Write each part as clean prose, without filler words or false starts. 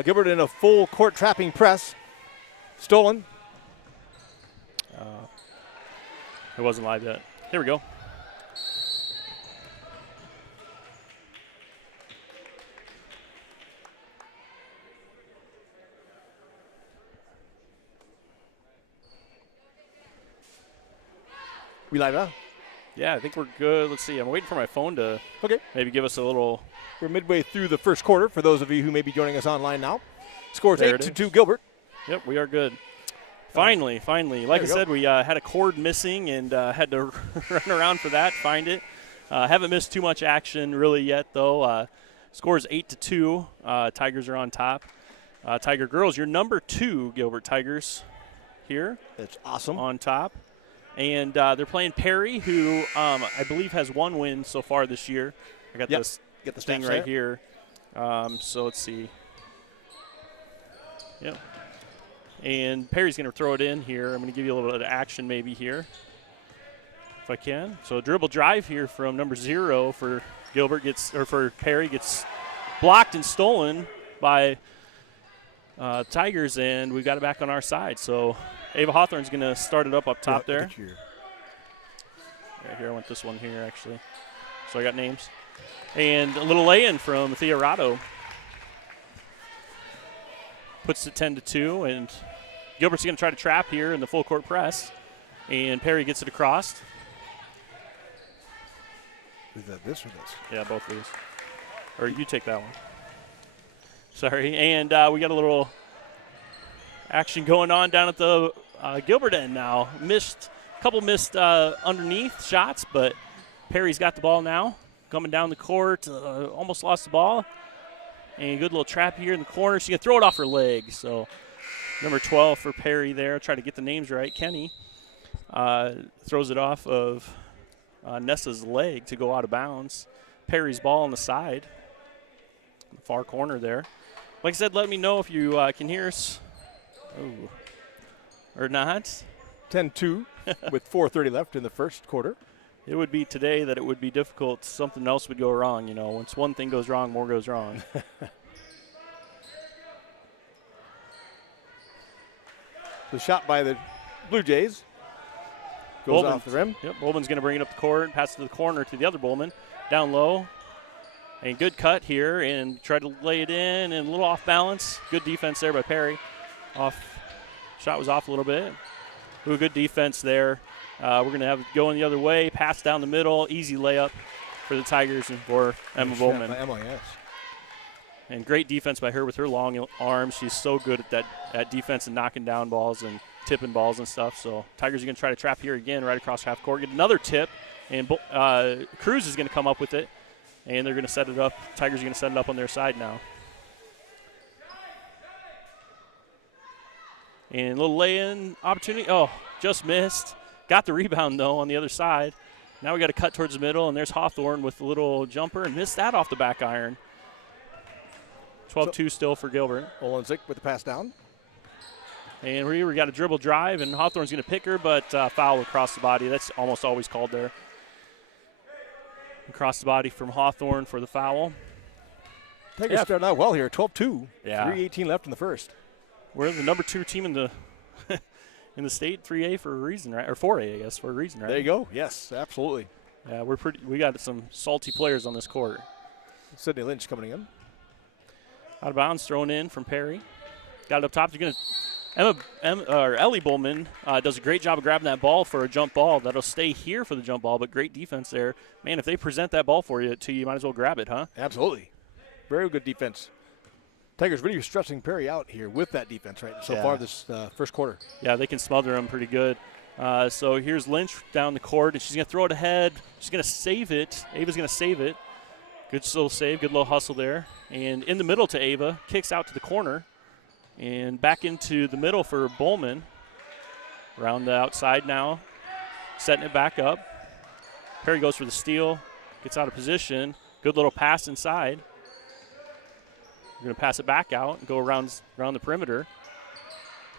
Gilbert in a full court trapping press. Stolen. It wasn't live yet. Here we go. We live now? Yeah, I think we're good. Let's see. I'm waiting for my phone to maybe give us a little. We're midway through the first quarter for those of you who may be joining us online now. Scores There 8-2 Gilbert. Yep, we are good. Finally. Like I said, we had a cord missing and had to run around for that, find it. Haven't missed too much action really yet, though. Scores 8-2. Tigers are on top. Tiger girls, you're number 2, Gilbert Tigers here. That's awesome. On top. And they're playing Perry, who I believe has 1 win so far this year. I got this Get the thing right here. So let's see. Yep. And Perry's going to throw it in here. I'm going to give you a little bit of action maybe here, if I can. So a dribble drive here from number 0 for for Perry gets blocked and stolen by Tigers, and we've got it back on our side. So Ava Hawthorne's going to start it up top there. Yeah, here, I want this one here, actually. So I got names. And a little lay-in from Theorato. Puts it 10-2, and Gilbert's going to try to trap here in the full court press. And Perry gets it across. Is that this or this? Yeah, both of these. Or you take that one. Sorry. And we got a little action going on down at the Gilbert end now. Couple missed underneath shots, but Perry's got the ball now. Coming down the court, almost lost the ball. And a good little trap here in the corner. She's going to throw it off her leg. So number 12 for Perry there. Try to get the names right. Kenny throws it off of Nessa's leg to go out of bounds. Perry's ball on the side, in the far corner there. Like I said, let me know if you can hear us or not. 10-2 with 4:30 left in the first quarter. It would be today that it would be difficult. Something else would go wrong. You know, once one thing goes wrong, more goes wrong. The shot by the Blue Jays goes off the rim. Yep, Bowman's going to bring it up the court, pass it to the corner to the other Bowman. Down low. And good cut here, and tried to lay it in, and a little off balance. Good defense there by Perry. Shot was off a little bit. Ooh, good defense there. We're going to have it going the other way. Pass down the middle. Easy layup for the Tigers and for Emma Bowman. Emma, yes. And great defense by her with her long arms. She's so good at that defense and knocking down balls and tipping balls and stuff. So Tigers are going to try to trap here again right across half court. Get another tip, and Cruz is going to come up with it, and they're going to set it up. Tigers are going to set it up on their side now. And a little lay-in opportunity. Oh, just missed. Got the rebound, though, on the other side. Now we got to cut towards the middle, and there's Hawthorne with a little jumper and missed that off the back iron. 12-2 still for Gilbert. Olenzik with the pass down. And we got a dribble drive, and Hawthorne's going to pick her, but foul across the body. That's almost always called there. Across the body from Hawthorne for the foul. Tigers starting out well here, 12-2. Yeah. 3:18 left in the first. We're the number 2 team in the in the state, 3A for a reason, right? Or 4A, I guess, for a reason, right? There you go. Yes, absolutely. Yeah, we got some salty players on this court. Sydney Lynch coming in. Out of bounds, thrown in from Perry. Got it up top. They're gonna Ellie Bowman does a great job of grabbing that ball for a jump ball. That'll stay here for the jump ball, but great defense there. Man, if they present that ball for you, you might as well grab it, huh? Absolutely. Very good defense. Tigers really stressing Perry out here with that defense so far this first quarter. Yeah, they can smother him pretty good. So here's Lynch down the court, and she's going to throw it ahead. She's going to save it. Ava's going to save it. Good little save, good little hustle there. And in the middle to Ava, kicks out to the corner, and back into the middle for Bowman. Around the outside now, setting it back up. Perry goes for the steal, gets out of position. Good little pass inside. We're going to pass it back out and go around the perimeter.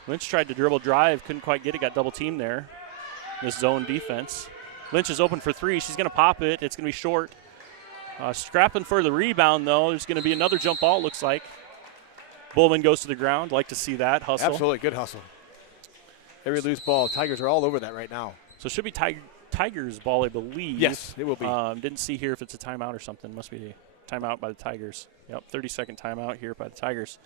Lynch tried to dribble drive, couldn't quite get it, got double teamed there. This zone defense. Lynch is open for 3. She's going to pop it. It's going to be short. Scrapping for the rebound, though. There's going to be another jump ball, looks like. Bowman goes to the ground. Like to see that hustle. Absolutely, good hustle. Every loose ball, Tigers are all over that right now. So it should be Tigers ball, I believe. Yes, it will be. Didn't see here if it's a timeout or something. Must be a timeout by the Tigers. Yep, 30-second timeout here by the Tigers.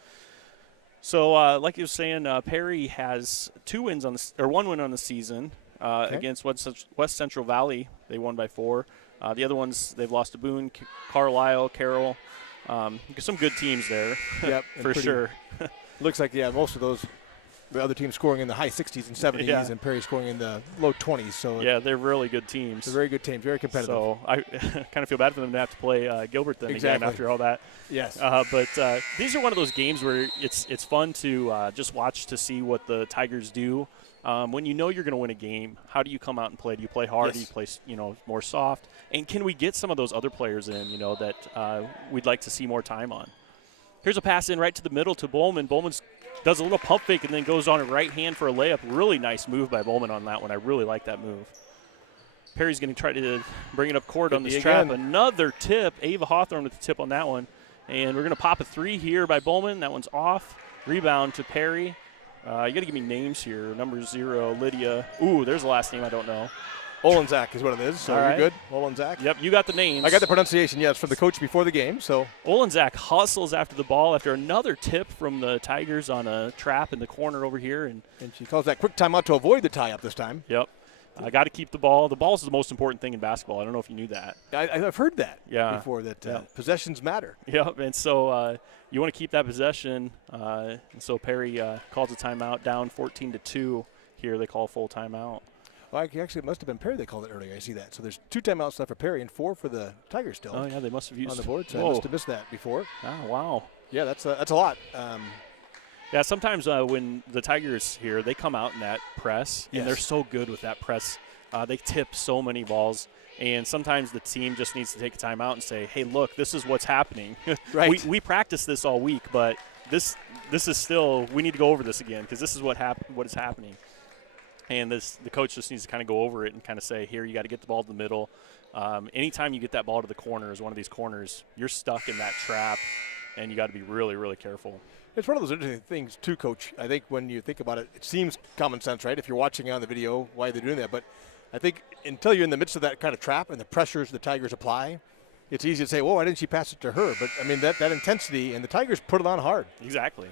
So, like you were saying, Perry has 2 wins or 1 win on the season against West Central Valley. They won by 4. The other ones they've lost to Boone, Carlisle, Carroll. Some good teams there. Yep, for sure. Looks like most of those. The other team scoring in the high 60s and 70s, and Perry scoring in the low 20s. So yeah, they're really good teams. They're very good teams, very competitive. So I kind of feel bad for them to have to play Gilbert then again after all that. Yes. But these are one of those games where it's fun to just watch to see what the Tigers do. When you know you're going to win a game, how do you come out and play? Do you play hard? Yes. Do you play more soft? And can we get some of those other players in, that we'd like to see more time on? Here's a pass in right to the middle to Bowman. Bowman does a little pump fake and then goes on a right hand for a layup. Really nice move by Bowman on that one. I really like that move. Perry's going to try to bring it up court on this trap. Another tip. Ava Hawthorne with the tip on that one. And we're going to pop a 3 here by Bowman. That one's off. Rebound to Perry. You got to give me names here. Number 0, Lydia. Ooh, there's the last name I don't know. Olenczak is what it is, so All right. you're good. Olenczak. Yep, you got the names. I got the pronunciation, yes, from the coach before the game. So Olenczak hustles after the ball after another tip from the Tigers on a trap in the corner over here. And she calls that quick timeout to avoid the tie-up this time. Yep. I got to keep the ball. The ball is the most important thing in basketball. I don't know if you knew that. I've heard that before, that possessions matter. Yep, and so you want to keep that possession. And so Perry calls a timeout, down 14-2 here. They call a full timeout. Well, actually, it must have been Perry they called it earlier. I see that. So there's 2 timeouts left for Perry and 4 for the Tigers still. Oh, yeah, they must have used on the board. So I must have missed that before. Oh, wow. Yeah, that's a lot. Yeah, sometimes when the Tigers here, they come out in that press, and they're so good with that press. They tip so many balls, and sometimes the team just needs to take a timeout and say, hey, look, this is what's happening. Right. we practice this all week, but this is still – we need to go over this again because this is what is happening. And the coach just needs to kind of go over it and kind of say, here, you got to get the ball to the middle. Anytime you get that ball to the corner, as one of these corners, you're stuck in that trap, and you got to be really, really careful. It's one of those interesting things, too, Coach. I think when you think about it, it seems common sense, right? If you're watching on the video, why they're doing that. But I think until you're in the midst of that kind of trap and the pressures the Tigers apply, it's easy to say, well, why didn't she pass it to her? But, I mean, that intensity, and the Tigers put it on hard. Exactly.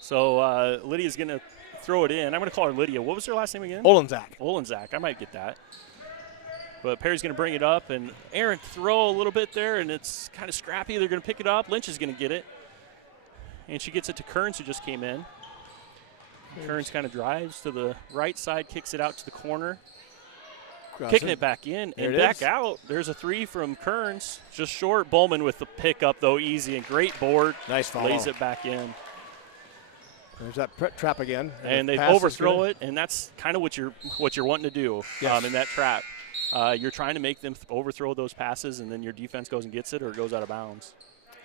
So Lydia's going to throw it in. I'm going to call her Lydia. What was her last name again? Olenczak. I might get that. But Perry's going to bring it up, and Aaron throw a little bit there, and it's kind of scrappy. They're going to pick it up. Lynch is going to get it. And she gets it to Kearns, who just came in. Kearns kind of drives to the right side, kicks it out to the corner. Kicking it back in and back out. There's a 3 from Kearns. Just short. Bowman with the pickup, though, easy. And great board. Nice follow. Lays it back in. There's that trap again. And they overthrow it, and that's kind of what you're wanting to do in that trap. You're trying to make them overthrow those passes, and then your defense goes and gets it or it goes out of bounds.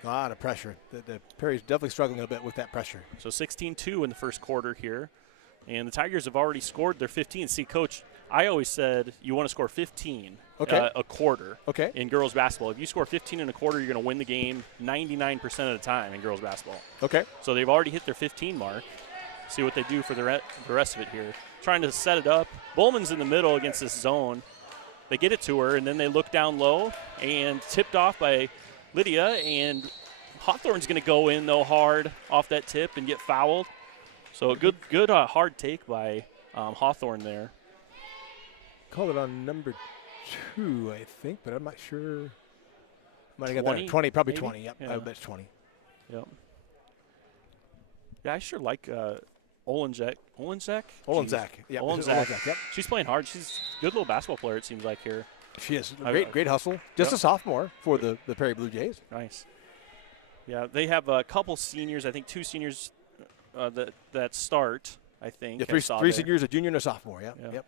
A lot of pressure. The Perry's definitely struggling a bit with that pressure. So 16-2 in the first quarter here. And the Tigers have already scored their 15. See, Coach, I always said you want to score 15 a quarter in girls basketball. If you score 15 in a quarter, you're going to win the game 99% of the time in girls basketball. Okay. So they've already hit their 15 mark. See what they do for the rest of it here. Trying to set it up. Bowman's in the middle against this zone. They get it to her, and then they look down low and tipped off by Lydia. And Hawthorne's going to go in, though, hard off that tip and get fouled. So a good hard take by Hawthorne there. Called it on number 2, I think, but I'm not sure. Might have got that at 20, probably maybe? 20. Yep, yeah. I bet it's 20. Yep. Yeah, I sure like Olenczak. Olenczak. Yeah, Olenczak. Yep. She's playing hard. She's a good little basketball player, it seems like, here. She is. Great hustle. Just a sophomore for the Perry Blue Jays. Nice. Yeah, they have a couple seniors, I think 2 seniors that start, I think. Yeah, 3 seniors, a junior, and a sophomore. Yeah. Yep.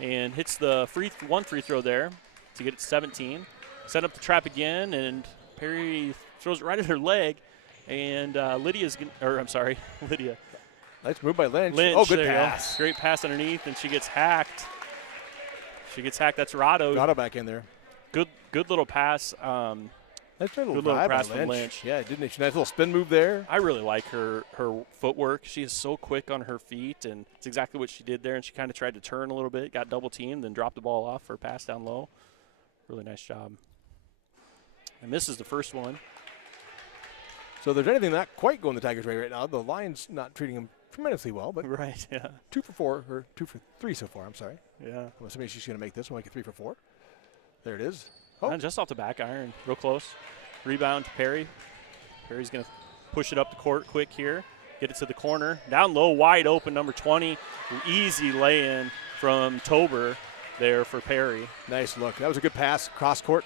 And hits the one free throw there to get it to 17. Set up the trap again, and Perry throws it right at her leg. And Lydia. Nice move by Lynch. Oh, good pass. Great pass underneath, and she gets hacked. That's Rado. Rado back in there. Good little pass. That That's a little good little drive by pass from Lynch. Yeah, didn't she? Nice little spin move there. I really like her footwork. She is so quick on her feet, and it's exactly what she did there. And she kind of tried to turn a little bit, got double teamed, then dropped the ball off for a pass down low. Really nice job. And this is the first one. So if there's anything not quite going the Tigers' way right now, the Lions not treating them tremendously well, but right, yeah. 2 for 4, or 2 for 3 so far, I'm sorry. Yeah. I'm assuming she's going to make this one, like a 3 for 4. There it is. Oh. Just off the back iron, real close. Rebound to Perry. Perry's going to push it up the court quick here. Get it to the corner. Down low, wide open, number 20. Easy lay-in from Tober there for Perry. Nice look. That was a good pass, cross court,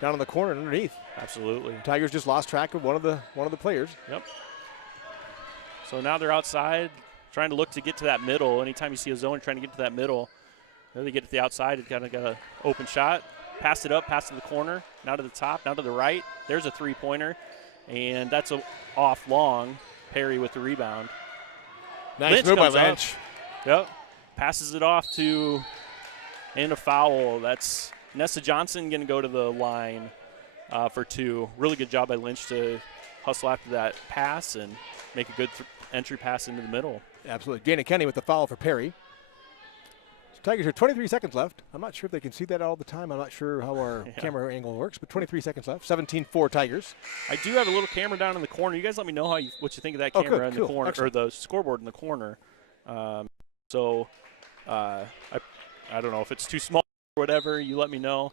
down in the corner and underneath. Absolutely. Tigers just lost track of one of the players. Yep. So now they're outside, trying to look to get to that middle. Anytime you see a zone, trying to get to that middle. Then they get to the outside. It kind of got an open shot. Pass it up, pass to the corner. Now to the top, now to the right. There's a three-pointer, and that's off long. Perry with the rebound. Nice move by Lynch. Yep. Passes it off to, and a foul. That's Nessa Johnson going to go to the line for 2. Really good job by Lynch to hustle after that pass and make a good entry pass into the middle. Absolutely. Dana Kenny with the foul for Perry. So Tigers have 23 seconds left. I'm not sure if they can see that all the time. I'm not sure how our camera angle works, but 23 seconds left. 17-4 Tigers. I do have a little camera down in the corner. You guys let me know what you think of that camera in the corner, excellent. Or the scoreboard in the corner. I don't know if it's too small or whatever. You let me know.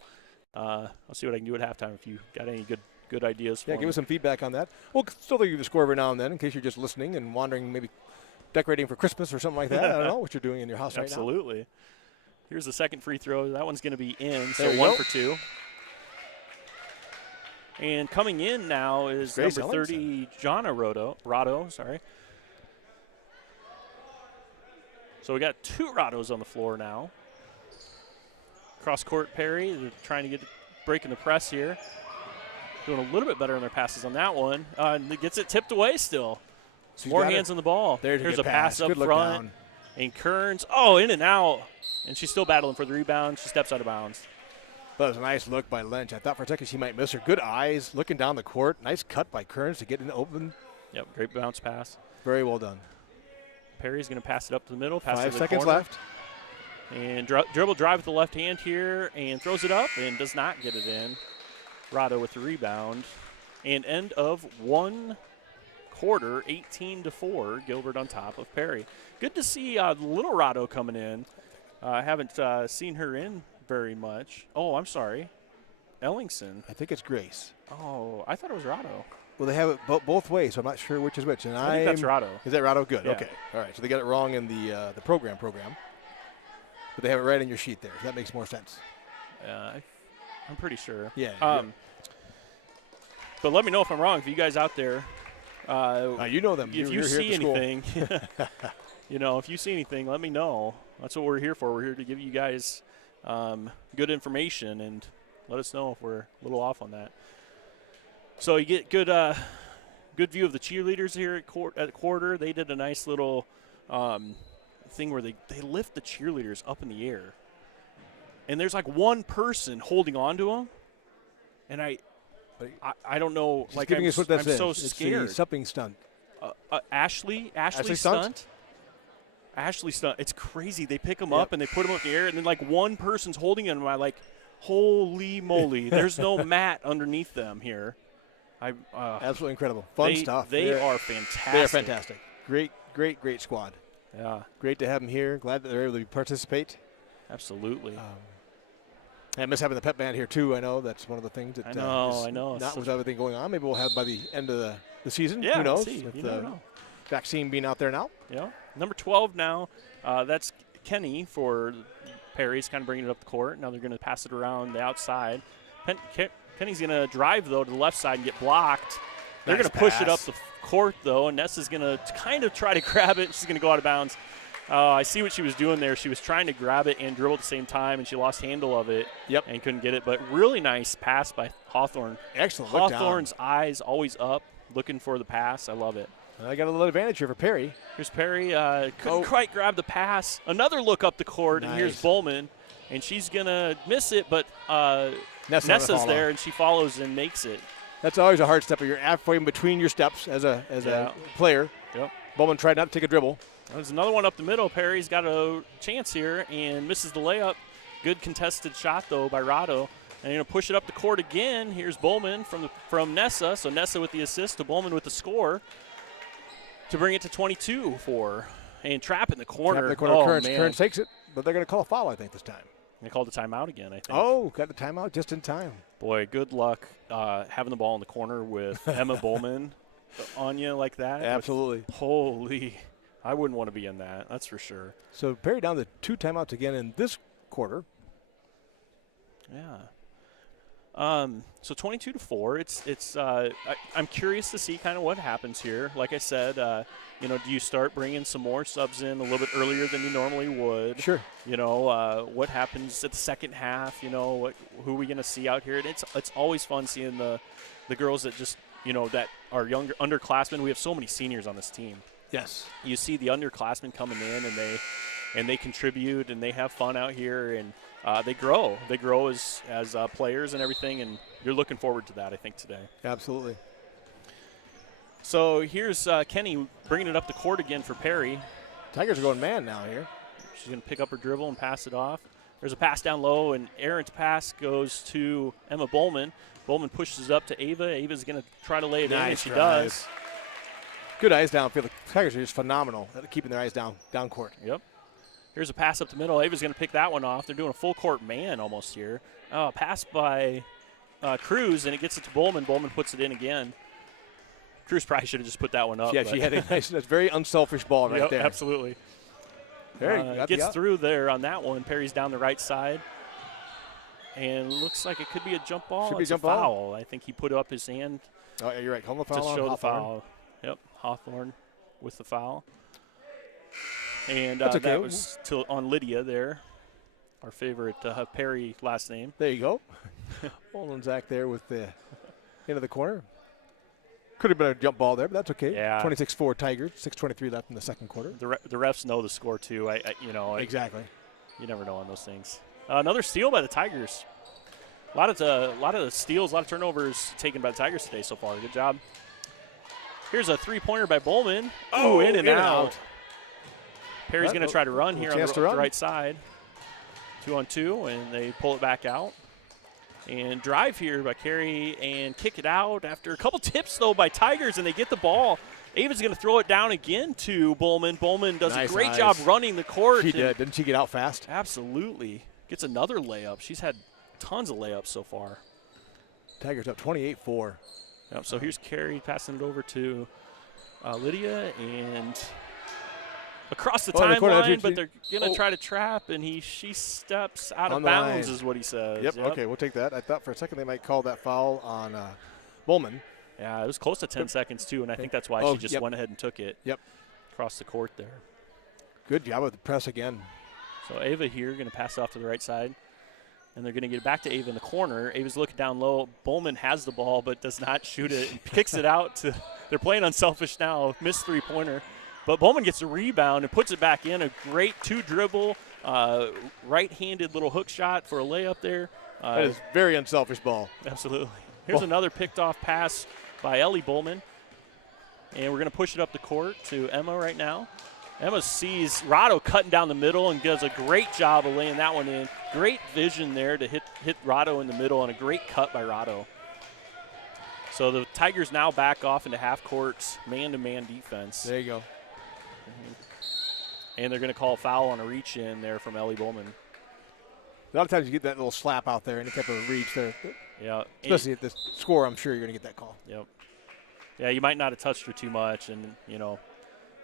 I'll see what I can do at halftime if you got any good ideas for me. Give us some feedback on that. We'll still give you the score every now and then in case you're just listening and wandering, maybe decorating for Christmas or something like that. I don't know what you're doing in your house right now. Absolutely. Here's the second free throw. That one's going to be in, so 1 for 2. And coming in now is number 30, Jonna Rado. Sorry. So we got 2 Rados on the floor now. Cross court Perry, they're trying to get breaking the press here. Doing a little bit better on their passes on that one. Gets it tipped away still. More hands on the ball. Here's a pass up front. And Kearns, in and out. And she's still battling for the rebound. She steps out of bounds. That was a nice look by Lynch. I thought for a second she might miss her. Good eyes, looking down the court. Nice cut by Kearns to get in open. Yep, great bounce pass. Very well done. Perry's going to pass it up to the middle. Pass 5 to the seconds corner. left. And dribble drive with the left hand here and throws it up and does not get it in. Rado with the rebound. And end of 1 quarter, 18-4. Gilbert on top of Perry. Good to see little Rado coming in. I haven't seen her in very much. Oh, I'm sorry. Ellingson. I think it's Grace. Oh, I thought it was Rado. Well, they have it both ways, so I'm not sure which is which. And I think that's Rado. Is that Rado? Good. Yeah. Okay. All right. So they got it wrong in the program. But they have it right in your sheet there. That makes more sense. I'm pretty sure. Yeah. But let me know if I'm wrong. If you guys out there, you know them. If you see anything, if you see anything, let me know. That's what we're here for. We're here to give you guys good information and let us know if we're a little off on that. So you get good view of the cheerleaders here at the quarter. They did a nice little thing where they lift the cheerleaders up in the air. And there's like one person holding on to them. And I don't know. Like giving us what that I'm so it's scared. the something stunt. Ashley Stunt? Ashley Stunt. It's crazy. They pick them up and they put them up in the air. And then like one person's holding them. And I'm like, holy moly. There's no mat underneath them here. Absolutely incredible. Fun stuff. They are fantastic. They are fantastic. Great squad. Yeah. Great to have them here. Glad that they're able to participate. Absolutely. I miss having the pep band here, too. I know that's one of the things that I know. Not with everything going on. Maybe we'll have by the end of the season. Yeah, who knows? With With the vaccine being out there now. Yeah. Number 12 now. That's Kenny for Perry's kind of bringing it up the court. Now they're going to pass it around the outside. Kenny's going to drive, though, to the left side and get blocked. They're going to push it up the court, though, and Nessa's going to kind of try to grab it. She's going to go out of bounds. I see what she was doing there. She was trying to grab it and dribble at the same time, and she lost handle of it and couldn't get it. But really nice pass by Hawthorne. Excellent. Hawthorne's eyes always up, looking for the pass. I love it. I got a little advantage here for Perry. Here's Perry. Couldn't quite grab the pass. Another look up the court, and here's Bowman. And she's going to miss it, but Nessa's there, and she follows and makes it. That's always a hard step. You're halfway in between your steps as a player. Yep. Bowman tried not to take a dribble. There's another one up the middle. Perry's got a chance here and misses the layup. Good contested shot, though, by Rado. And going to push it up the court again. Here's Bowman from Nessa. So Nessa with the assist to Bowman with the score to bring it to 22-4. And trap in the corner. Trap in the corner. Kearns takes it, but they're going to call a foul, I think, this time. They called a timeout again, I think. Oh, got the timeout just in time. Boy, good luck having the ball in the corner with Emma Bowman on you like that. Absolutely. Holy, I wouldn't want to be in that. That's for sure. So Perry down to 2 timeouts again in this quarter. Yeah. So 22-4. I'm curious to see kind of what happens here. Like I said, do you start bringing some more subs in a little bit earlier than you normally would? Sure. What happens at the second half? Who are we going to see out here? And it's always fun seeing the girls that just that are younger underclassmen. We have so many seniors on this team. Yes. You see the underclassmen coming in and they contribute and they have fun out here and they grow. They grow as players and everything, and you're looking forward to that, I think, today. Absolutely. So here's Kenny bringing it up the court again for Perry. Tigers are going man now here. She's going to pick up her dribble and pass it off. There's a pass down low, and Aaron's pass goes to Emma Bowman. Bowman pushes up to Ava. Ava's going to try to lay it in, and she does. Good eyes downfield. The Tigers are just phenomenal at keeping their eyes down court. Yep. Here's a pass up the middle. Ava's going to pick that one off. They're doing a full court man almost here. Pass by Cruz, and it gets it to Bowman. Bowman puts it in again. Cruz probably should have just put that one up. Yeah, she had a nice, that's very unselfish ball right there. Absolutely. Gets through there on that one. Perry's down the right side. And looks like it could be a jump ball. Should be a jump foul. ball. I think he put up his hand. Oh, yeah, you're right. Call the foul to on show the Hawthorne. foul. Yep, Hawthorne with the foul. And okay. that was on Lydia there, our favorite Perry last name. There you go. Zach there with the into the corner. Could have been a jump ball there, but that's okay. Yeah. 26-4 Tigers. 6:23 left in the second quarter. The refs know the score too. Exactly. You never know on those things. Another steal by the Tigers. A lot of the steals, a lot of turnovers taken by the Tigers today so far. Good job. Here's a three-pointer by Bowman. Oh, in and out. Perry's going to try to run here on the right side. 2-on-2, and they pull it back out. And drive here by Carey and kick it out after a couple tips, though, by Tigers, and they get the ball. Ava's going to throw it down again to Bowman. Bowman does a great job running the court. She did. Didn't she get out fast? Absolutely. Gets another layup. She's had tons of layups so far. Tigers up 28-4. Yep, so here's Carey passing it over to Lydia, and across the timeline, but they're going to try to trap, and she steps out of bounds is what he says. Yep, okay, we'll take that. I thought for a second they might call that foul on Bowman. Yeah, it was close to 10 seconds, too, and I think that's why she just went ahead and took it across the court there. Good job with the press again. So Ava here going to pass it off to the right side, and they're going to get it back to Ava in the corner. Ava's looking down low. Bowman has the ball but does not shoot it and kicks it out. They're playing unselfish now, missed three-pointer. But Bowman gets a rebound and puts it back in. A great two-dribble, right-handed little hook shot for a layup there. That is very unselfish ball. Absolutely. Here's another picked-off pass by Ellie Bowman. And we're going to push it up the court to Emma right now. Emma sees Rado cutting down the middle and does a great job of laying that one in. Great vision there to hit Rado in the middle, and a great cut by Rado. So the Tigers now back off into half-court man-to-man defense. There you go. And they're going to call a foul on a reach-in there from Ellie Bowman. A lot of times you get that little slap out there, any type of reach there. Yeah. Especially at the score, I'm sure you're going to get that call. Yep. Yeah, you might not have touched her too much, and,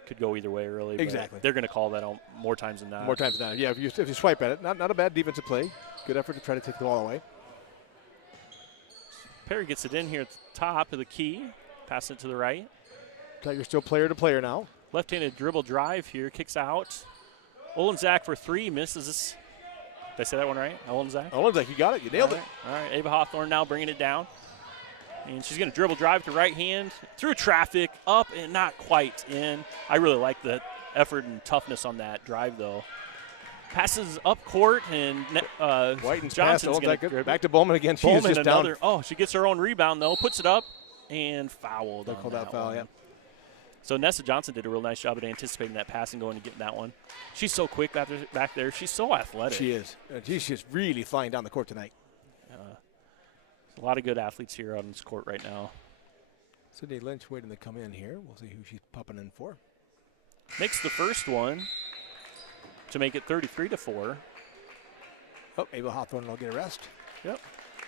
could go either way, really. Exactly. They're going to call that on more times than not. More times than not. Yeah, if you swipe at it, not a bad defensive play. Good effort to try to take the ball away. Perry gets it in here at the top of the key, passing it to the right. Tigers still player to player now. Left-handed dribble drive here, kicks out. Olenzak for three, misses. Did I say that one right? Olenzak? Olenzak, you got it. You nailed it. All right, Ava Hawthorne now bringing it down. And she's going to dribble drive to right hand, through traffic, up and not quite in. I really like the effort and toughness on that drive, though. passes up court, and Whiten's Johnson's going to back to Bowman again. She's Bowman just down. Oh, she gets her own rebound, though, puts it up, and fouled. They called that foul, yeah. So Nessa Johnson did a real nice job at anticipating that pass and going to get that one. She's so quick back there. She's so athletic. She is. She's just really flying down the court tonight. A lot of good athletes here on this court right now. Sydney Lynch waiting to come in here. We'll see who she's popping in for. Makes the first one to make it 33-4. Oh, Ava Hawthorne will get a rest. Yep.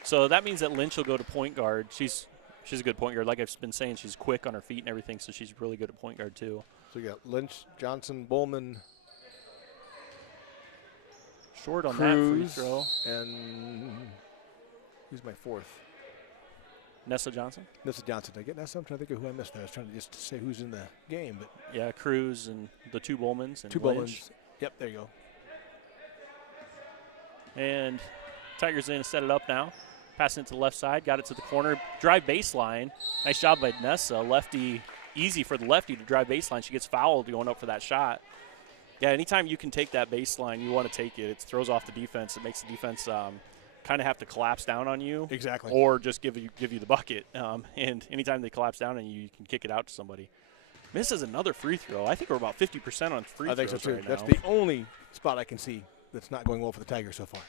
So that means that Lynch will go to point guard. She's a good point guard. Like I've been saying, she's quick on her feet and everything, so she's really good at point guard too. So you got Lynch, Johnson, Bowman. Short on Cruz, that free throw. And who's my fourth? Nessa Johnson? Nessa Johnson. Did I get Nessa? I'm trying to think of who I missed there. I was trying to just say who's in the game. But yeah, Cruz and the two Bowmans. And two Lynch. Bowmans. Yep, there you go. And Tigers in to set it up now. Passing it to the left side. Got it to the corner. Drive baseline. Nice job by Nessa. Lefty. Easy for the lefty to drive baseline. She gets fouled going up for that shot. Yeah, anytime you can take that baseline, you want to take it. It throws off the defense. It makes the defense kind of have to collapse down on you. Exactly. Or just give you the bucket. And anytime they collapse down on you, you can kick it out to somebody. Misses another free throw. I think we're about 50% on free throws. I think so too. Right That's now. the only spot I can see that's not going well for the Tigers so far.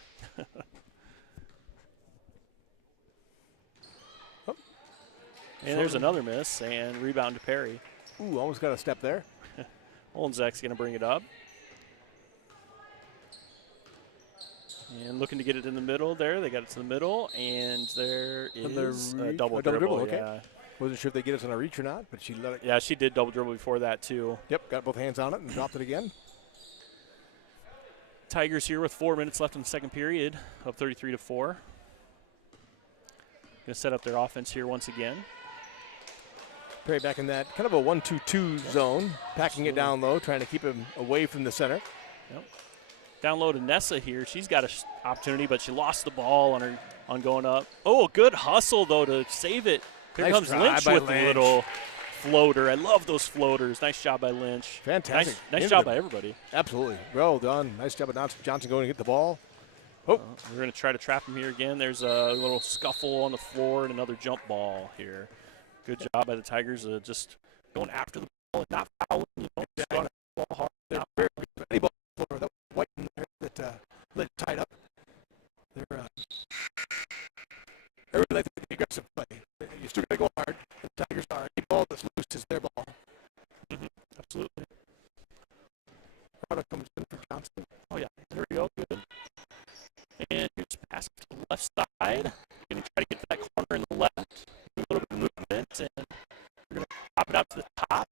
And there's another miss, and rebound to Perry. Ooh, almost got a step there. Olenzak's going to bring it up. And looking to get it in the middle there. They got it to the middle, and there is a double dribble. Okay. Yeah. Wasn't sure if they get us on a reach or not, but she let it. Yeah, she did double dribble before that, too. Yep, got both hands on it and dropped it again. Tigers here with 4 minutes left in the second period, up 33-4. Going to set up their offense here once again. Perry back in that kind of a 1-2-2 zone, packing it down low, trying to keep him away from the center. Yep. Down low to Nessa here. She's got an opportunity, but she lost the ball on going up. Oh, good hustle, though, to save it. Here Nice comes Lynch with a little floater. I love those floaters. Nice job by Lynch. Fantastic. Nice job by everybody. Absolutely. Well done. Nice job by Johnson going to get the ball. Oh. We're going to try to trap him here again. There's a little scuffle on the floor and another jump ball here. Good job by the Tigers just going after the ball and not fouling. Going the ball hard. They're not very good. Any ball floor that white in there that let it tied up. They're I really like the aggressive play. You still got to go hard. The Tigers are. Any ball that's loose is their ball. Mm-hmm. Absolutely. Product comes in for Johnson. Oh, yeah. There we go. Good. And here's pass to the left side. Going to try to get to that corner in the left. Do a little bit of movement, and we're going to pop it out to the top.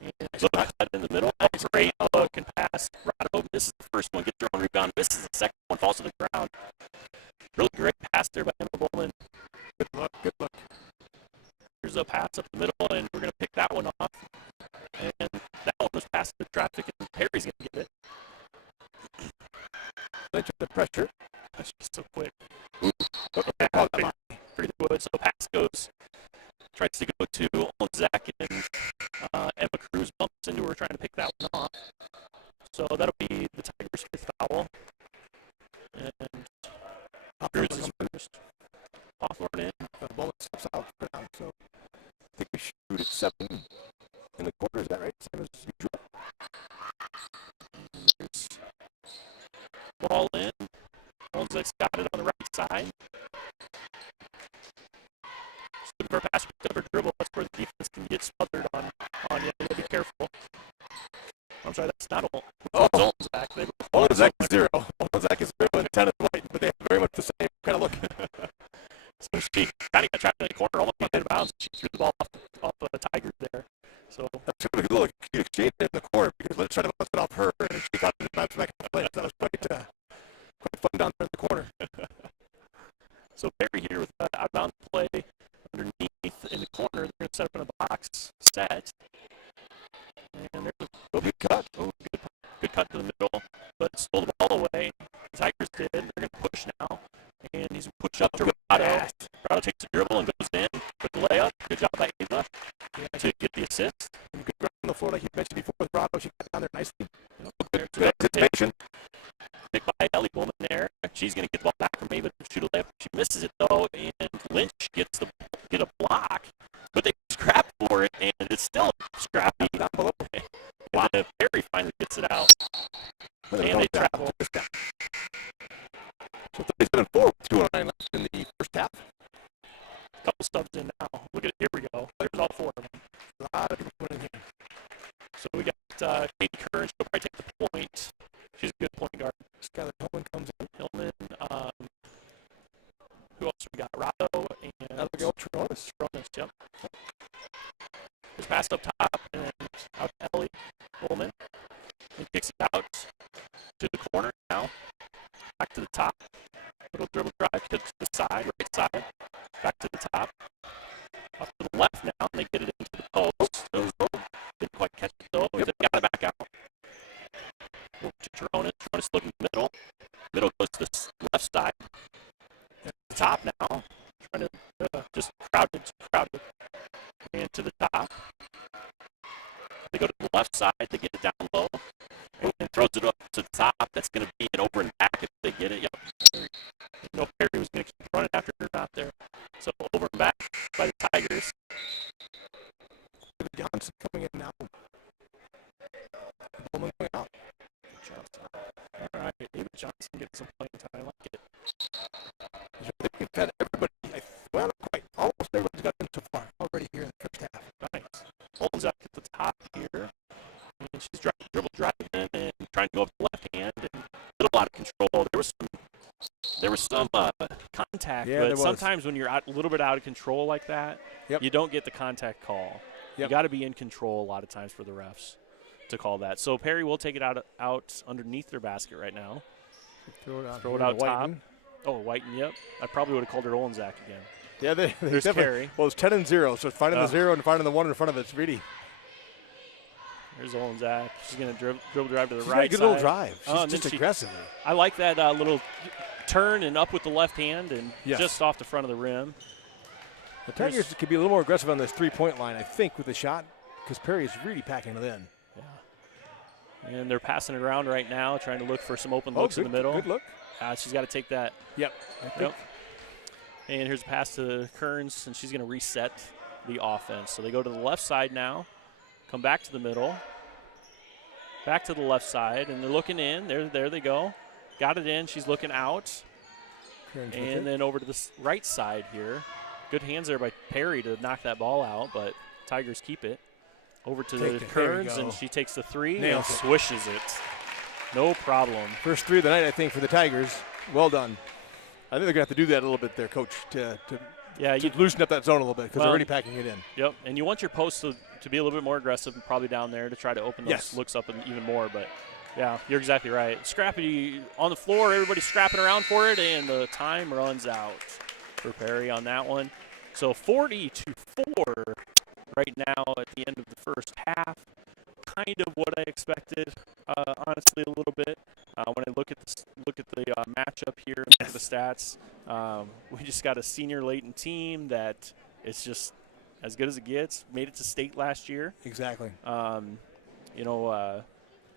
And look at in the middle. That's great look and pass. Rado misses the first one, gets her own rebound. Misses the second one, falls to the ground. Really great pass there by Emma Bowman. Good look. Good look. Here's a pass up the middle, and we're going to pick that one off. And that one was passed to traffic, and Perry's going to get it. Lynch with the pressure. That's just so quick. Okay, pretty good. So pass goes, tries to go to Olenzak, and Emma Cruz bumps into her trying to pick that one off. So that'll be the Tigers' fifth foul. And Cruz is first. Hawthorne in. The ball steps out for now. So I think we shoot at 7 in the quarter. Is that right? Same as usual. There's ball in. Olenzak's got it on the right side. Looking for a pass, picked up her dribble. That's where the defense can get smothered on you. You gotta be careful. I'm sorry, that's not all. Oh, Olenzak. Olenzak is 0. Olenzak is 0 and 10 is white, but they have very much the same kind of look. So she kind of got trapped in the corner, almost out of bounds. She threw the ball off the Tigers there. So that's a little exchange in the corner because let's try to bounce it off her, and she got it back to the play. That was quite fun down there in the corner. So Perry here with outbound play underneath in the corner. They're going to set up in a box set. And there's a good cut. Oh, good cut to the middle, but stole the ball away. The Tigers did. They're going to push now. And he's pushed up to Rado. Rado takes the dribble and goes in with the layup. Good job by Ava to get the assist. And good grab on the floor like you mentioned before with Rado. She got down there nicely. Good anticipation. she's going to get the ball back from Ava to shoot a layup. She misses it, though, and Lynch gets a block, but they scrap for it, and it's still scrappy. And then Perry finally gets it out, and they travel. So 37-4 with 2:09 left in the first half. Couple subs in now. Look at it. Here we go. There's all four of them. A lot of people in here. So we got Katie Kern. She'll probably take the point. She's a good point guard. Skylar Hillman comes in. Hillman. Who else we got? Rado and Tronis. Yep. Just pass up top and then out to Ellie Bowman. And kicks it out to the corner now. Back to the top. Little dribble drive to the side, right side. Back to the top. Up to the left now, and they get it into the post. Didn't quite catch it though. They got it back out. Over to Tronis. Tronis looking middle. Middle goes to the left side. At the top now. Trying to just crowded. And to the top. They go to the left side. They get it down low. And throws it up to the top. That's going to be an over and back if they get it. Yep. No, Perry was going to keep running after her not there. So over and back by the Tigers. Johnson coming in now. Bowman coming out. Johnson. All right, David Johnson getting some playing time. I like it. I think we've had everybody, well, not quite. Almost everybody's got in so far already here in the first half. Nice. Holmes up at the top here. And she's dribble driving and trying to go up the left hand and a little out of control. There was some contact, but sometimes when you're a little bit out of control like that, you don't get the contact call. You got to be in control a lot of times for the refs to call that. So Perry will take it out underneath their basket right now. Throw it out top. Oh, Whiten, yep. I probably would have called her Olenzak again. Yeah, there's Perry. Well, it's 10-0, so finding the 0 and finding the 1 in front of it's really. There's Olenzak. She's going to dribble drive to the She's right got a good little drive. She's just aggressively. I like that little turn and up with the left hand and just off the front of the rim. The Tigers could be a little more aggressive on this three-point line, I think, with the shot, because Perry is really packing it in. Yeah. And they're passing it around right now, trying to look for some open looks in the middle. Good look. She's got to take that. Yep. And here's a pass to Kearns, and she's going to reset the offense. So they go to the left side now, come back to the middle, back to the left side, and they're looking in. There they go. Got it in. She's looking out. And then over to the right side here. Good hands there by Perry to knock that ball out, but Tigers keep it. Over to the Kearns, and she takes the three and swishes it. No problem. First three of the night, I think, for the Tigers. Well done. I think they're going to have to do that a little bit there, Coach, to loosen up that zone a little bit because they're already packing it in. Yep, and you want your post to be a little bit more aggressive and probably down there to try to open those looks up even more, but yeah, you're exactly right. Scrappy on the floor, everybody's scrapping around for it, and the time runs out for Perry on that one. So 40-4 right now at the end of the first half. Kind of what I expected, honestly, a little bit. When I look at the matchup here, look at the stats, we just got a senior Layton team that it's just as good as it gets. Made it to state last year. Exactly.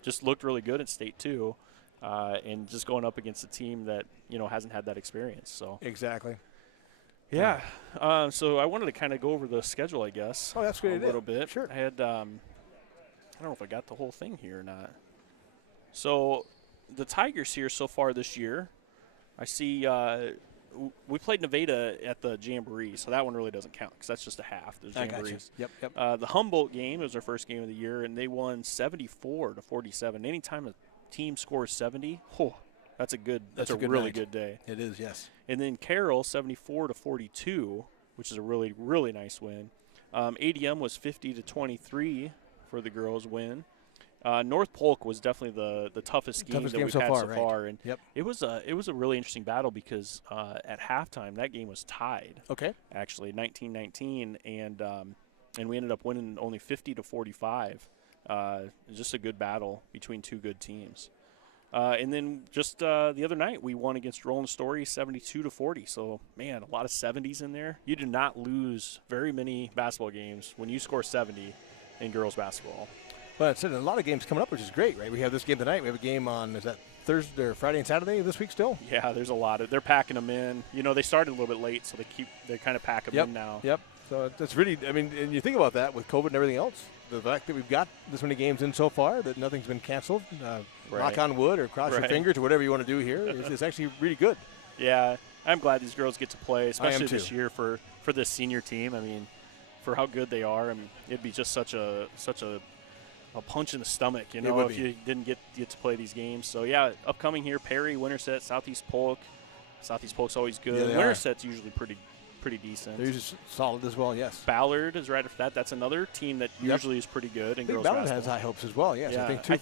Just looked really good at state too, and just going up against a team that hasn't had that experience. So exactly. Yeah. So I wanted to kind of go over the schedule, I guess. Oh, that's good. A little bit. Sure. I had. I don't know if I got the whole thing here or not. So the Tigers here so far this year, I see we played Nevada at the Jamboree, so that one really doesn't count because that's just a half. The Jamborees. Yep. The Humboldt game was their first game of the year, and they won 74-47. Anytime a team scores 70, that's a really good day. It is, yes. And then Carroll 74-42, which is a really, really nice win. ADM was 50-23 for the girls' win. North Polk was definitely the toughest game that we've had so far, and it was a really interesting battle because at halftime that game was tied. Okay. Actually, 19-19, and we ended up winning only 50-45. Just a good battle between two good teams. And then just the other night we won against Roland Story 72-40. So man, a lot of 70s in there. You do not lose very many basketball games when you score 70 in girls basketball. Well, it's a lot of games coming up, which is great, right? We have this game tonight. We have a game on, is that Thursday or Friday and Saturday this week still. Yeah, there's a lot of. They're packing them in. You know, they started a little bit late, so they kind of pack them in now. Yep. So that's really. I mean, and you think about that with COVID and everything else. The fact that we've got this many games in so far, that nothing's been canceled. Knock on wood or cross your fingers or whatever you want to do here. It's actually really good. Yeah, I'm glad these girls get to play, especially too. this year for this senior team. I mean, for how good they are. I mean, it'd be just such a punch in the stomach, you know, if you didn't get to play these games. So yeah, upcoming here: Perry, Winterset, Southeast Polk. Southeast Polk's always good. Yeah, Winterset's usually pretty decent. They're usually solid as well. Yes. Ballard is right after that. That's another team that usually is pretty good in girls Ballard basketball. has high hopes as well. Yes, yeah, I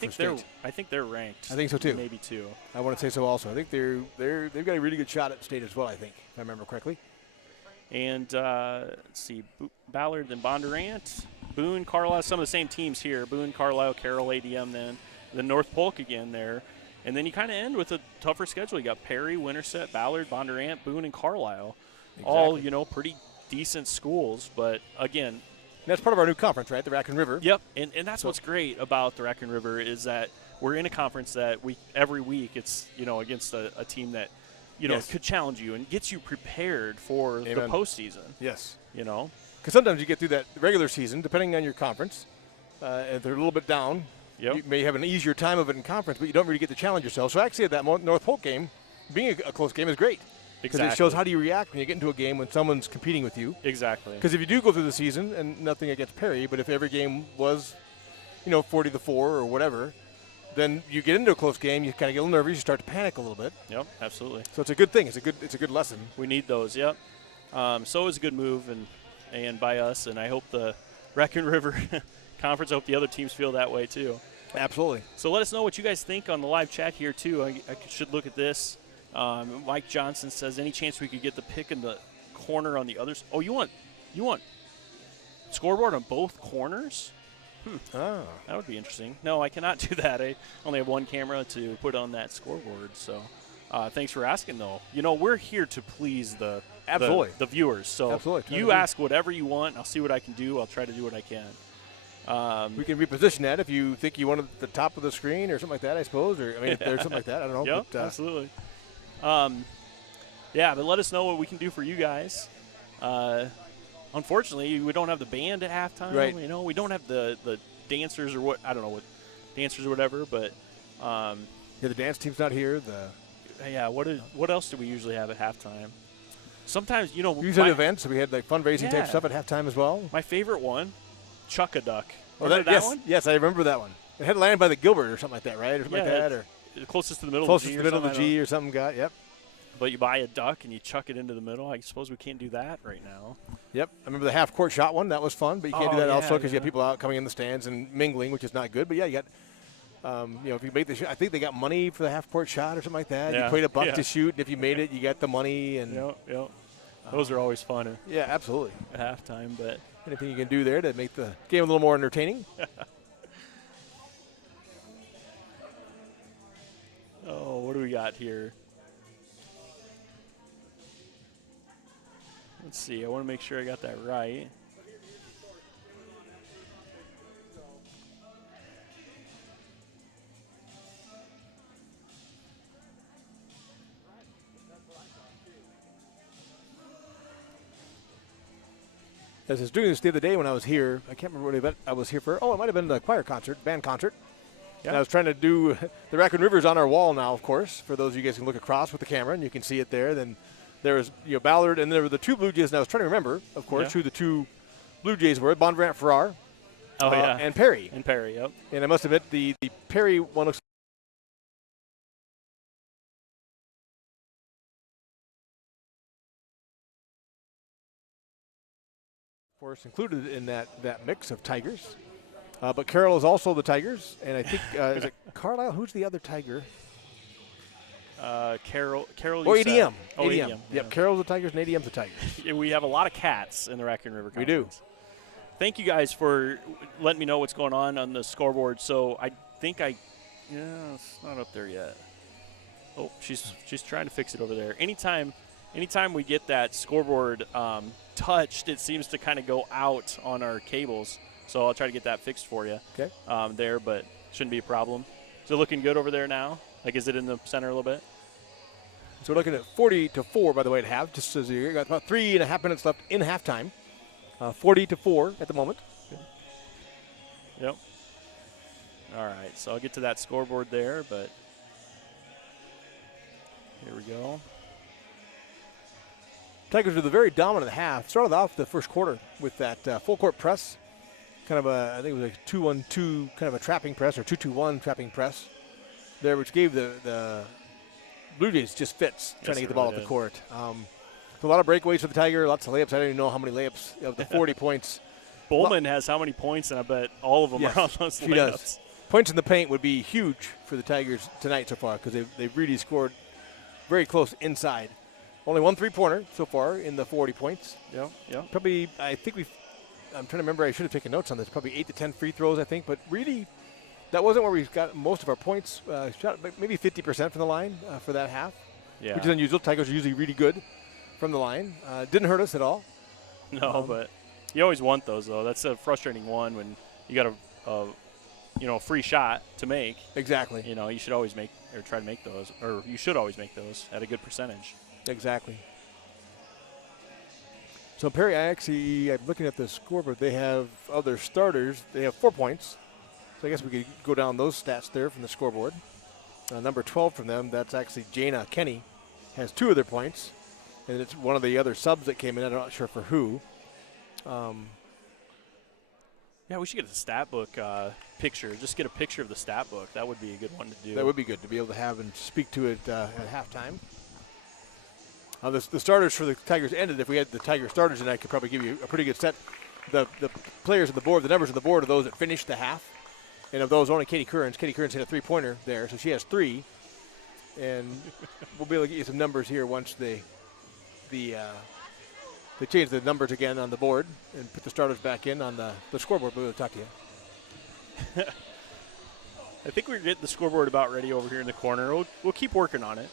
think they're ranked. I think so too. Maybe two. I want to say so also. I think they've got a really good shot at state as well. I think, if I remember correctly. And let's see, Ballard, then Bondurant, Boone, Carlisle, some of the same teams here. Boone, Carlisle, Carroll, ADM, then North Polk again there. And then you kind of end with a tougher schedule. You got Perry, Winterset, Ballard, Bondurant, Boone, and Carlisle. Exactly. All, you know, pretty decent schools. But, again. And that's part of our new conference, right, the Raccoon River? Yep, and that's what's great about the Raccoon River is that we're in a conference that every week it's, you know, against a team that, you know, could challenge you and gets you prepared for the postseason. Yes. You know? Because sometimes you get through that regular season, depending on your conference, if they're a little bit down, you may have an easier time of it in conference, but you don't really get to challenge yourself. So actually, that North Polk game, being a close game is great. Because it shows how do you react when you get into a game when someone's competing with you. Exactly. Because if you do go through the season, and nothing against Perry, but if every game was, you know, 40-4 or whatever, then you get into a close game, you kind of get a little nervous, you start to panic a little bit. Yep, absolutely. So it's a good thing. It's a good lesson. We need those. Yep. So it was a good move and by us, and I hope the Raccoon River Conference. I hope the other teams feel that way too. Absolutely. So let us know what you guys think on the live chat here too. I should look at this. Mike Johnson says, any chance we could get the pick in the corner on the others? Oh, you want scoreboard on both corners? Oh. That would be interesting. No, I cannot do that. I only have one camera to put on that scoreboard. So thanks for asking, though. You know, we're here to please the viewers. So you ask whatever you want. I'll see what I can do. I'll try to do what I can. We can reposition that if you think you want it at the top of the screen or something like that, I suppose. Or I mean, if there's something like that, I don't know. Yep, absolutely. Yeah, but let us know what we can do for you guys. Unfortunately, we don't have the band at halftime. Right. You know, we don't have the dancers or what. I don't know what dancers or whatever. But the dance team's not here. What else do we usually have at halftime? Sometimes, you know, usually events. We had like fundraising type stuff at halftime as well. My favorite one, Chuck-a-Duck. Remember that one? Yes, I remember that one. It had landed by the Gilbert or something like that, right? Or something like that, or closest to the middle. Closest to the middle of the G or something. Yep. But you buy a duck and you chuck it into the middle. I suppose we can't do that right now. Yep. I remember the half-court shot one. That was fun, but you can't do that also because you have people out coming in the stands and mingling, which is not good. But, yeah, you got, you know, if you make the shot, I think they got money for the half-court shot or something like that. You paid $1 to shoot, and if you made it, you got the money. And Yep. Those are always fun. Yeah, absolutely. At halftime, but anything you can do there to make the game a little more entertaining. Oh, what do we got here? Let's see. I want to make sure I got that right. As I was doing this the other day when I was here, I can't remember what event I was here for. Oh, it might have been the choir concert, band concert. Yeah. And I was trying to do the Raccoon River's on our wall now, of course. For those of you guys who can look across with the camera, and you can see it there. Then there was Ballard, and there were the two Blue Jays. And I was trying to remember, of course, who the two Blue Jays were: Bondurant Farrar, and Perry. And Perry, yep. And I must admit, the Perry one looks. Of course, included in that mix of Tigers. But Carroll is also the Tigers, and I think is it Carlisle? Who's the other Tiger? Carroll. Or ADM. ADM. Yep, Carroll's the Tigers and ADM's the Tigers. We have a lot of cats in the Raccoon River Conference. We do. Thank you guys for letting me know what's going on the scoreboard. So I think it's not up there yet. Oh, she's trying to fix it over there. Anytime we get that scoreboard touched, it seems to kind of go out on our cables. So I'll try to get that fixed for you. Okay. There, but shouldn't be a problem. Is it looking good over there now? Like, is it in the center a little bit? So we're looking at 40-4, by the way, at half. Just as you got about 3.5 minutes left in halftime. 40-4 at the moment. Yep. All right, so I'll get to that scoreboard there, but here we go. Tigers were the very dominant half. Started off the first quarter with that full court press. Kind of I think it was a 2-1-2 kind of a trapping press or 2-2-1 trapping press there, which gave the Blue Jays just fits trying to get the ball up the court. So a lot of breakaways for the Tiger, lots of layups. I don't even know how many layups of the 40 points. Bowman has how many points, and I bet all of them are on those layups. Does. Points in the paint would be huge for the Tigers tonight so far because they've really scored very close inside. Only one three-pointer so far in the 40 points. Yeah. Probably, I'm trying to remember, I should have taken notes on this, probably 8 to 10 free throws, I think. But really, that wasn't where we got most of our points. Shot maybe 50% from the line for that half, which is unusual. Tigers are usually really good from the line. Didn't hurt us at all. No, but you always want those, though. That's a frustrating one when you got a free shot to make. Exactly. You should always make or try to make those, or you should always make those at a good percentage. Exactly. So Perry, I'm looking at the scoreboard. They have other starters. They have 4 points. So I guess we could go down those stats there from the scoreboard. Number 12 from them, that's actually Jana Kenny, has 2 of their points. And it's one of the other subs that came in. I'm not sure for who. Yeah, we should get a stat book picture. Just get a picture of the stat book. That would be a good one to do. That would be good to be able to have and speak to it at halftime. The starters for the Tigers ended. If we had the Tiger starters, and I could probably give you a pretty good set. The players on the board, the numbers on the board are those that finished the half. And of those, only Katie Kearns. Katie Kearns hit a three-pointer there, so she has 3. And we'll be able to get you some numbers here once they change the numbers again on the board and put the starters back in on the scoreboard. We'll be able to talk to you. I think we're getting the scoreboard about ready over here in the corner. We'll keep working on it.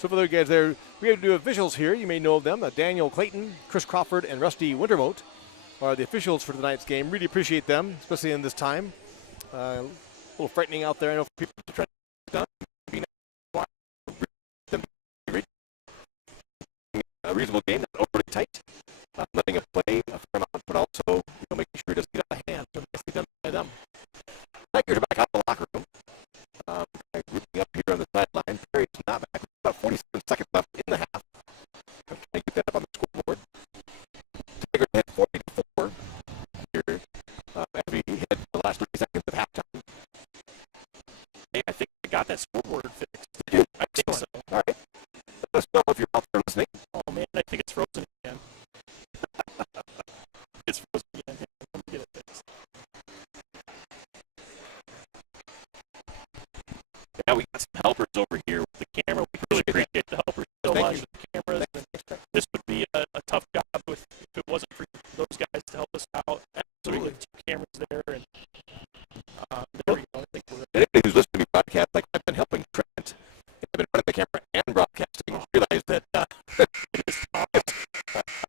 So for the guys there, we have to do officials here. You may know of them. Daniel Clayton, Chris Crawford, and Rusty Wintermote are the officials for tonight's game. Really appreciate them, especially in this time. A little frightening out there. I know people are trying to a reasonable game, not overly tight. Letting it play a fair amount, but also making sure it doesn't get out of hand. So nicely done by them. Tigers are back out of the locker room. Grouping up here on the sideline. Perry's not back. About 47 seconds left in the half. I'm trying to get that up on the scoreboard. Tigers had 40-4 here as we hit the last 30 seconds of halftime. Hey, I think I got that scoreboard fixed. Did you? I think so. All right. Let us know if you're out there listening. Oh, man, I think it's frozen again. It's frozen again. Let me get it fixed. Yeah, we got some helpers over here with the camera. We really appreciate the helpers so much with the cameras. This would be a tough job if it wasn't for those guys to help us out. Absolutely. 2 cameras there. And there we go. I think anybody who's listening to me broadcast, like I've been helping Trent. I've been running the camera and broadcasting. I realize that I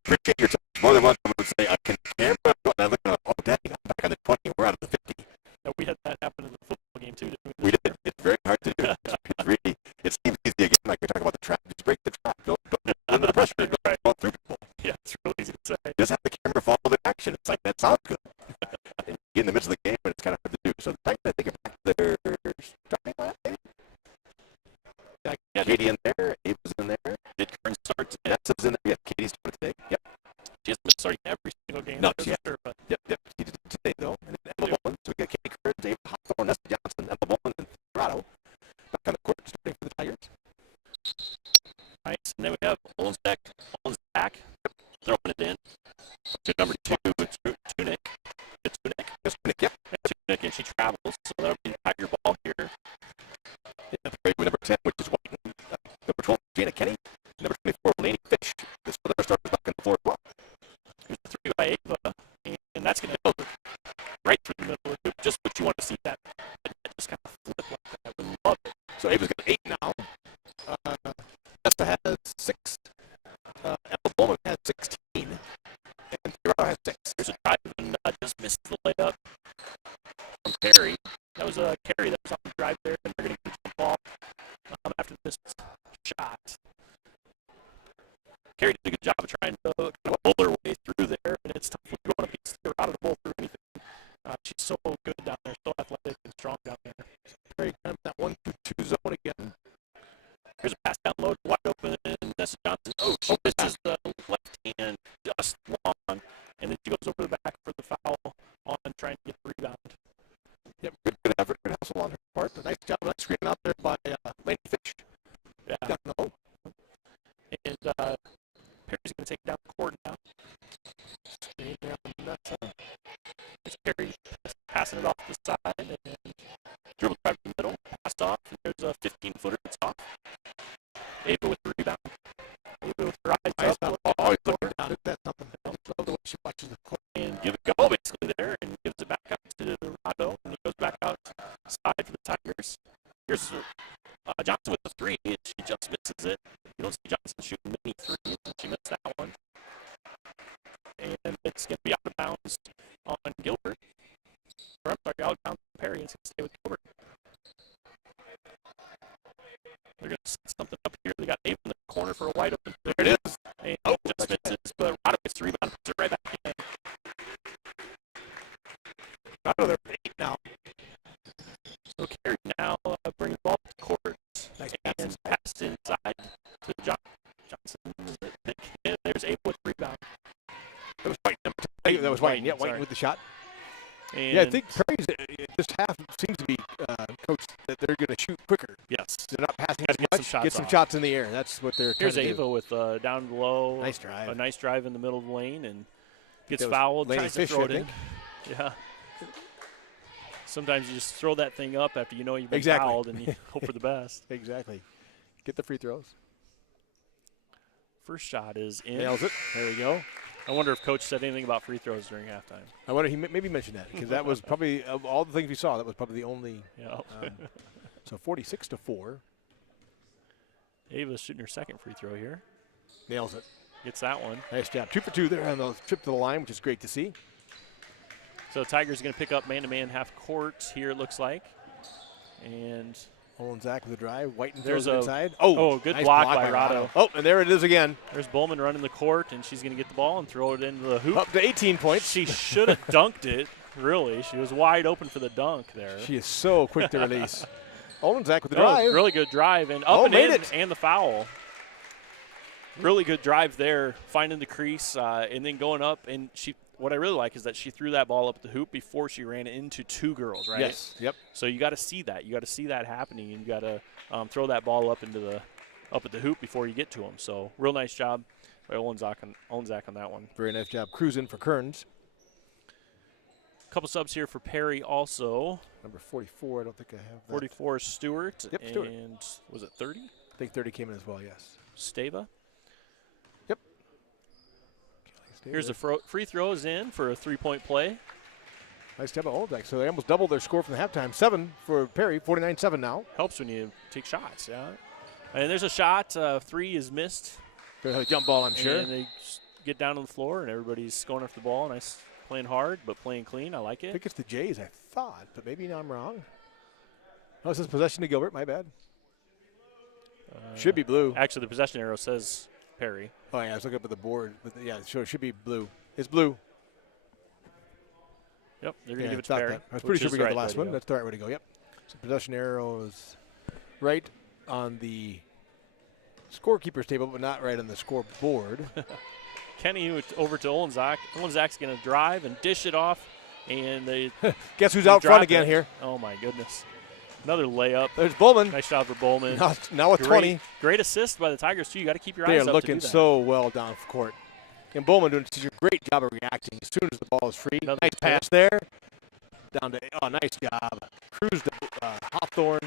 appreciate your time. More than once I would say, I can camera. And I look at oh, dang, I'm back on the 20. We're out of the 50. Yeah, we had that happen in the football game, too, didn't we? We did. It's very hard to do. It seems easy again, like we're talking about the track. Just break the track. Don't under the pressure. Go through people. Yeah, it's really easy to say. Just have the camera follow the action. It's like, that sounds good. And you get in the midst of the game, but it's kind of hard to do. So the fact that they get back to their starting line, maybe? Yeah, Katie in there. Abe was in there. Did Kern start? Nessa's in there. Yeah, Katie's starting today. Yep. She hasn't been starting every single game. No, she sure, but Yep. She did today, though. And then Emma Bowman. So we got Katie Kern, Dave Hawthorne, Nessa Johnson, Emma Bowman, and Colorado. Back on the court starting for the Tigers. Nice. And then we have Olensbeck. Olensbeck throwing it in to number 2, Tunick. It's Tunick. Yes, Tunick, yeah. Tunick, and she travels, so that'll be a Tiger ball here. Yeah, with number 10, which is White. Number 12, Jana Kenny. Number 24, Laney Fish. This other starters back on the floor as well. Here's the 3 by Ava, and that's going to go right through the middle. Just what you want to see that. Just kind of flip like that. I would love it. So Ava's got 8 now. Nessa has 6. Emma Bowman has 16. shot. Carrie did a good job of trying to kind of pull her way through there, and it's tough when you're going against her out of the bowl through anything. She's so good down there, so athletic and strong down there. Very kind of that 1-2 zone again. Here's a pass down low, wide open, and Nessa Johnson. Oh, she misses the left hand just long, and then she goes over the back for the foul on trying to get the rebound. Yep, good effort, good hustle on her part. A nice job, nice screen out there by Lady Fish. Yeah. Down low. And Perry's going to take down the court now. Stay down, It's Perry passing it off the side, and dribble drive to the middle, passed off, and there's a 15-footer that's off. Ava with the rebound. Ava with her eyes up. Always looking down. That's something. I love the way she watches the court. And give it go basically there, and gives it back out to Rado, and he goes back outside for the Tigers. Here's Johnson with the three, and she just misses it. You don't see Johnson shooting many threes, and she missed that one. And it's going to be out of bounds on Gilbert. Or I'm sorry, out of bounds on Perry, and it's going to stay with Gilbert. They're going to set something up here. They got Ava in the corner for a wide open. There it is. And just misses, but Rado gets the rebound, puts it right back in. Rado, they're 8 now. So Carey now bringing the ball to the court. Nice and passed inside to Johnson. And there's Ava with the rebound. That was White. That was White. Yeah, White with the shot. And yeah, I think Perry's just half seems to be coached that they're going to shoot quicker. Yes. They're not passing as much. Get some shots in the air. That's what they're trying to do. Here's Ava with down low. Nice drive. A nice drive in the middle of the lane and gets fouled. Tries to throw it in. Yeah. Sometimes you just throw that thing up after you know you've been fouled and you hope for the best. Exactly. Get the free throws. First shot is in. Nails it. There we go. I wonder if Coach said anything about free throws during halftime. I wonder he maybe mentioned that because that was probably of all the things we saw. That was probably the only. Yeah. So 46-4. Ava's shooting her second free throw here. Nails it. Gets that one. Nice job. 2 for 2 there on the trip to the line, which is great to see. So Tigers are going to pick up man-to-man half court here, it looks like. And Olin Zach with a drive. White and there's throws it inside. Good nice block by Rado. Oh, and there it is again. There's Bowman running the court, and she's going to get the ball and throw it into the hoop. Up to 18 points. She should have dunked it, really. She was wide open for the dunk there. She is so quick to release. Olin Zach with the drive. Really good drive. And up and in, and the foul. Really good drive there, finding the crease, and then going up. And what I really like is that she threw that ball up at the hoop before she ran into 2 girls, right? Yes. Yep. So you got to see that. You got to see that happening, and you got to throw that ball up at the hoop before you get to them. So real nice job by Olin Zach on that one. Very nice job cruising for Kearns. Couple subs here for Perry also. Number 44, I don't think I have that. 44 is Stewart. Yep, Stewart. And was it 30? I think 30 came in as well, yes. Stava. Yep. Here's the free throws in for a 3-point play. Nice job by Oldak. So they almost doubled their score from the halftime. 7 for Perry, 49-7 now. Helps when you take shots, yeah. And there's a shot. 3 is missed. Good jump ball, I'm sure. And they get down on the floor, and everybody's going after the ball. Nice. Playing hard, but playing clean. I like it. I think it's the Jays, I thought, but maybe I'm wrong. Oh, it says possession to Gilbert. My bad. Should be blue. Actually, the possession arrow says Perry. Oh, yeah, I was looking up at the board. But yeah, so it should be blue. It's blue. Yep, they're going to give it to Perry. I was pretty sure we got the last one. That's the right way to go. Yep. So possession arrow is right on the scorekeeper's table, but not right on the scoreboard. Kenny over to Olin Zach. Olin Zach's going to drive and dish it off, and they guess who's out front again here? Oh my goodness! Another layup. There's Bowman. Nice job for Bowman. Now with 20. Great assist by the Tigers too. You got to keep your eyes up. They're looking so well down court, and Bowman doing such a great job of reacting as soon as the ball is free. Nice pass there. Down to nice job. Cruz to Hawthorne.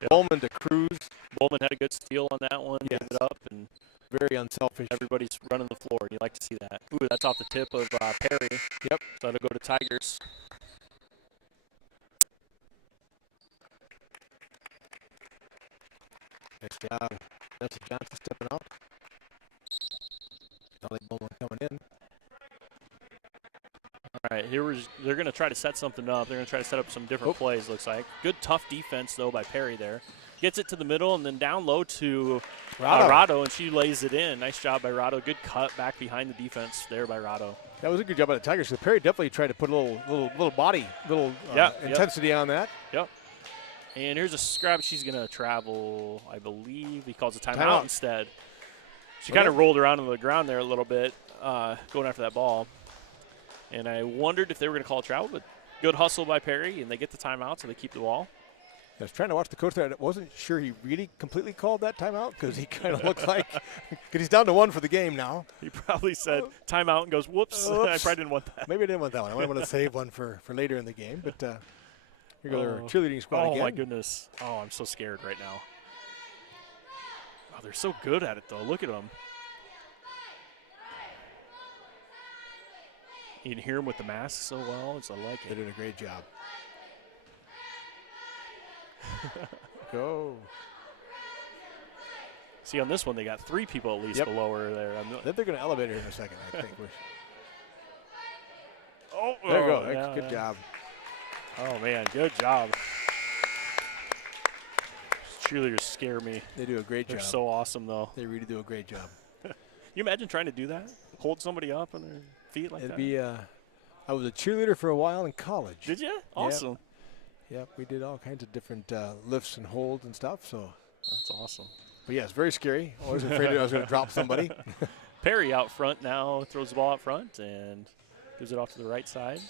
Yep. Bowman to Cruz. Bowman had a good steal on that one. Yes. Gave it up and. Very unselfish. Everybody's running the floor, and you like to see that. Ooh, that's off the tip of Perry. Yep. So it'll go to Tigers. Nice job. That's Johnson stepping out. Ellie Bowman coming in. All right, they're going to try to set something up. They're going to try to set up some different plays, looks like. Good, tough defense, though, by Perry there. gets it to the middle and then down low to Rado. Rado, and she lays it in. Nice job by Rado. Good cut back behind the defense there by Rado. That was a good job by the Tigers. So Perry definitely tried to put a little body, intensity on that. Yep. And here's a scrap. She's going to travel, I believe. He calls a timeout instead. She kind of rolled around on the ground there a little bit, going after that ball. And I wondered if they were going to call a travel, but good hustle by Perry, and they get the timeout, so they keep the ball. I was trying to watch the coach there. I wasn't sure he really completely called that timeout because he kind of looked like – because he's down to 1 for the game now. He probably said timeout and goes, whoops. I probably didn't want that. Maybe I didn't want that one. I might want to save one for later in the game. But here goes their cheerleading squad again. Oh, my goodness. Oh, I'm so scared right now. Oh, they're so good at it, though. Look at them. You can hear them with the mask so well. I like it. They're doing a great job. Go. See, on this one, they got 3 people at least below her there. Then they're going to elevate her in a second, I think. Oh, there you go. Yeah, good job. Oh, man, good job. Cheerleaders scare me. They do a great job. They're so awesome, though. They really do a great job. You imagine trying to do that? Hold somebody up on their feet like that? It'd be, I was a cheerleader for a while in college. Did you? Awesome. Yep, we did all kinds of different lifts and holds and stuff. So that's awesome. But yeah, it's very scary. Always afraid I was going to drop somebody. Perry out front now throws the ball out front and gives it off to the right side.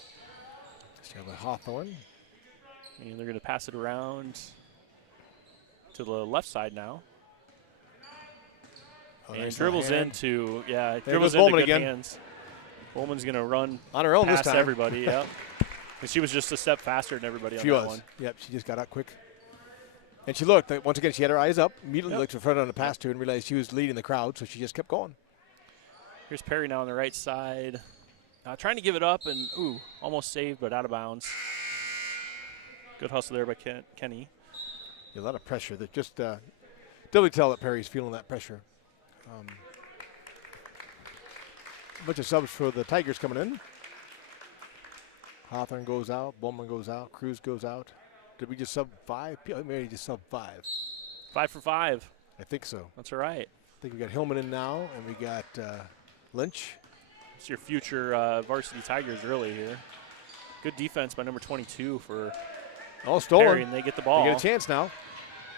Still by Hawthorne. And they're going to pass it around to the left side now. Oh, and nice dribbles hand. into, There dribbles goes into Bowman good again. hands. Bowman's going to run on her own past this time. Everybody, yep. And she was just a step faster than everybody on that one. Yep, she just got out quick. And she looked. Once again, she had her eyes up, immediately looked in front on the pass to and realized she was leading the crowd, so she just kept going. Here's Perry now on the right side. Trying to give it up and, almost saved, but out of bounds. Good hustle there by Kenny. A lot of pressure. That just definitely tell that Perry's feeling that pressure. A bunch of subs for the Tigers coming in. Hawthorne goes out. Bowman goes out. Cruz goes out. Did we just sub 5? Maybe just sub 5. 5 for 5. I think so. That's all right. I think we got Hillman in now, and we got Lynch. It's your future varsity Tigers early here. Good defense by number 22 for stolen. Perry, and they get the ball. They get a chance now.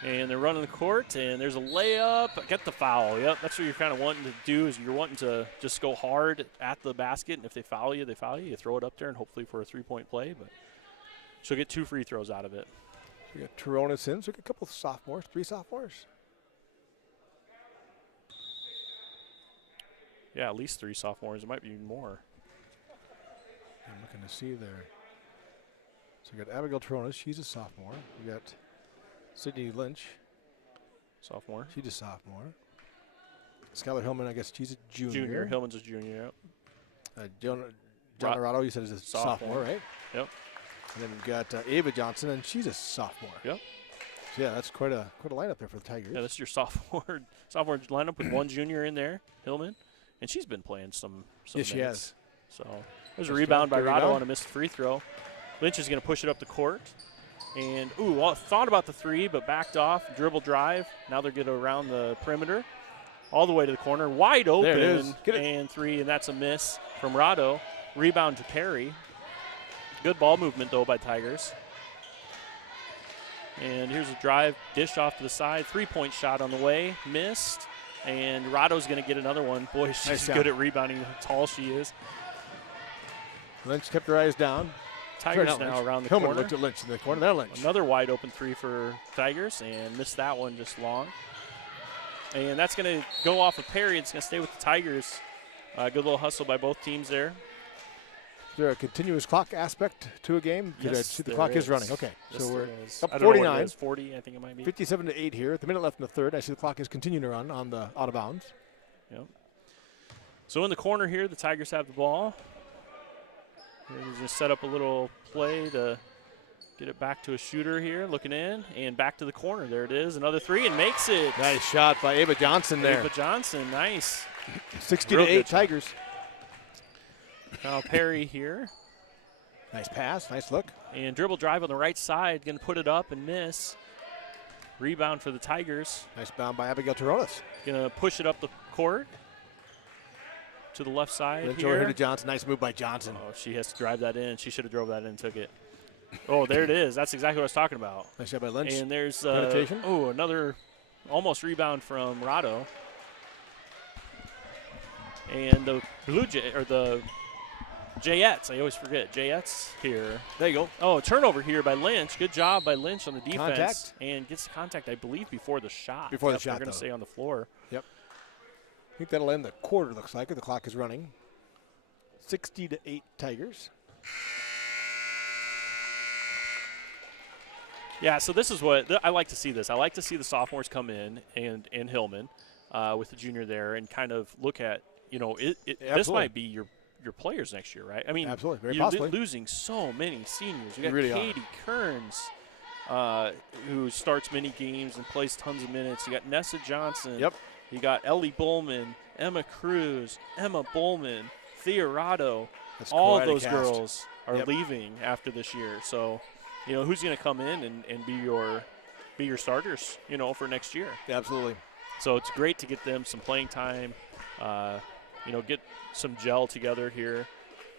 And they're running the court, and there's a layup. Get the foul. Yep, that's what you're kind of wanting to do is you're wanting to just go hard at the basket, and if they foul you, they foul you. You throw it up there, and hopefully for a three-point play. But she'll get 2 free throws out of it. We got Turonis in, so we got a couple of sophomores, 3 sophomores. Yeah, at least 3 sophomores. It might be more. I'm looking to see there. So we got Abigail Turonis. She's a sophomore. We got Sydney Lynch. Sophomore. She's a sophomore. Skylar Hillman, I guess she's a junior. Hillman's a junior, yep. John Dorado, you said, is a sophomore, right? Yep. And then we've got Ava Johnson, and she's a sophomore. Yep. So yeah, that's quite a lineup there for the Tigers. Yeah, this is your sophomore lineup with 1 junior in there, Hillman, and she's been playing some yes, she has. So there's a rebound by Rado on a missed free throw. Lynch is going to push it up the court. And, thought about the 3, but backed off. Dribble drive. Now they're going to around the perimeter. All the way to the corner. Wide open. There it is. Get it. And 3, and that's a miss from Rado. Rebound to Perry. Good ball movement, though, by Tigers. And here's a drive. Dish off to the side. 3-point shot on the way. Missed. And Rado's going to get another one. Boy, she's nice good at rebounding. How tall she is. Lynch kept her eyes down. Tigers now around the Hillman corner. looked at Lynch in the corner. There, Lynch. Another wide open 3 for Tigers, and missed that one just long. And that's going to go off of Perry. It's going to stay with the Tigers. Good little hustle by both teams there. Is there a continuous clock aspect to a game? Yes, the clock is running. Okay, yes, so we're up 49. 40, I think it might be. 57-8 here. With a minute left in the third. I see the clock is continuing to run on the out of bounds. Yep. So in the corner here, the Tigers have the ball. They're just set up a little play to get it back to a shooter here, looking in, and back to the corner. There it is, another 3, and makes it. Nice shot by Ava Johnson there. Ava Johnson, nice. 60-8 Tigers. Now Perry here. Nice pass, nice look. And dribble drive on the right side, going to put it up and miss. Rebound for the Tigers. Nice bound by Abigail Toronis. Going to push it up the court to the left side Lynch here. over here to Johnson. Nice move by Johnson. Oh, she has to drive that in. She should have drove that in and took it. Oh, there it is. That's exactly what I was talking about. Nice shot by Lynch. And there's penetration. Another almost rebound from Rado. And the the Jayettes, I always forget. Jayettes here. There you go. Oh, turnover here by Lynch. Good job by Lynch on the defense. Contact. And gets the contact, I believe, before the shot. Before the shot, they're going to say on the floor. Yep. I think that'll end the quarter, looks like. The clock is running. 60-8 Tigers. Yeah, so this is what I like to see this. I like to see the sophomores come in and Hillman with the junior there and kind of look at, this might be your players next year, right? I mean, absolutely, very you're possibly. Losing so many seniors. You got really Katie Kearns, who starts many games and plays tons of minutes. You got Nessa Johnson. Yep. You got Ellie Bowman, Emma Cruz, Emma Bowman, Thea Rado. All of those girls are leaving after this year. So, who's going to come in and be your starters, for next year? Absolutely. So it's great to get them some playing time, get some gel together here,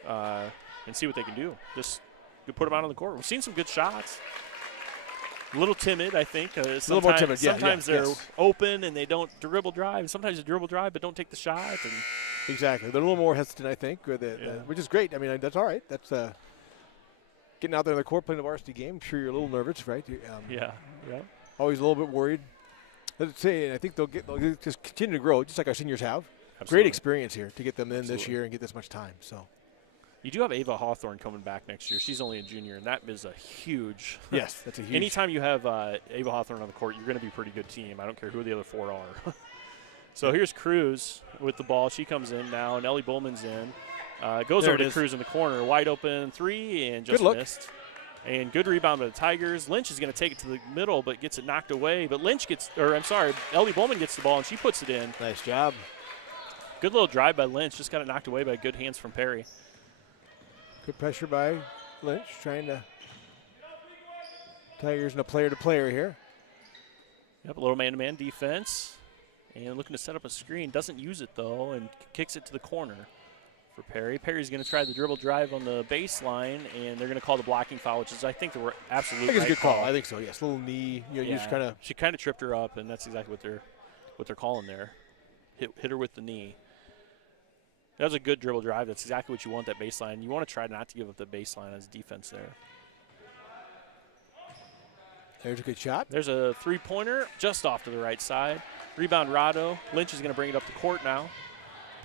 and see what they can do. Just put them out on the court. We've seen some good shots. A little timid, I think. A little more timid, sometimes they're open and they don't dribble drive. Sometimes they dribble drive but don't take the shot. And exactly. They're a little more hesitant, I think, which is great. I mean, that's all right. That's getting out there on the court, playing a varsity game. I'm sure you're a little nervous, right? Yeah. Always a little bit worried. Let's say, I think they'll just continue to grow, just like our seniors have. Absolutely. Great experience here to get them in this year and get this much time. So. You do have Ava Hawthorne coming back next year. She's only a junior, and that is a huge. Yes, that's a huge. Anytime you have Ava Hawthorne on the court, you're going to be a pretty good team. I don't care who the other four are. So here's Cruz with the ball. She comes in now, and Ellie Bowman's in. Goes over to Cruz in the corner. Wide open three, and just missed. And good rebound by the Tigers. Lynch is going to take it to the middle, but gets it knocked away. But Ellie Bowman gets the ball, and she puts it in. Nice job. Good little drive by Lynch. Just got it knocked away by good hands from Perry. Good pressure by Lynch, trying to Tigers in a player-to-player here. Yep, a little man-to-man defense. And looking to set up a screen. Doesn't use it, though, and kicks it to the corner for Perry. Perry's going to try the dribble drive on the baseline, and they're going to call the blocking foul, which is, I think, the absolute I think it's right a good call. I think so, yes. Little knee. You just kind of. She kind of tripped her up, and that's exactly what they're calling there. Hit her with the knee. That was a good dribble drive. That's exactly what you want, that baseline. You want to try not to give up the baseline as defense there. There's a good shot. There's a three-pointer just off to the right side. Rebound Rado. Lynch is going to bring it up the court now.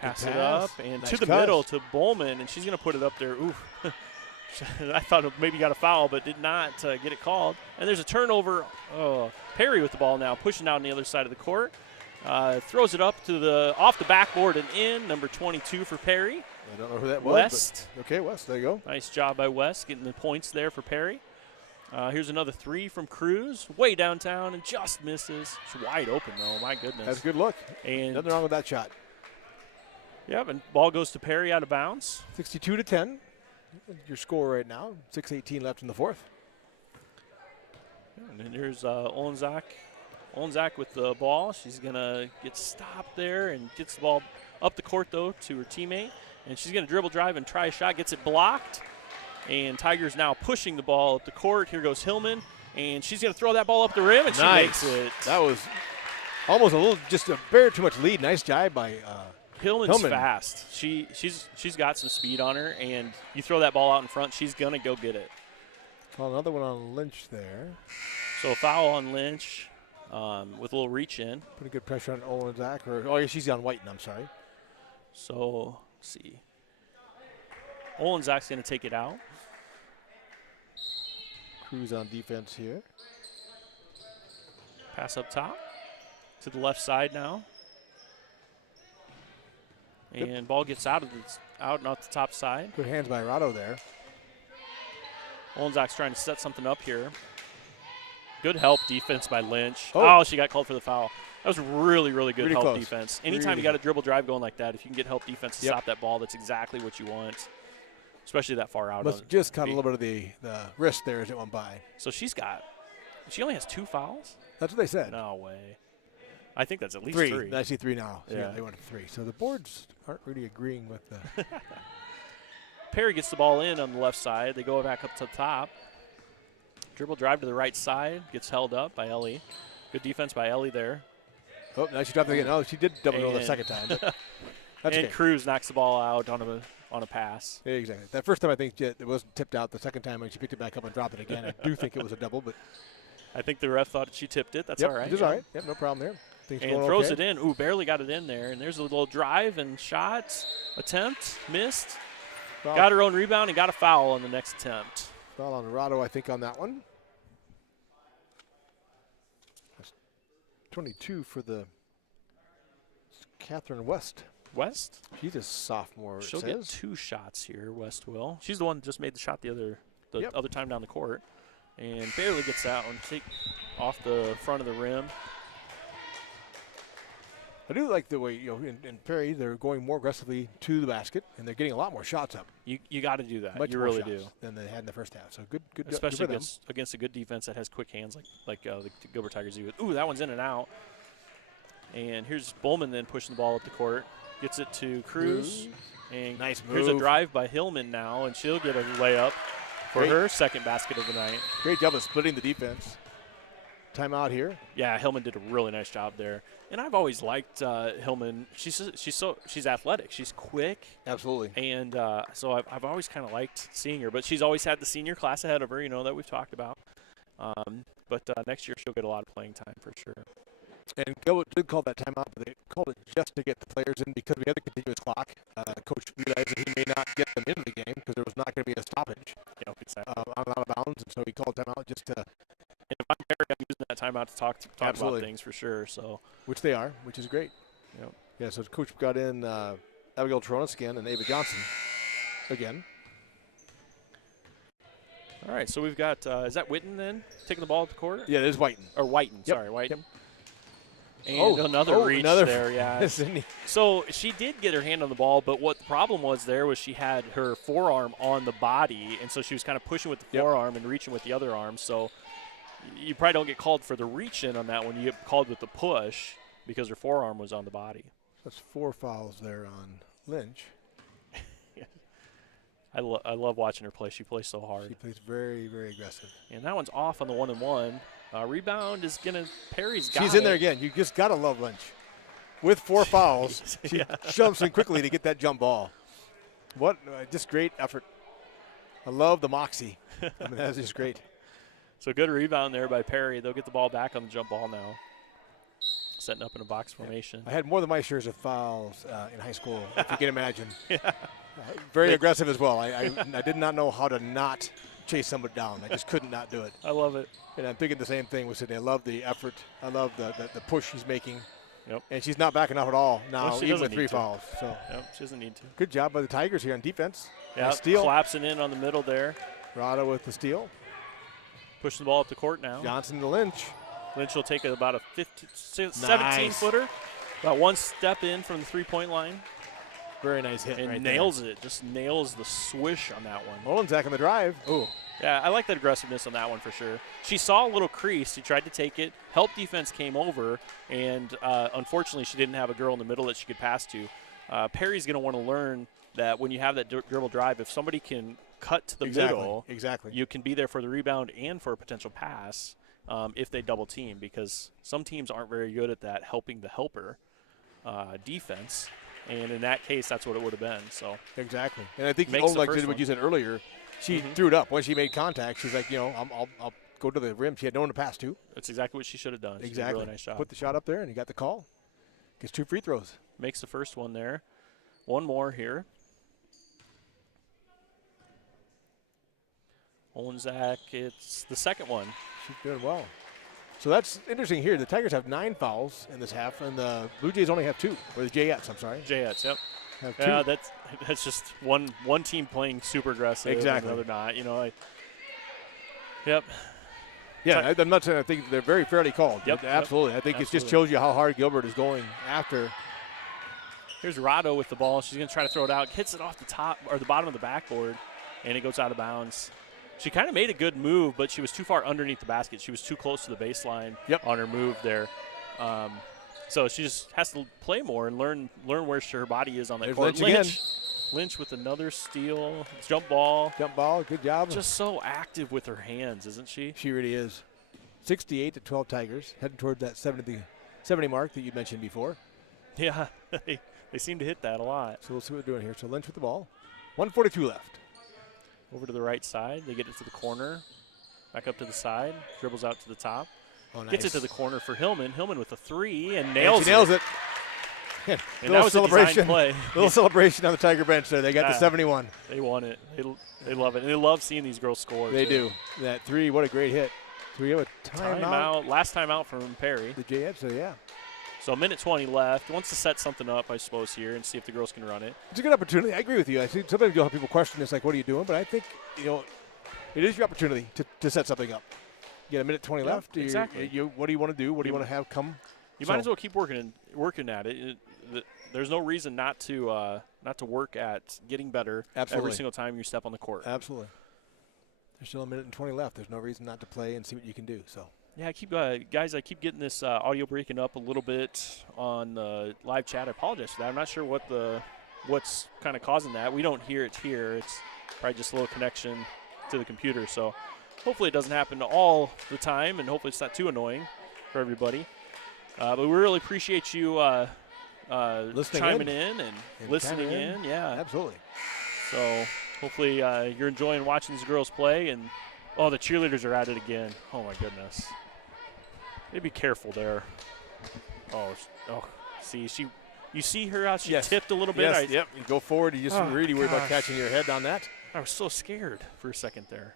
Pass it up and to the middle to Bowman, and she's going to put it up there. Ooh. I thought it maybe got a foul, but did not get it called. And there's a turnover. Oh, Perry with the ball now, pushing out on the other side of the court. Throws it up to off the backboard and in, number 22 for Perry. I don't know who that was. West. Okay, West, there you go. Nice job by West, getting the points there for Perry. Here's another three from Cruz, way downtown, and just misses. It's wide open, though, my goodness. That's a good look. And nothing wrong with that shot. Yep, and ball goes to Perry out of bounds. 62-10, your score right now. 6:18 left in the fourth. And then here's Olenzak. Olenzak with the ball. She's going to get stopped there and gets the ball up the court, though, to her teammate. And she's going to dribble drive and try a shot. Gets it blocked. And Tigers now pushing the ball up the court. Here goes Hillman. And she's going to throw that ball up the rim, and she makes it. That was almost just a very too much lead. Nice job by Hillman's fast. She's got some speed on her, and you throw that ball out in front, she's going to go get it. Call another one on Lynch there. So a foul on Lynch. With a little reach in. Pretty good pressure on Olenzak. She's on Whiten, I'm sorry. So, let's see. Olenzak's going to take it out. Cruz on defense here. Pass up top to the left side now. And ball gets out and off the top side. Good hands by Rado there. Olenzak's trying to set something up here. Good help defense by Lynch. Oh, she got called for the foul. That was really, really good help defense. Anytime you got a dribble drive going like that, if you can get help defense to stop that ball, that's exactly what you want, especially that far out. Must just caught a little bit of the wrist there as it went by. So she only has 2 fouls? That's what they said. No way. I think that's at least Three. three. I see 3 now. So Yeah. they went to 3. So the boards aren't really agreeing with the. Perry gets the ball in on the left side. They go back up to the top. Dribble drive to the right side. Gets held up by Ellie. Good defense by Ellie there. Oh, now she dropped it again. Oh, she did double dribble the And- second time. But that's And okay. Cruz knocks the ball out on a pass. Yeah, exactly. That first time I think it wasn't tipped out. The second time when she picked it back up and dropped it again, I do think it was a double. But I think the ref thought she tipped it. That's yep, all right. It is all right. Yep, no problem there. Things And going throws okay. it in. Ooh, barely got it in there. And there's a little drive and shot attempt. Missed. Foul, Got her own rebound and got a foul on the next attempt. foul on Rado, I think, on that one. That's 22 for the Catherine West. West? She's a sophomore. She'll it get says. 2 shots here, West will. She's the one that just made the shot the Yep. other time down the court. And barely gets that one. Take off the front of the rim. I do like the way, in Perry, they're going more aggressively to the basket, and they're getting a lot more shots up. You got to do that. Much You more really shots do. than they had in the first half. So good Especially good for them. against a good defense that has quick hands like the Gilbert Tigers do. Ooh, that one's in and out. And here's Bowman then pushing the ball up the court. Gets it to Cruz. And Nice here's a move. drive by Hillman now, and she'll get a layup for Great. her second basket of the night. Great job of splitting the defense. Timeout here. Yeah, Hillman did a really nice job there. And I've always liked Hillman. She's athletic. She's quick. Absolutely. And so I've always kind of liked seeing her. But she's always had the senior class ahead of her, that we've talked about. But next year she'll get a lot of playing time for sure. And Gilbert did call that timeout, but they called it just to get the players in because we had the continuous clock. Coach realized that he may not get them into the game because there was not going to be a stoppage Exactly. on out of bounds, and so he called timeout just to, And if I'm Perry, I'm using that timeout to talk Absolutely. about things for sure. So which they are, which is great. Yep. Yeah, so Coach got in Abigail Tronis again and Ava Johnson again. all right, so we've got is that Witten then taking the ball at the court? Yeah, there's Whiten. Or Whiten, Yep. sorry, Whiten. Yep. And another reach there, yeah. Sydney. So she did get her hand on the ball, but what the problem was there was she had her forearm on the body, and so she was kind of pushing with the Yep. forearm and reaching with the other arm. So you probably don't get called for the reach in on that one. You get called with the push because her forearm was on the body. That's 4 fouls there on Lynch. I love watching her play. She plays so hard. She plays very, very aggressive. And that one's off on the 1-and-1. Rebound is going to – Perry's got She's in there it. again. You just got to love Lynch. With 4 fouls, she jumps in quickly to get that jump ball. What just great effort. I love the moxie. I mean, that's just great. So good rebound there by Perry. They'll get the ball back on the jump ball now. Setting up in a box formation. I had more than my shares of fouls in high school, if you can imagine. Very aggressive as well. I did not know how to not chase somebody down. I just couldn't not do it. I love it. And I'm thinking the same thing with Sydney. I love the effort. I love the push she's making. Yep. And she's not backing off at all now, Well, she even doesn't with 3 need to. fouls. So Yep, she doesn't need to. good job by the Tigers here on defense. Yeah, Nice steal. collapsing in on the middle there. Rada with the steal. Pushing the ball up the court now. Johnson to Lynch. Lynch will take about a 17-footer. About one step in from the three-point line. Very nice hit And right nails it. Just nails the swish on that one. Molenczak on the drive. Ooh. Yeah, I like that aggressiveness on that one for sure. She saw a little crease. She tried to take it. Help defense came over, and unfortunately she didn't have a girl in the middle that she could pass to. Perry's going to want to learn that when you have that dribble drive, if somebody can cut to the middle, you can be there for the rebound and for a potential pass if they double team, because some teams aren't very good at that, helping the helper defense. And in that case, that's what it would have been. So Exactly. And I think Makes the Olek first did what one. you said earlier. She threw it up. When she made contact, she's like, I'll go to the rim. She had no one to pass to. that's exactly what she should have done. She did Exactly. a really nice job. Put the shot up there, and he got the call. Gets 2 free throws. Makes the first one there. One more here. Olenczak, it's the second one. She's doing well. So that's interesting here. The Tigers have 9 fouls in this half, and the Blue Jays only have 2. Or the Jayettes, I'm sorry. Jayettes, yep. Have 2. Yeah, that's just one team playing super aggressive, Exactly. and the other not. Yep. Yeah, I'm not saying I think they're very fairly called. Yep, Absolutely. yep. I think it just Absolutely. shows you how hard Gilbert is going after. Here's Rado with the ball. She's going to try to throw it out. Hits it off the top or the bottom of the backboard, and it goes out of bounds. She kind of made a good move, but she was too far underneath the basket. She was too close to the baseline on her move there. So she just has to play more and learn where her body is on that court. Lynch with another steal. Jump ball. Jump ball. Good job. Just so active with her hands, isn't she? She really is. 68 to 12 Tigers, heading toward that 70 mark that you mentioned before. Yeah, they seem to hit that a lot. So we'll see what we're doing here. So Lynch with the ball. 1:42 left. Over to the right side. They get it to the corner. Back up to the side. Dribbles out to the top. Oh, nice. Gets it to the corner for Hillman. Hillman with a 3 and nails it. Nails it. And that was celebration. A play. Little celebration on the Tiger bench there. They got the 71. They won it. They love it. And they love seeing these girls score. They do. That 3, what a great hit. Do we have a timeout? Last time out from Perry. The J-Ed, so yeah. So a minute 20 left. Wants to set something up, I suppose, here and see if the girls can run it. It's a good opportunity. I agree with you. I think sometimes you'll have people question this, like, what are you doing? But I think, it is your opportunity to set something up. You got a minute 20 left. Exactly. What do you want to do? What do you want to have come? You might as well keep working at it. There's no reason not to work at getting better every single time you step on the court. Absolutely. There's still a minute and 20 left. There's no reason not to play and see what you can do. So. Yeah, guys, I keep getting this audio breaking up a little bit on the live chat. I apologize for that. I'm not sure what's kind of causing that. We don't hear it here. It's probably just a little connection to the computer. So hopefully it doesn't happen all the time, and hopefully it's not too annoying for everybody. But we really appreciate you chiming in and listening in. Yeah, absolutely. So hopefully you're enjoying watching these girls play. And the cheerleaders are at it again. Oh my goodness. Maybe be careful there. See, you see her how she tipped a little bit? Yes, yep. You go forward. You just really worry about catching your head on that. I was so scared for a second there.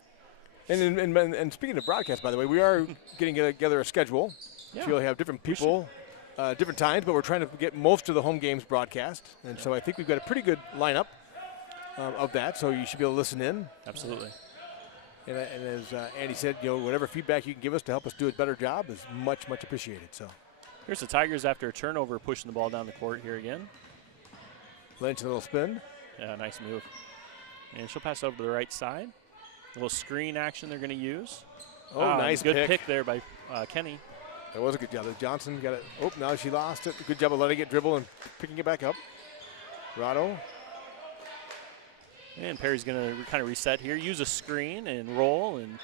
And speaking of broadcast, by the way, we are getting together a schedule. Yeah. So you'll have different people, different times, but we're trying to get most of the home games broadcast. And so I think we've got a pretty good lineup of that, so you should be able to listen in. Absolutely. And as Andy said, whatever feedback you can give us to help us do a better job is much, much appreciated. So here's the Tigers after a turnover, pushing the ball down the court here again. Lynch, a little spin. Yeah, nice move. And she'll pass over to the right side. A little screen action they're going to use. Oh, nice good pick there by Kenny. That was a good job. Johnson got it. Oh, now she lost it. Good job of letting it dribble and picking it back up. Rado. And Perry's going to kind of reset here, use a screen and roll and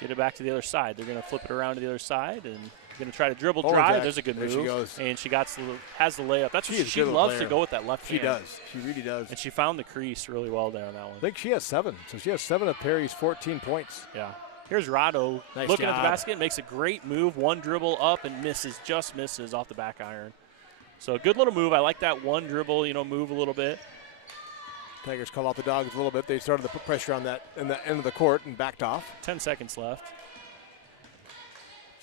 get it back to the other side. They're going to flip it around to the other side and going to try to dribble drive. There's a good move. There she goes. And she has the layup. That's what she loves to go with that left hand. She does. She really does. And she found the crease really well there on that one. I think she has 7. So she has 7 of Perry's 14 points. Yeah. Here's Rado looking at the basket, makes a great move. One dribble up and just misses off the back iron. So a good little move. I like that one dribble, move a little bit. Tigers call out the dogs a little bit. They started to put pressure on that in the end of the court and backed off. 10 seconds left.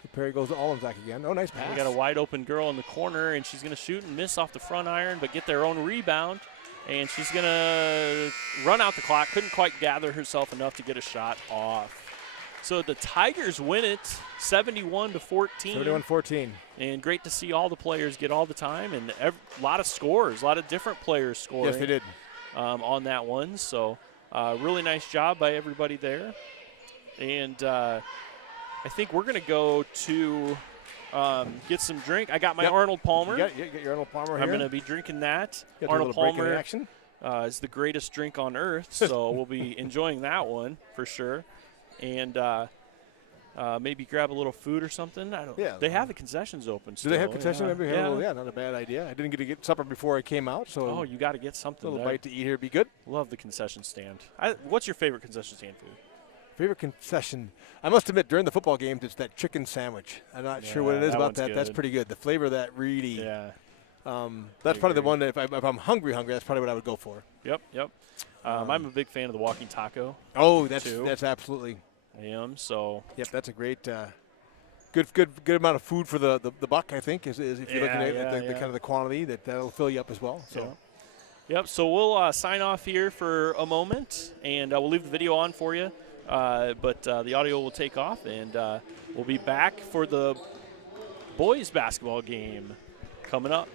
So Perry goes to Ollensack again. Oh, nice pass. We got a wide open girl in the corner, and she's going to shoot and miss off the front iron, but get their own rebound. And she's going to run out the clock. Couldn't quite gather herself enough to get a shot off. So the Tigers win it 71-14. 71-14. And great to see all the players get all the time, and a lot of scores, a lot of different players scoring. Yes, they did. On that one. So really nice job by everybody there. And I think we're going to go to get some drink. I got my Arnold Palmer. Get your Arnold Palmer here. I'm going to be drinking that. Arnold Palmer is the greatest drink on earth, so we'll be enjoying that one for sure. And maybe grab a little food or something. They have the concessions open still. Do they have concessions? Yeah, not a bad idea. I didn't get to get supper before I came out, so. You got to get something. A little bite to eat here would be good. Love the concession stand. What's your favorite concession stand food? Favorite concession? I must admit, during the football games, it's that chicken sandwich. I'm not sure what it is about that. Good. That's pretty good. The flavor of that really. Yeah. That's probably the one that if I'm hungry, that's probably what I would go for. Yep. I'm a big fan of the walking taco. Oh, that's absolutely. I am, so. Yep, that's a great, good amount of food for the buck, I think, is if you're looking at the kind of the quantity, that'll fill you up as well. So. Yep, so we'll sign off here for a moment, and we'll leave the video on for you. But the audio will take off, and we'll be back for the boys basketball game coming up.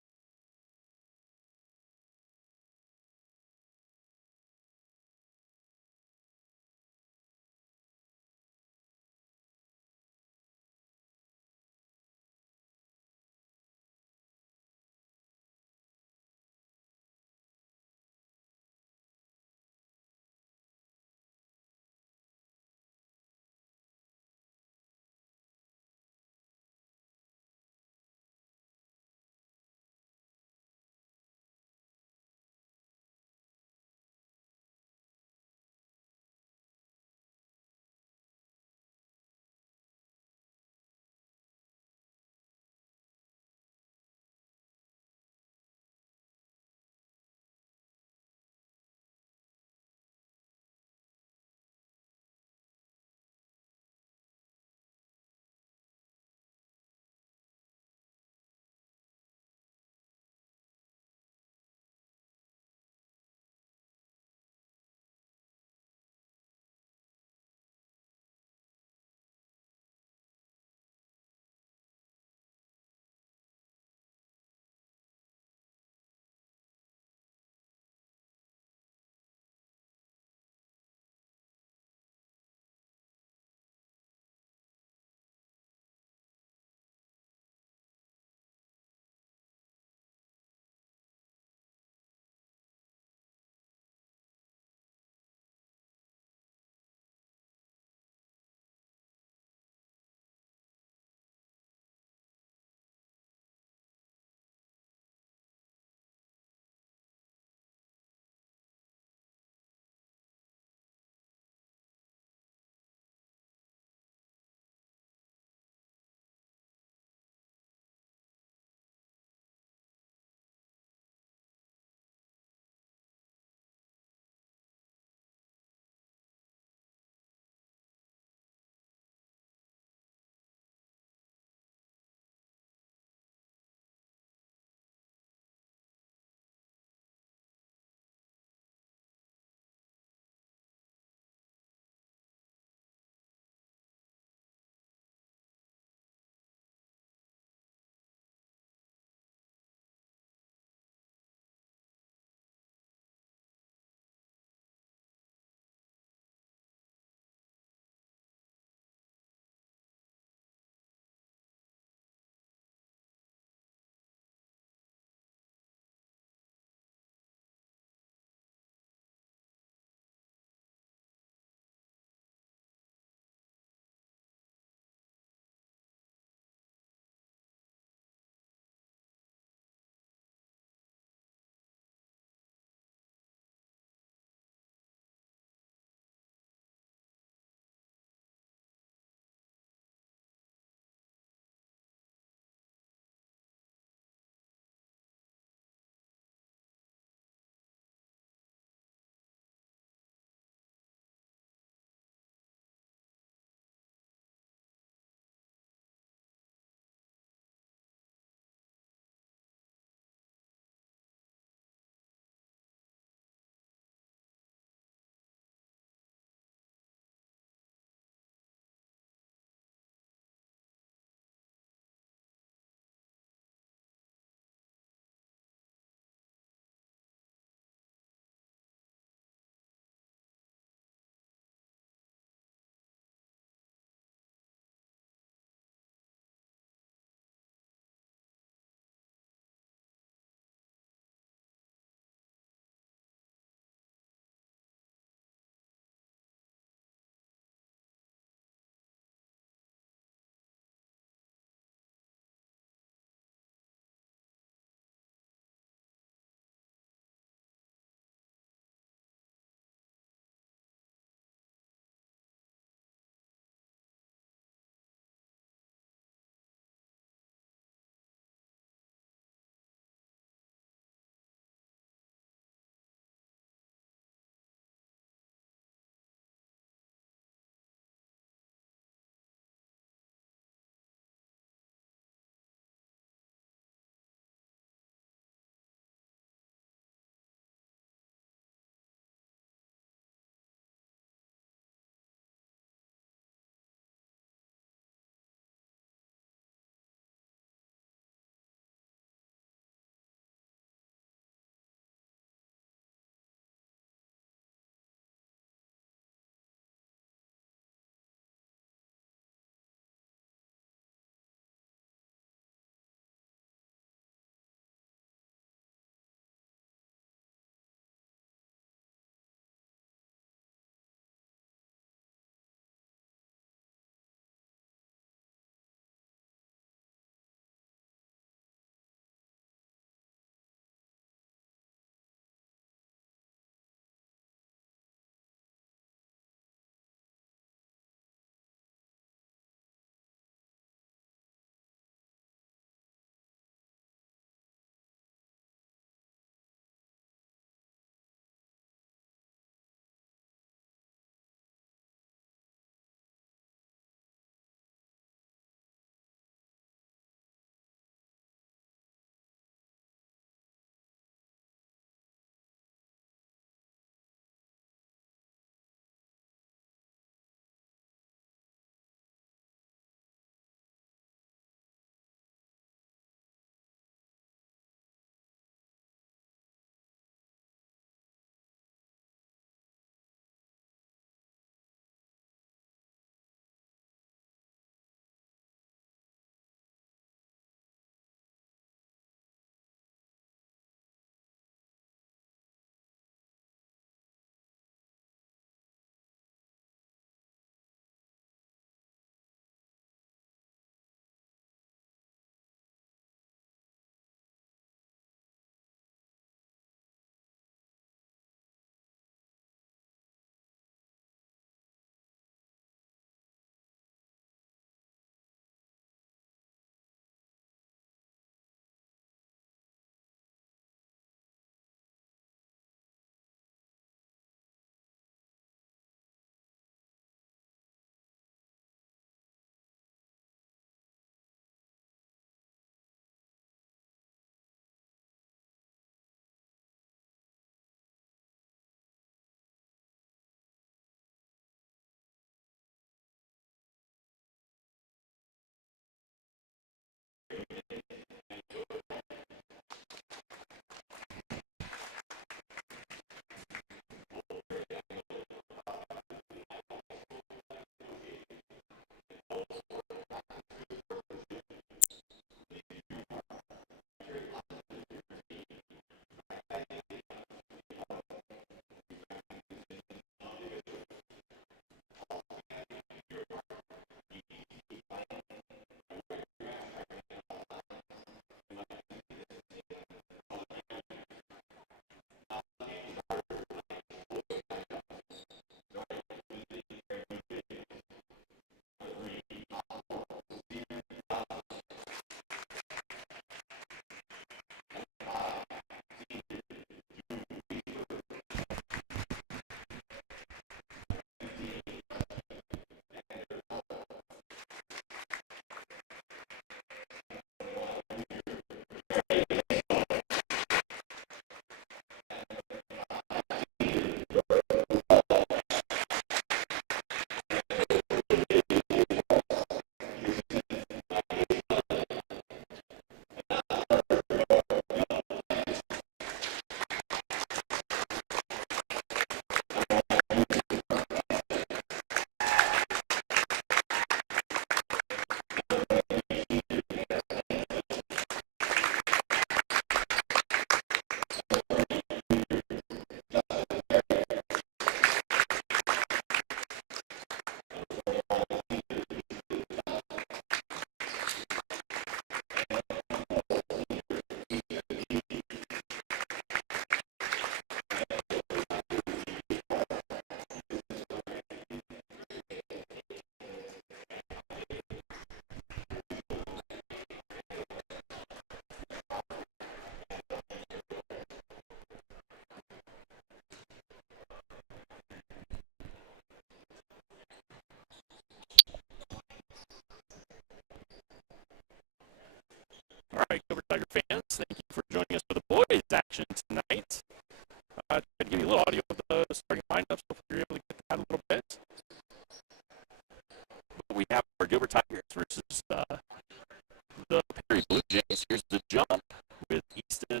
Gilbert Tigers versus the Perry Blue Jays. Here's the jump with Easton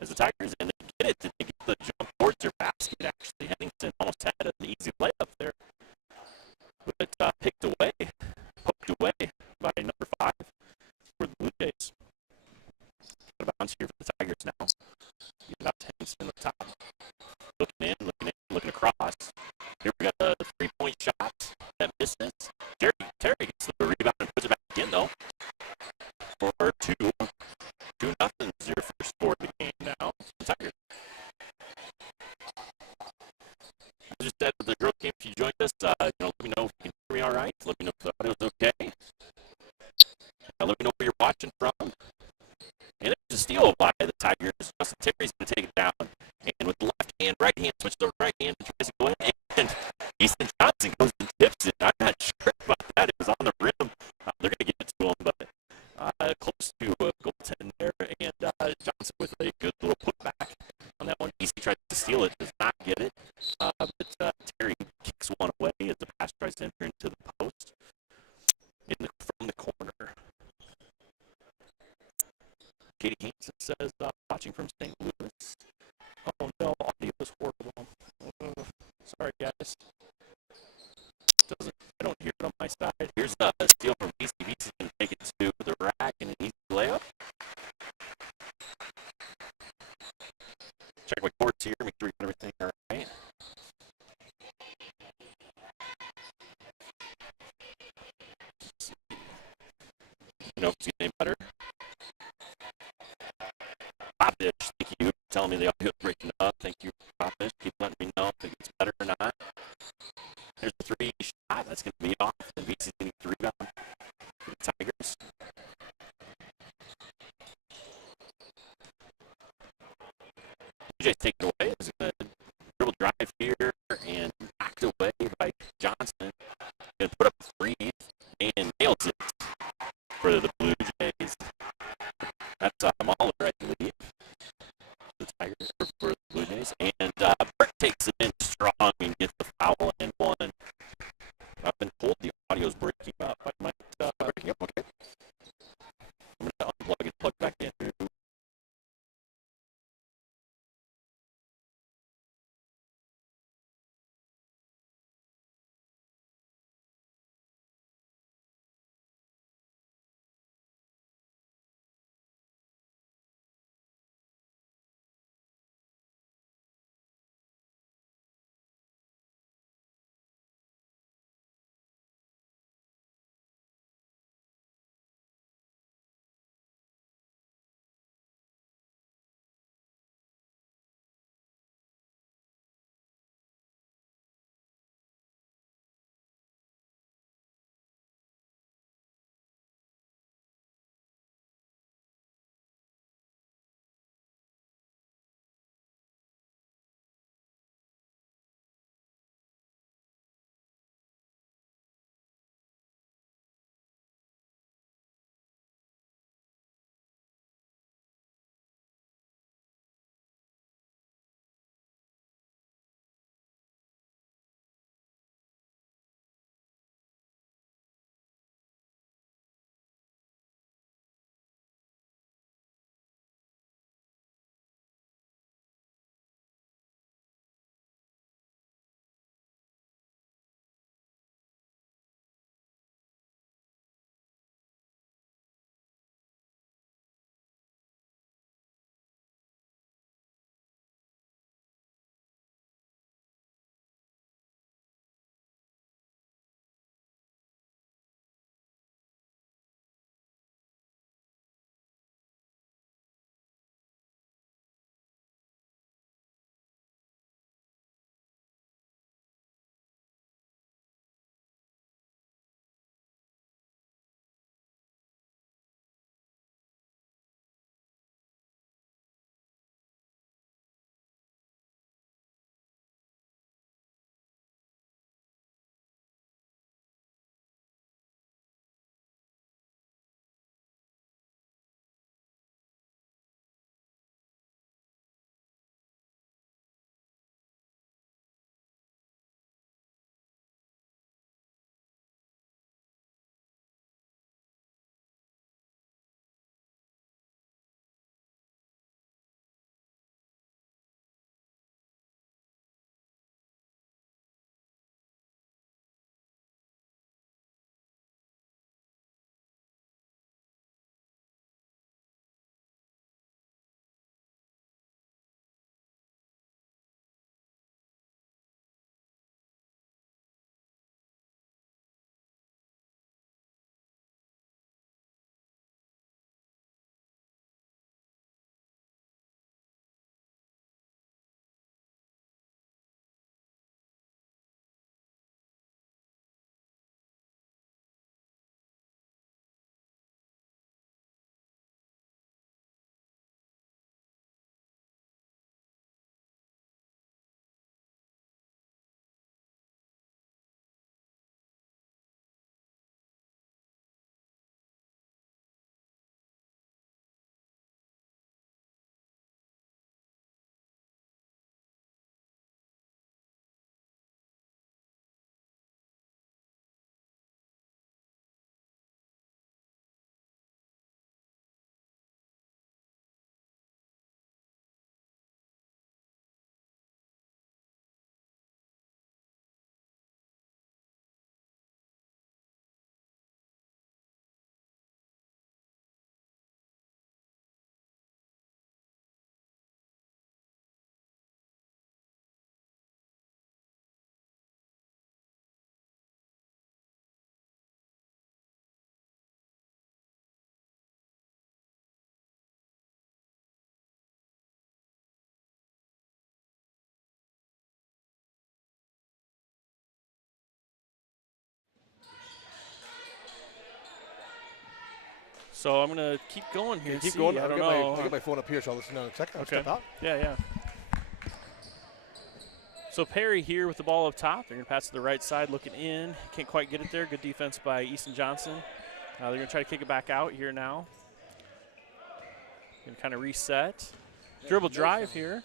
as the Tigers, and they get it. Did they get the jump towards their basket? Actually, Henningston almost had an easy layup there, but poked away by number 5 for the Blue Jays. Out of bounds here for the Tigers now. Getting out to Henningston at the top. Looking across. Here we got the 3-point shot that misses. Terry gets the rebound and puts it back in, though. For 2-0 is your first score of the game now. The Tigers. I just said the girls game. If you joined us, let me know if you can hear me all right. Let me know if the audio's okay. Let me know where you're watching from. And it's a steal by the Tigers. Justin Terry's going to take it down. And with the left hand, right hand, switch to the right hand, tries to go in. And Easton Johnson goes and tips it. I'm not sure about that. It was on the rim. They're going to get it to him, but close to a goaltend there. And Johnson with a good little putback on that one. Easton tries to steal it, does not get it. But Terry kicks one away as the pass tries to enter into the post from the corner. Katie Hansen says, watching from St. Louis. Oh no, audio is horrible. Sorry, guys. I don't hear it on my side. Here's a steal from BC. BC's going to take it to the rack and an easy layup. Check my courts here, make sure we got everything all right. Let's see. You know if it's getting any better. Popish, thank you for telling me the audio is breaking up. Thank you, Popish. Keep letting me know if it's better or not. There's the 3 shot. That's going to be off. And BC's going to get the rebound for the Tigers. DJ's taken away. There's a dribble drive here and knocked away by Johnson. Going to put up a 3 and nails it for the Blue Jays. That's Mahler, I believe. The Tigers for the Blue Jays. And Burke takes it in strong and gets the foul and 1. I've been told the audio's breaking up. I might breaking up. Okay. I'm going to unplug and plug back in. So I'm going to keep going here. Yeah, and keep see. going. I don't I'll know. get my phone up here, so I'll listen in a second. I'll Okay. step out. Yeah. So Perry here with the ball up top. They're going to pass to the right side, looking in. Can't quite get it there. Good defense by Easton Johnson. They're going to try to kick it back out here now. Going to kind of reset. Dribble drive here.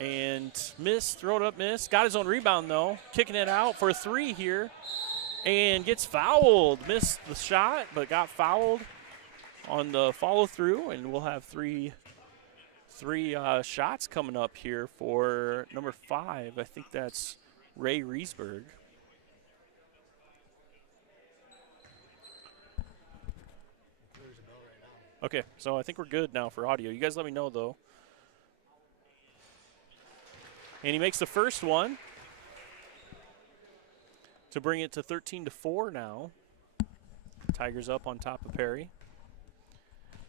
And miss, throw it up, miss. Got his own rebound, though. Kicking it out for a 3 here. And gets fouled. Missed the shot, but got fouled on the follow-through. And we'll have three shots coming up here for number 5. I think that's Ray Riesberg. Okay, so I think we're good now for audio. You guys let me know, though. And he makes the first one to bring it to 13-4 now. Tigers up on top of Perry.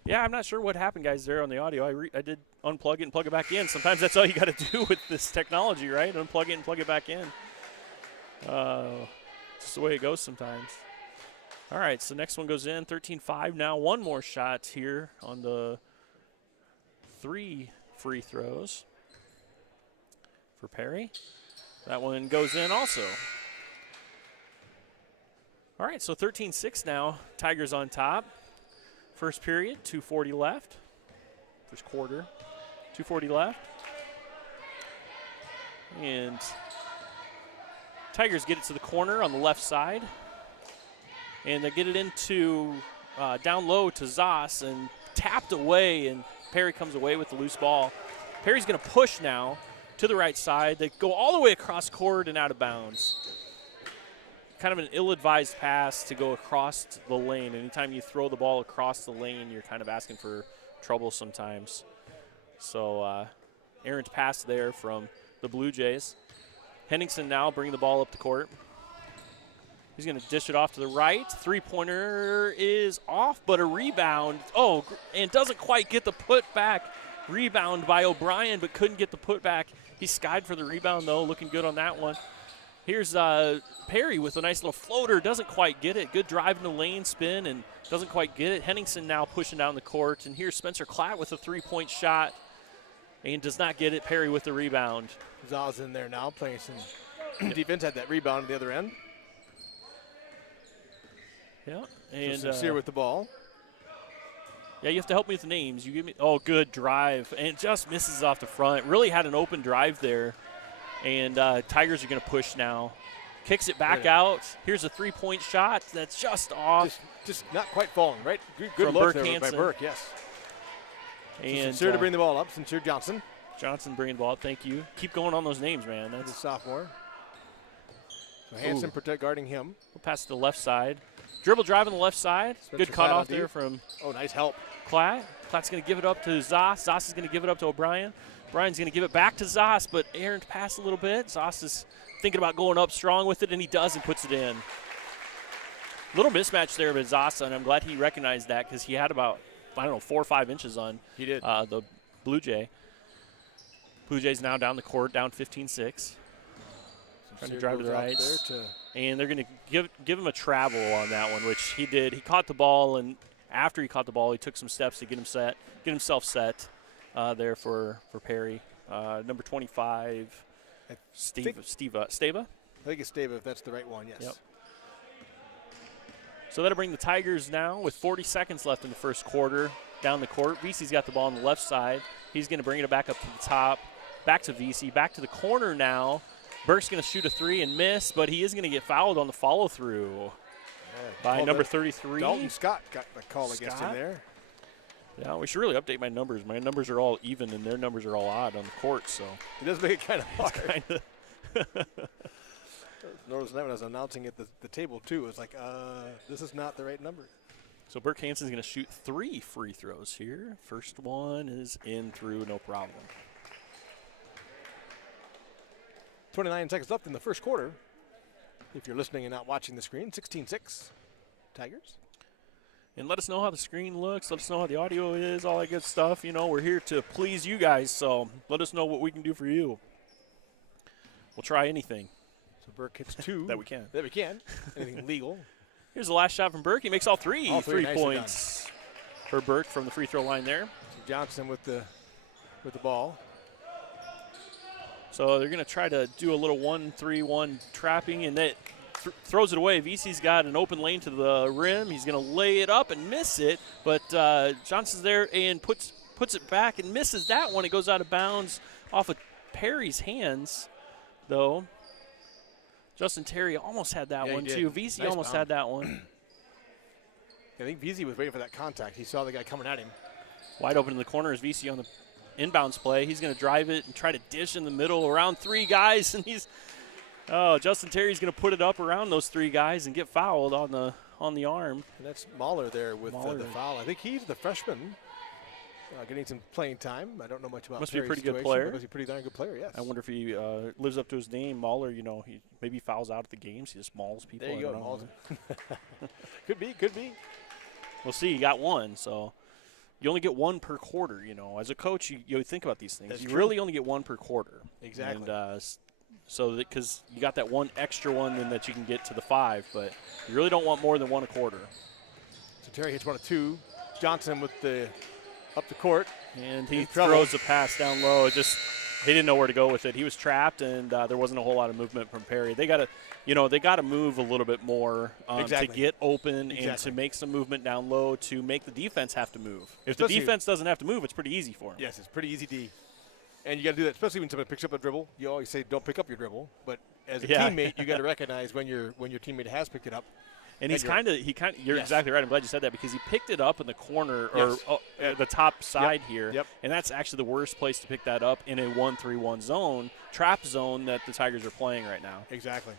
Yeah, I'm not sure what happened, guys, there on the audio. I did unplug it and plug it back in. Sometimes that's all you got to do with this technology, right? Unplug it and plug it back in. Just the way it goes sometimes. All right, so next one goes in, 13-5 now. One more shot here on the 3 free throws for Perry. That one goes in also. All right, so 13-6 now. Tigers on top. First period, 2:40 left. First quarter, 2:40 left. And Tigers get it to the corner on the left side. And they get it into down low to Zoss and tapped away, and Perry comes away with the loose ball. Perry's going to push now to the right side. They go all the way across court and out of bounds. Kind of an ill-advised pass to go across the lane. Anytime you throw the ball across the lane, you're kind of asking for trouble sometimes. So errant pass there from the Blue Jays. Henningsen now bringing the ball up the court. He's going to dish it off to the right. Three-pointer is off, but a rebound. Oh, and doesn't quite get the putback. Rebound by O'Brien, but couldn't get the putback. He skied for the rebound, though, looking good on that one. Here's Perry with a nice little floater. Doesn't quite get it. Good drive in the lane, spin, and doesn't quite get it. Henningsen now pushing down the court. And here's Spencer Klatt with a three-point shot and does not get it. Perry with the rebound. Zaw's in there now playing some defense. Had that rebound on the other end. Yeah. And so Sincere with the ball. Yeah, you have to help me with the names. You give me. Oh, good drive. And it just misses off the front. Really had an open drive there. And Tigers are going to push now. Kicks it back out. Here's a three-point shot that's just off. Just not quite falling, right? Good From look Burke there by Hansen. Burke, yes. And so Sincere to bring the ball up. Sincere Johnson. Johnson bringing the ball up. Thank you. Keep going on those names, man. That's That's a sophomore. So Hansen guarding him. We'll pass to the left side. Dribble drive on the left side. Spencer Good cutoff Klatt there from nice help. Klatt. Klatt's going to give it up to Zoss. Zoss is going to give it up to O'Brien. Brian's going to give it back to Zoss, but errant pass a little bit. Zoss is thinking about going up strong with it, and he does and puts it in. Little mismatch there with Zoss, and I'm glad he recognized that because he had about, 4 or 5 inches on he did. The Blue Jay. Blue Jays now down the court, down 15-6. Trying to drive to the right. And they're going to give him a travel on that one, which he did. He caught the ball, and after he caught the ball, he took some steps to get himself set there for Perry. Number 25, Steva. I think it's Steva, if that's the right one, yes. Yep. So that'll bring the Tigers now with 40 seconds left in the first quarter down the court. VC's got the ball on the left side. He's going to bring it back up to the top, back to VC, back to the corner now. Burke's going to shoot a three and miss, but he is going to get fouled on the follow-through by number 33. Dalton Scott got the call against him there. Yeah, we should really update my numbers. My numbers are all even, and their numbers are all odd on the court. So it does make it kind of hard. Noticed that when I was announcing at the table, too. It was like, this is not the right number. So Burke Hansen's going to shoot 3 free throws here. First one is in through, no problem. 29 seconds left in the first quarter. If you're listening and not watching the screen, 16-6, Tigers. And let us know how the screen looks. Let us know how the audio is, all that good stuff. You know, we're here to please you guys, so let us know what we can do for you. We'll try anything. So Burke hits 2. That we can. Anything legal. Here's the last shot from Burke. He makes all three. All three, 3 points for Burke from the free throw line there. Johnson with the ball. So they're going to try to do a little 1-3-1 trapping, and that throws it away. VC's got an open lane to the rim. He's going to lay it up and miss it, but Johnson's there and puts it back and misses that one. It goes out of bounds off of Perry's hands, though. Justin Terry almost had that one, too. VC nice almost bound. had that one. I think VC was waiting for that contact. He saw the guy coming at him. Wide open in the corner is VC on the inbounds play. He's going to drive it and try to dish in the middle around 3 guys, and Justin Terry's going to put it up around those 3 guys and get fouled on the arm. And that's Mahler there with the foul. I think he's the freshman getting some playing time. I don't know much about Must be a Terry's pretty good situation, player. but must be a pretty darn good player, yes. I wonder if he lives up to his name. Mahler, he maybe fouls out at the games. He just mauls people. There you go. Know. Could be. We'll see. He got one, so you only get 1 per quarter. As a coach, you think about these things. That's you true. really only get 1 per quarter. Exactly. And so because you got that 1 extra one then that you can get to the 5, but you really don't want more than 1 a quarter. So Terry hits 1 of 2. Johnson with the up the court. And he throws the pass down low. He didn't know where to go with it. He was trapped, and there wasn't a whole lot of movement from Perry. They got to move a little bit more to get open and to make some movement down low to make the defense have to move. If the defense doesn't have to move, it's pretty easy for them. Yes, it's pretty easy D. And you got to do that, especially when somebody picks up a dribble. You always say don't pick up your dribble, but as a teammate, you got to recognize when your teammate has picked it up. And you're exactly right. I'm glad you said that because he picked it up in the corner or the top side here. Yep. And that's actually the worst place to pick that up in a 1-3-1 zone, trap zone that the Tigers are playing right now. Exactly.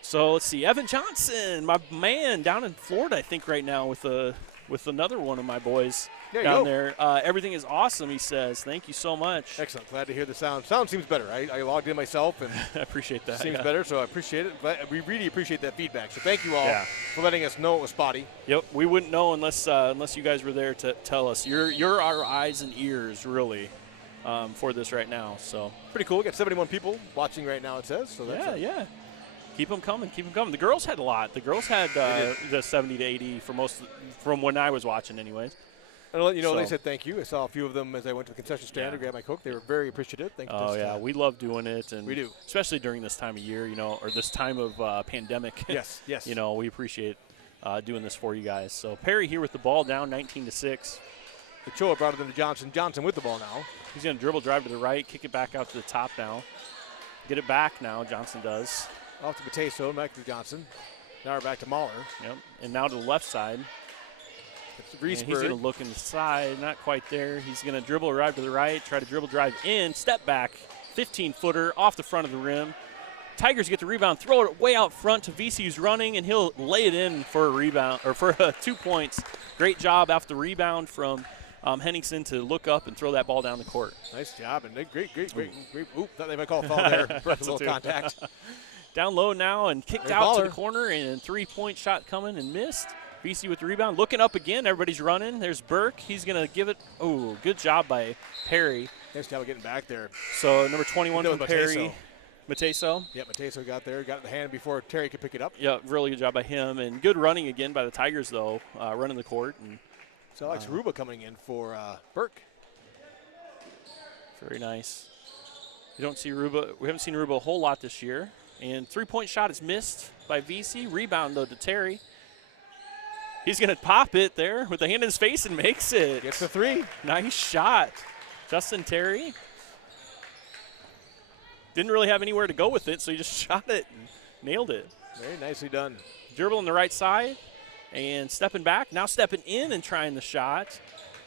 So let's see. Evan Johnson, my man down in Florida, I think right now with another one of my boys down there. Everything is awesome, he says. Thank you so much. Excellent. Glad to hear the sound. Sound seems better. I logged in myself, and I appreciate that. Seems better, so I appreciate it. We really appreciate that feedback. So thank you all for letting us know it was spotty. Yep, we wouldn't know unless you guys were there to tell us. You're our eyes and ears, really, for this right now. So pretty cool. We got 71 people watching right now, it says. So that's Keep them coming. The girls had a lot. The girls had the 70 to 80 from when I was watching, anyways. And I'll let you know, they said thank you. I saw a few of them as I went to the concession stand to grab my Coke. They were very appreciative. Thank you. Oh, yeah. We love doing it. And we do. Especially during this time of year, or this time of pandemic. Yes. We appreciate doing this for you guys. So Perry here with the ball down 19-6. Ochoa brought it into Johnson. Johnson with the ball now. He's going to dribble, drive to the right, kick it back out to the top now. Get it back now, Johnson does. Off to Mateso, back to Johnson. Now we're back to Mahler. Yep, and now to the left side. He's going to look inside, not quite there. He's going to dribble, arrive to the right, try to dribble, drive in, step back, 15-footer off the front of the rim. Tigers get the rebound, throw it way out front to VC, who's running, and he'll lay it in for a rebound, or for 2 points. Great job after the rebound from Henningsen to look up and throw that ball down the court. Nice job, and great. Oop, thought they might call a foul there. A little contact. Down low now and kicked out to the corner, and 3-point shot coming and missed. VC with the rebound. Looking up again. Everybody's running. There's Burke. He's going to give it. Oh, good job by Perry. Nice job of getting back there. So number 21 from Perry. Mateso. Yeah, Mateso got there. Got it in the hand before Terry could pick it up. Yeah, really good job by him. And good running again by the Tigers, though, running the court. And so Alex Ruba coming in for Burke. Very nice. You don't see Ruba. We haven't seen Ruba a whole lot this year. And 3-point shot is missed by VC. Rebound, though, to Terry. He's going to pop it there with the hand in his face and makes it. Gets the 3. Nice shot. Justin Terry. Didn't really have anywhere to go with it, so he just shot it and nailed it. Very nicely done. Dribble on the right side and stepping back. Now stepping in and trying the shot.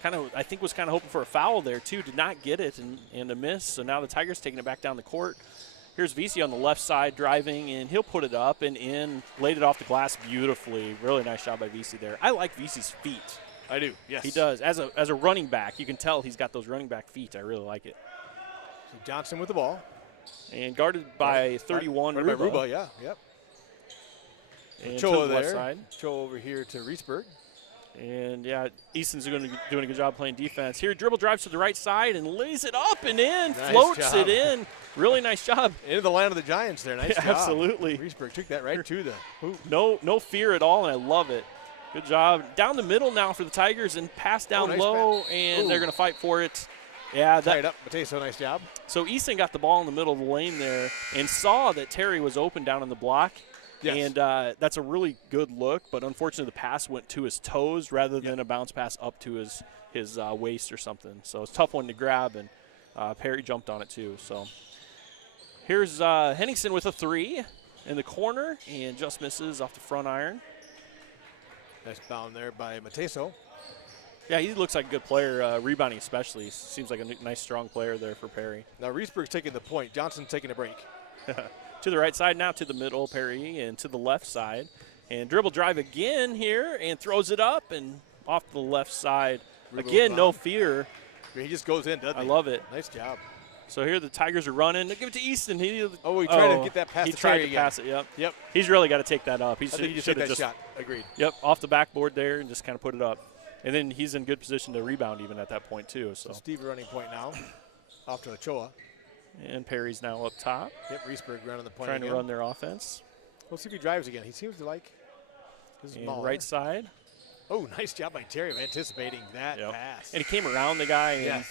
I think was kind of hoping for a foul there, too. Did not get it and a miss. So now the Tigers taking it back down the court. Here's VC on the left side driving, and he'll put it up and in. Laid it off the glass beautifully. Really nice job by VC there. I like VC's feet. I do, yes. He does. As a running back, you can tell he's got those running back feet. I really like it. So Johnson with the ball. And guarded by 31, Ruba. By Ruba, yeah, yep. And Ochoa to the left there. side. Ochoa over here to Reesberg. And, yeah, Easton's doing a good job playing defense. Here, dribble drives to the right side and lays it up and in, nice floats job. it in. Really nice job. Into the land of the Giants there. Nice job. Absolutely. Riesberg took that right to the hoop. No fear at all, and I love it. Good job. Down the middle now for the Tigers and pass down nice low, and they're going to fight for it. Yeah, tied up. Mateso, nice job. So Easton got the ball in the middle of the lane there and saw that Terry was open down on the block. Yes. And that's a really good look, but unfortunately the pass went to his toes rather than a bounce pass up to his waist or something. So it's a tough one to grab, and Perry jumped on it too. So here's Henningsen with a 3 in the corner and just misses off the front iron. Nice bound there by Mateso. Yeah, he looks like a good player, rebounding especially. Seems like a nice, strong player there for Perry. Now Riesberg's taking the point. Johnson's taking a break. To the right side now, to the middle, Perry, and to the left side. And dribble drive again here and throws it up and off the left side. Again, no fear. He just goes in, doesn't he? I love it. Nice job. So here the Tigers are running. They give it to Easton. He tried to get that pass. He to tried Terry to pass it, Yep. He's really got to take that up. I think he just took that shot. Agreed. Yep, off the backboard there and just kind of put it up. And then he's in good position to rebound even at that point too. So Steve running point now. Off to Ochoa. And Perry's now up top. Yep, Riesberg running the point Trying again. to run their offense. We'll see if he drives again. He seems to like his ball. Right side. Oh, nice job by Terry of anticipating that pass. And he came around the guy and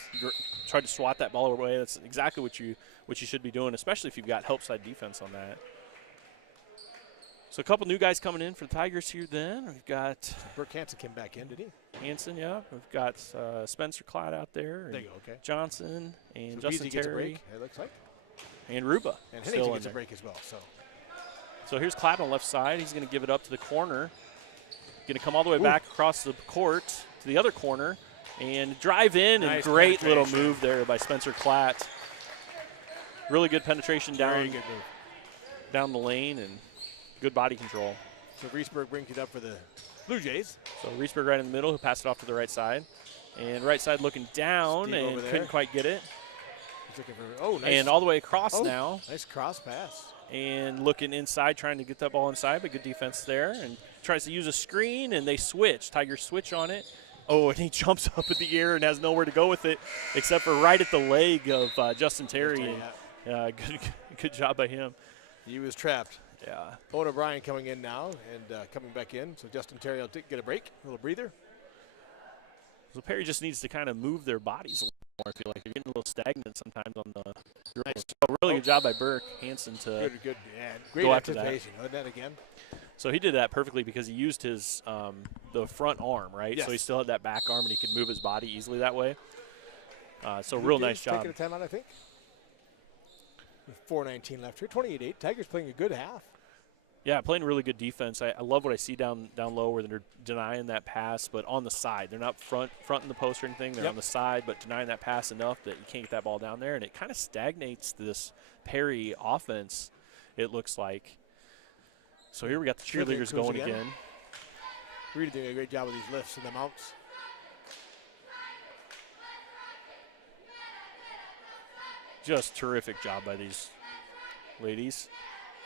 tried to swat that ball away. That's exactly what you should be doing, especially if you've got help side defense on that. So a couple new guys coming in for the Tigers here then. We've got Burke Hansen came back in, did he? Hansen, yeah. We've got Spencer Klatt out there. There you go, okay. Johnson and so Justin Beasley gets a Terry. break, it looks like. And Ruba. And Henningsen gets a break as well. So here's Klatt on the left side. He's going to give it up to the corner. Going to come all the way back across the court to the other corner and drive in. Nice and great little move there by Spencer Klatt. Really good penetration down the lane and good body control. So Riesberg brings it up for the Blue Jays. So Riesberg right in the middle, who passed it off to the right side. And right side looking down and couldn't quite get it. He's looking for, nice. And all the way across now. Nice cross pass. And looking inside, trying to get that ball inside, but good defense there. And tries to use a screen, and they switch. Tigers switch on it. Oh, and he jumps up in the air and has nowhere to go with it except for right at the leg of Justin Terry. Good job by him. He was trapped. Yeah. Owen O'Brien coming in now and coming back in. So Justin Terry will get a break, a little breather. So Perry just needs to kind of move their bodies a little more. I feel like they're getting a little stagnant sometimes on the dribble. Nice. So really good job by Burke Hansen to good. Yeah, great go after anticipation. Wasn't that again? So he did that perfectly because he used his the front arm, right? Yes. So he still had that back arm and he could move his body easily that way. So real nice job. Taking a timeout, I think. With 4:19 left here. 28-8. Tigers playing a good half. Yeah, playing really good defense. I love what I see down low where they're denying that pass, but on the side. They're not front in the post or anything. They're on the side, but denying that pass enough that you can't get that ball down there. And it kind of stagnates this Perry offense, it looks like. So here we got the cheerleaders going again. Really doing a great job with these lifts and the mounts. Just terrific job by these ladies.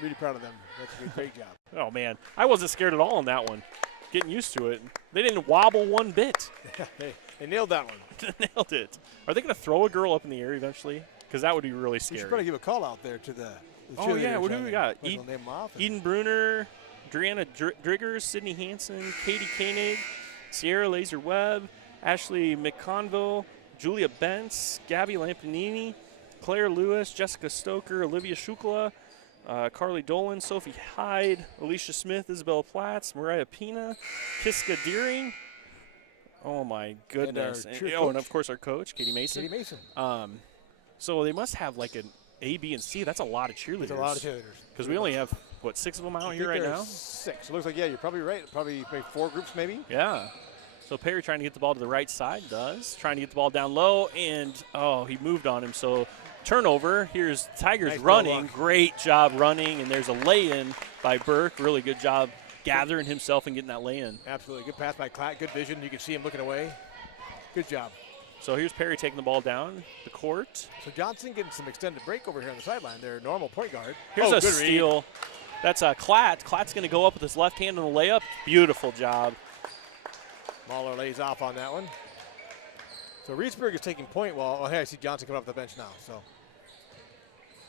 Really proud of them. That's a great job. Oh, man. I wasn't scared at all on that one. Getting used to it. They didn't wobble one bit. They nailed that one. Nailed it. Are they going to throw a girl up in the air eventually? Because that would be really scary. We should probably give a call out there to the oh, yeah. What do we got? Eden Bruner, Driana Driggers, Sydney Hansen, Katie Koenig, Sierra Laser Webb, Ashley McConville, Julia Bentz, Gabby Lampanini, Claire Lewis, Jessica Stoker, Olivia Shukla, Carly Dolan, Sophie Hyde, Alicia Smith, Isabella Platts, Mariah Pina, Kiska Deering. Oh, my goodness. And of course, our coach, Katie Mason. Katie Mason. So they must have like an A, B, and C. That's a lot of cheerleaders. That's a lot of cheerleaders. Because we only have, 6 of them out here right now? 6. It looks like, you're probably right. Probably 4 groups maybe. Yeah. So Perry trying to get the ball to the right side trying to get the ball down low, and, he moved on him. So turnover. Here's Tigers running. Great job running, and there's a lay-in by Burke. Really good job gathering himself and getting that lay-in. Absolutely. Good pass by Klatt. Good vision. You can see him looking away. Good job. So here's Perry taking the ball down the court. So Johnson getting some extended break over here on the sideline. Their normal point guard. Here's a steal. Read. That's Klatt. Klatt's going to go up with his left hand on the layup. Beautiful job. Mahler lays off on that one. So Riesberg is taking point while, hey, I see Johnson coming off the bench now. So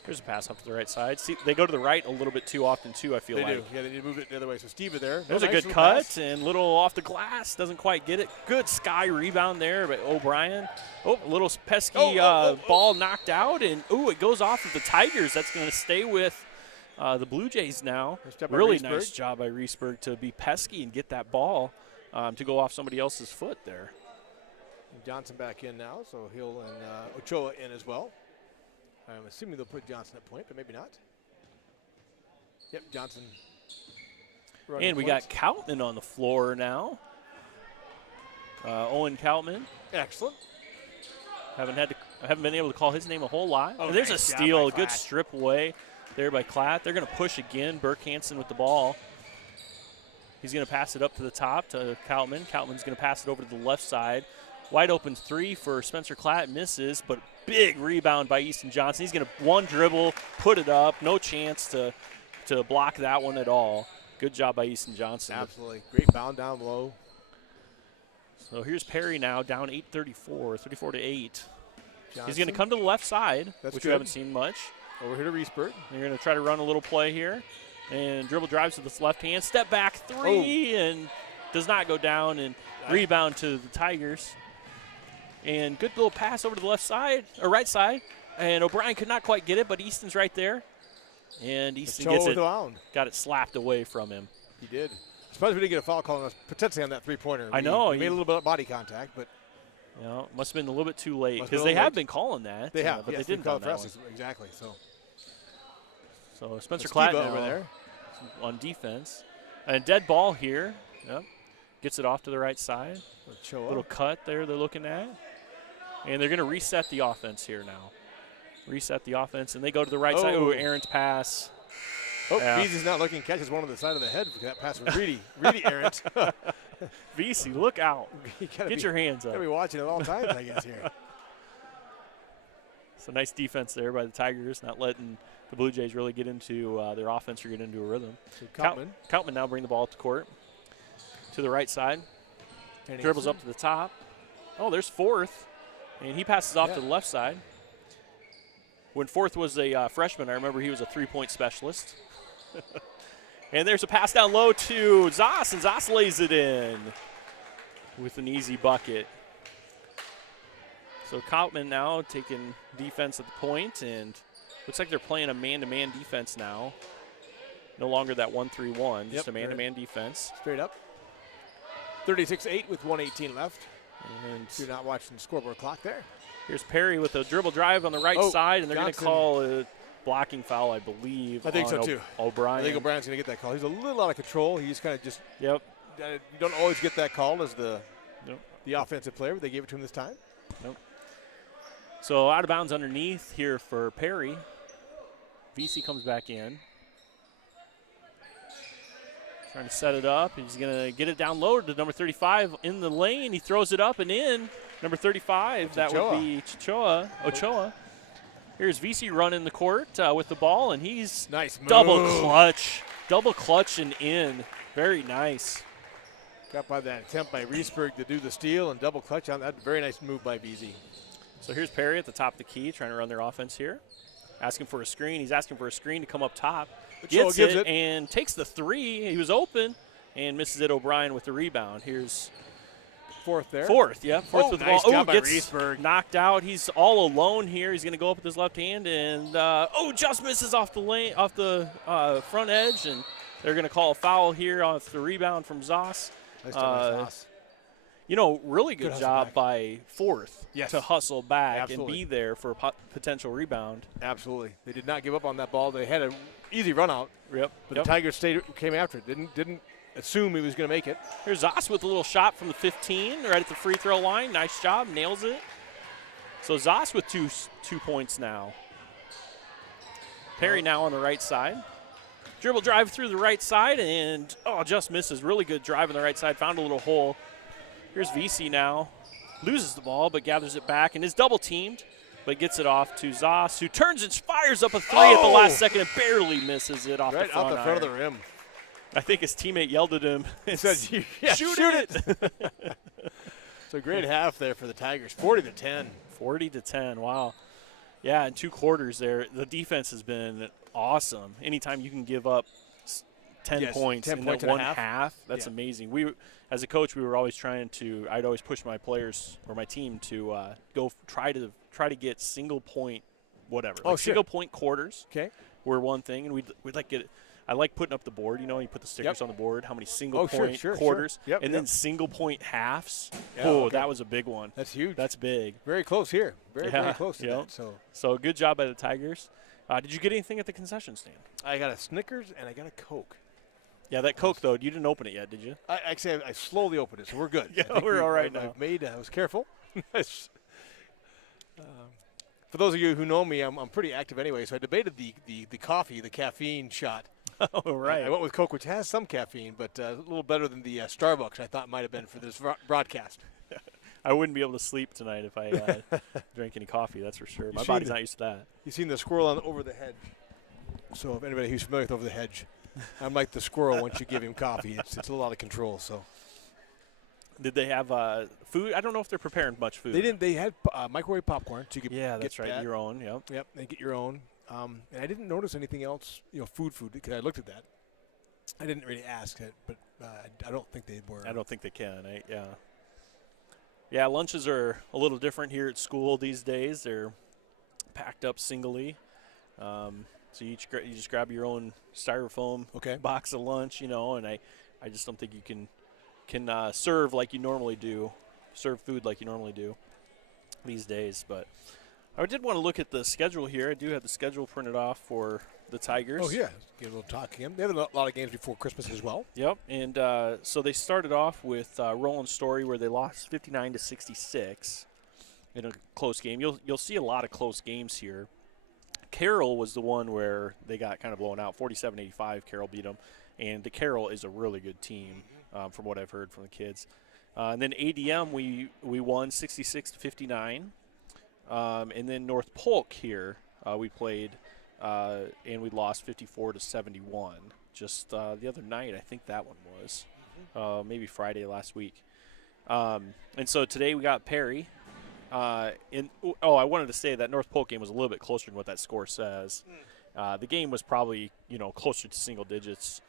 here's a pass up to the right side. See, they go to the right a little bit too often, too, I feel like. They do. Yeah, they need to move it the other way. So Steve is there. There's a good cut and little off the glass. Doesn't quite get it. Good sky rebound there by O'Brien. Oh, a little pesky ball knocked out. And, it goes off of the Tigers. That's going to stay with the Blue Jays now. Really nice job by Riesberg to be pesky and get that ball to go off somebody else's foot there. Johnson back in now, so he'll and Ochoa in as well. I'm assuming they'll put Johnson at point, but maybe not. Yep, Johnson. And we got Koutman on the floor now. Owen Koutman. Excellent. Haven't been able to call his name a whole lot. And there's a steal, a good strip away there by Klatt. They're going to push again. Burke Hansen with the ball. He's going to pass it up to the top to Koutman. Koutman's going to pass it over to the left side. Wide open three for Spencer Klatt, misses, but big rebound by Easton Johnson. He's going to one dribble, put it up, no chance to block that one at all. Good job by Easton Johnson. Absolutely. Great bound down low. So here's Perry now, down 34 to 8. Johnson. He's going to come to the left side, which we haven't seen much. Over here to Riesberg. They're going to try to run a little play here. And dribble drives to the left hand, step back three, and does not go down, and rebound to the Tigers. And good little pass over to the left side, or right side. And O'Brien could not quite get it, but Easton's right there. And Easton gets it, got it slapped away from him. He did. I'm surprised we didn't get a foul call on us, potentially on that three-pointer. I know. He made a little bit of body contact, but. You know, it must have been a little bit too late, because they have been calling that. They have, but yes, they didn't call that one. Exactly, So Spencer Klatt over there on defense. And dead ball here. Yep. Gets it off to the right side. Little cut there they're looking at. And they're going to reset the offense here now. Reset the offense, and they go to the right side. Oh, Aaron's pass. Veasy's not looking, catches one on the side of the head. That pass was Reedy Aaron. Vesey, look out. Get your hands up. Got to be watching at all times, I guess, here. So nice defense there by the Tigers, not letting the Blue Jays really get into their offense or get into a rhythm. So Koutman now bring the ball up the court to the right side. Dribbles up to the top. Oh, there's Fourth. And he passes off to the left side. When Fourth was a freshman, I remember he was a three-point specialist. And there's a pass down low to Zoss, and Zoss lays it in with an easy bucket. So Koutman now taking defense at the point, and looks like they're playing a man-to-man defense now. No longer that 1-3-1, just a man-to-man defense. Straight up. 36-8 with 1:18 left. And you're not watching the scoreboard clock there. Here's Perry with a dribble drive on the right side, and they're going to call a blocking foul, I believe. I think so, too. O'Brien. I think O'Brien's going to get that call. He's a little out of control. He's kind of just. Yep. You don't always get that call as the offensive player, but they gave it to him this time. Nope. So out of bounds underneath here for Perry. VC comes back in. Trying to set it up. He's going to get it down low to number 35 in the lane. He throws it up and in. Number 35, that would be Ochoa. Here's VC running the court with the ball, and he's double clutch and in. Very nice. Got by that attempt by Riesberg to do the steal and double clutch on that. Very nice move by VC. So here's Perry at the top of the key trying to run their offense here. Asking for a screen. He's asking for a screen to come up top. Gets it and takes the three. He was open and misses it. O'Brien with the rebound. Here's Fourth there. Fourth with the nice ball. Job by Gets Riesberg. knocked out. He's all alone here. He's going to go up with his left hand and just misses off the lane, off the front edge, and they're going to call a foul here off the rebound from Zoss. Nice job by Zoss. You know, really good job by Fourth to hustle back and be there for a potential rebound. Absolutely. They did not give up on that ball. They had an easy run out. But the Tigers came after it. Didn't assume he was going to make it. Here's Zoss with a little shot from the 15 right at the free throw line. Nice job. Nails it. So Zoss with two points now. Perry now on the right side. Dribble drive through the right side and, just misses. Really good drive on the right side. Found a little hole. Here's VC now. Loses the ball, but gathers it back and is double teamed, but gets it off to Zoss, who turns and fires up a three at the last second and barely misses it off the front of the rim. I think his teammate yelled at him and said, yeah, shoot shoot it. So a great half there for the Tigers, 40-10. 40-10, wow. Yeah, in 2 quarters there, the defense has been awesome. Anytime you can give up 10 points 10 in points that and one a half. half, that's amazing. As a coach, we were always I'd always push my players or my team to try to get single point whatever. Single point quarters were one thing, and we'd like get – I like putting up the board. You put the stickers on the board, how many single point quarters, and then single point halves. Yeah, that was a big one. That's huge. That's big. Very close here. Very close to that. So good job by the Tigers. Did you get anything at the concession stand? I got a Snickers and I got a Coke. Yeah, that Coke, though, you didn't open it yet, did you? I slowly opened it, so we're good. Yeah, we're all right now. I was careful. For those of you who know me, I'm pretty active anyway, so I debated the coffee, the caffeine shot. Oh, right. I went with Coke, which has some caffeine, but a little better than the Starbucks I thought might have been for this broadcast. I wouldn't be able to sleep tonight if I drank any coffee, that's for sure. My body's not used to that. You've seen the squirrel over the hedge. So if anybody who's familiar with Over the Hedge, I'm like the squirrel once you give him coffee. It's a little out of control. So, did they have food? I don't know if they're preparing much food. They didn't. They had microwave popcorn, so you could that's right. That. Your own. Yep. They get your own. And I didn't notice anything else. Food, because I looked at that. I didn't really ask it, but I don't think they were. I don't think they can. Yeah. Lunches are a little different here at school these days. They're packed up singly. So you just grab your own styrofoam box of lunch, and I just don't think you can serve like you normally do, serve food like you normally do these days. But I did want to look at the schedule here. I do have the schedule printed off for the Tigers. Oh, yeah. Get a little talk again. They have a lot of games before Christmas as well. Yep. And so they started off with Roland Story, where they lost 59-66 in a close game. You'll see a lot of close games here. Carroll was the one where they got kind of blown out. 47-85, Carroll beat them. And the Carroll is a really good team from what I've heard from the kids. And then ADM, we won 66-59. And then North Polk here, we played, and we lost 54-71. Just the other night, I think that one was. Maybe Friday last week. And so today we got Perry. I wanted to say that North Polk game was a little bit closer than what that score says. The game was probably, closer to single digits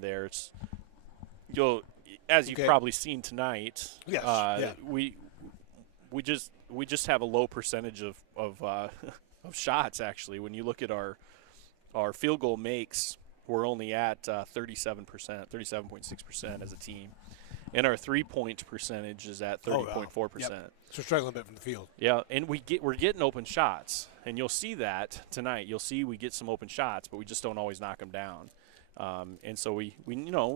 there. As you've probably seen tonight, yes, we just have a low percentage of of shots, actually. When you look at our field goal makes, we're only at 37.6% as a team. And our 3-point percentage is at 30.4%. Yep. So struggling a bit from the field. Yeah, and we're getting open shots, and you'll see that tonight. You'll see we get some open shots, but we just don't always knock them down. And so we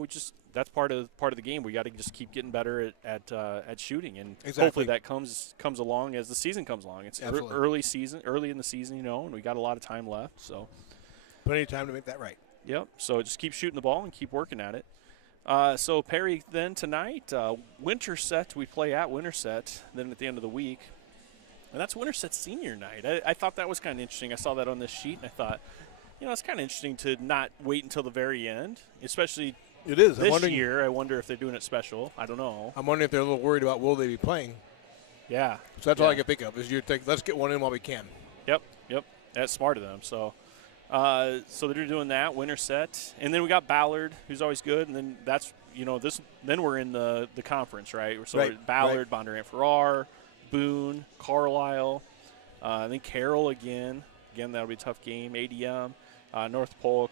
just that's part of the game. We got to just keep getting better at shooting, and hopefully that comes along as the season comes along. It's early in the season, and we got a lot of time left. So plenty of time to make that right. Yep. So just keep shooting the ball and keep working at it. So Perry then tonight, Winterset, we play at Winterset then at the end of the week. And that's Winterset's senior night. I thought that was kind of interesting. I saw that on this sheet, and I thought, it's kind of interesting to not wait until the very end, especially it is. this year. I wonder if they're doing it special. I don't know. I'm wondering if they're a little worried about will they be playing. Yeah. So that's all I can think of is you think, let's get one in while we can. Yep. That's smart of them. So they're doing that, Winterset. And then we got Ballard, who's always good. And then that's, then we're in the conference, right? So Ballard, Bondurant Farrar, Boone, Carlisle, and then Carroll again. Again, that'll be a tough game. ADM, North Polk,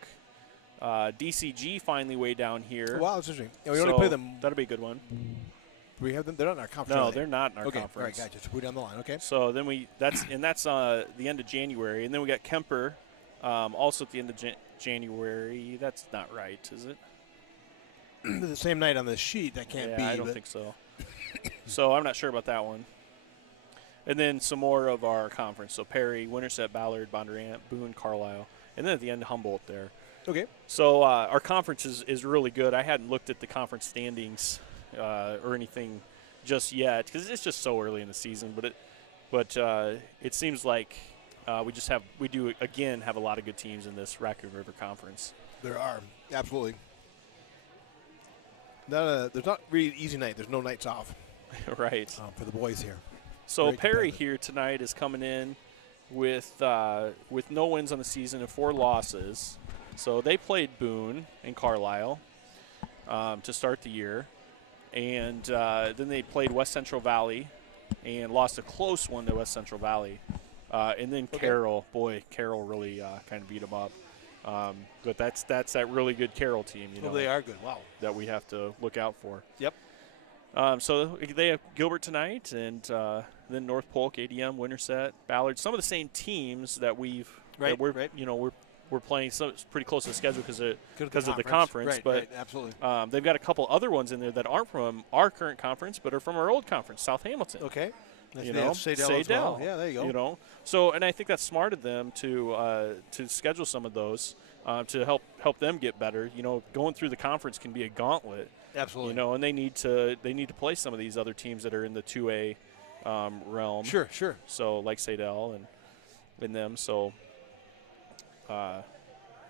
DCG finally way down here. Wow, that's interesting. We only play them. That'll be a good one. We have them. They're not in our conference. No, they're not in our conference. All right, gotcha. So we're down the line. Okay. So then that's the end of January, and then we got Kemper. Also at the end of January. That's not right, is it? The same night on the sheet. That can't be. I don't think so. So I'm not sure about that one. And then some more of our conference. So Perry, Winterset, Ballard, Bondurant, Boone, Carlisle. And then at the end, Humboldt there. Okay. So our conference is really good. I hadn't looked at the conference standings or anything just yet because it's just so early in the season. But it seems like we do have a lot of good teams in this Raccoon River Conference. There are, absolutely. There's not really an easy night. There's no nights off Right. for the boys here. So Very Perry competitive. here tonight is coming in with no wins on the season and 4 losses. So they played Boone and Carlisle to start the year. And then they played West Central Valley and lost a close one to West Central Valley. And then Carroll really kind of beat them up. But that's that really good Carroll team, Well, they are good. Wow. that we have to look out for. Yep. So they have Gilbert tonight, and then North Polk, ADM, Winterset, Ballard. Some of the same teams that we're playing. So it's pretty close to the schedule because of the conference. Right, but right, absolutely. they've got a couple other ones in there that aren't from our current conference, but are from our old conference, South Hamilton. Okay. You know, Sadell as well. Yeah, there you go. You know, so and I think that's smart of them to schedule some of those to help them get better. You know, going through the conference can be a gauntlet. Absolutely. You know, and they need to play some of these other teams that are in the 2A realm. Sure. So like Sadell and them. So yeah,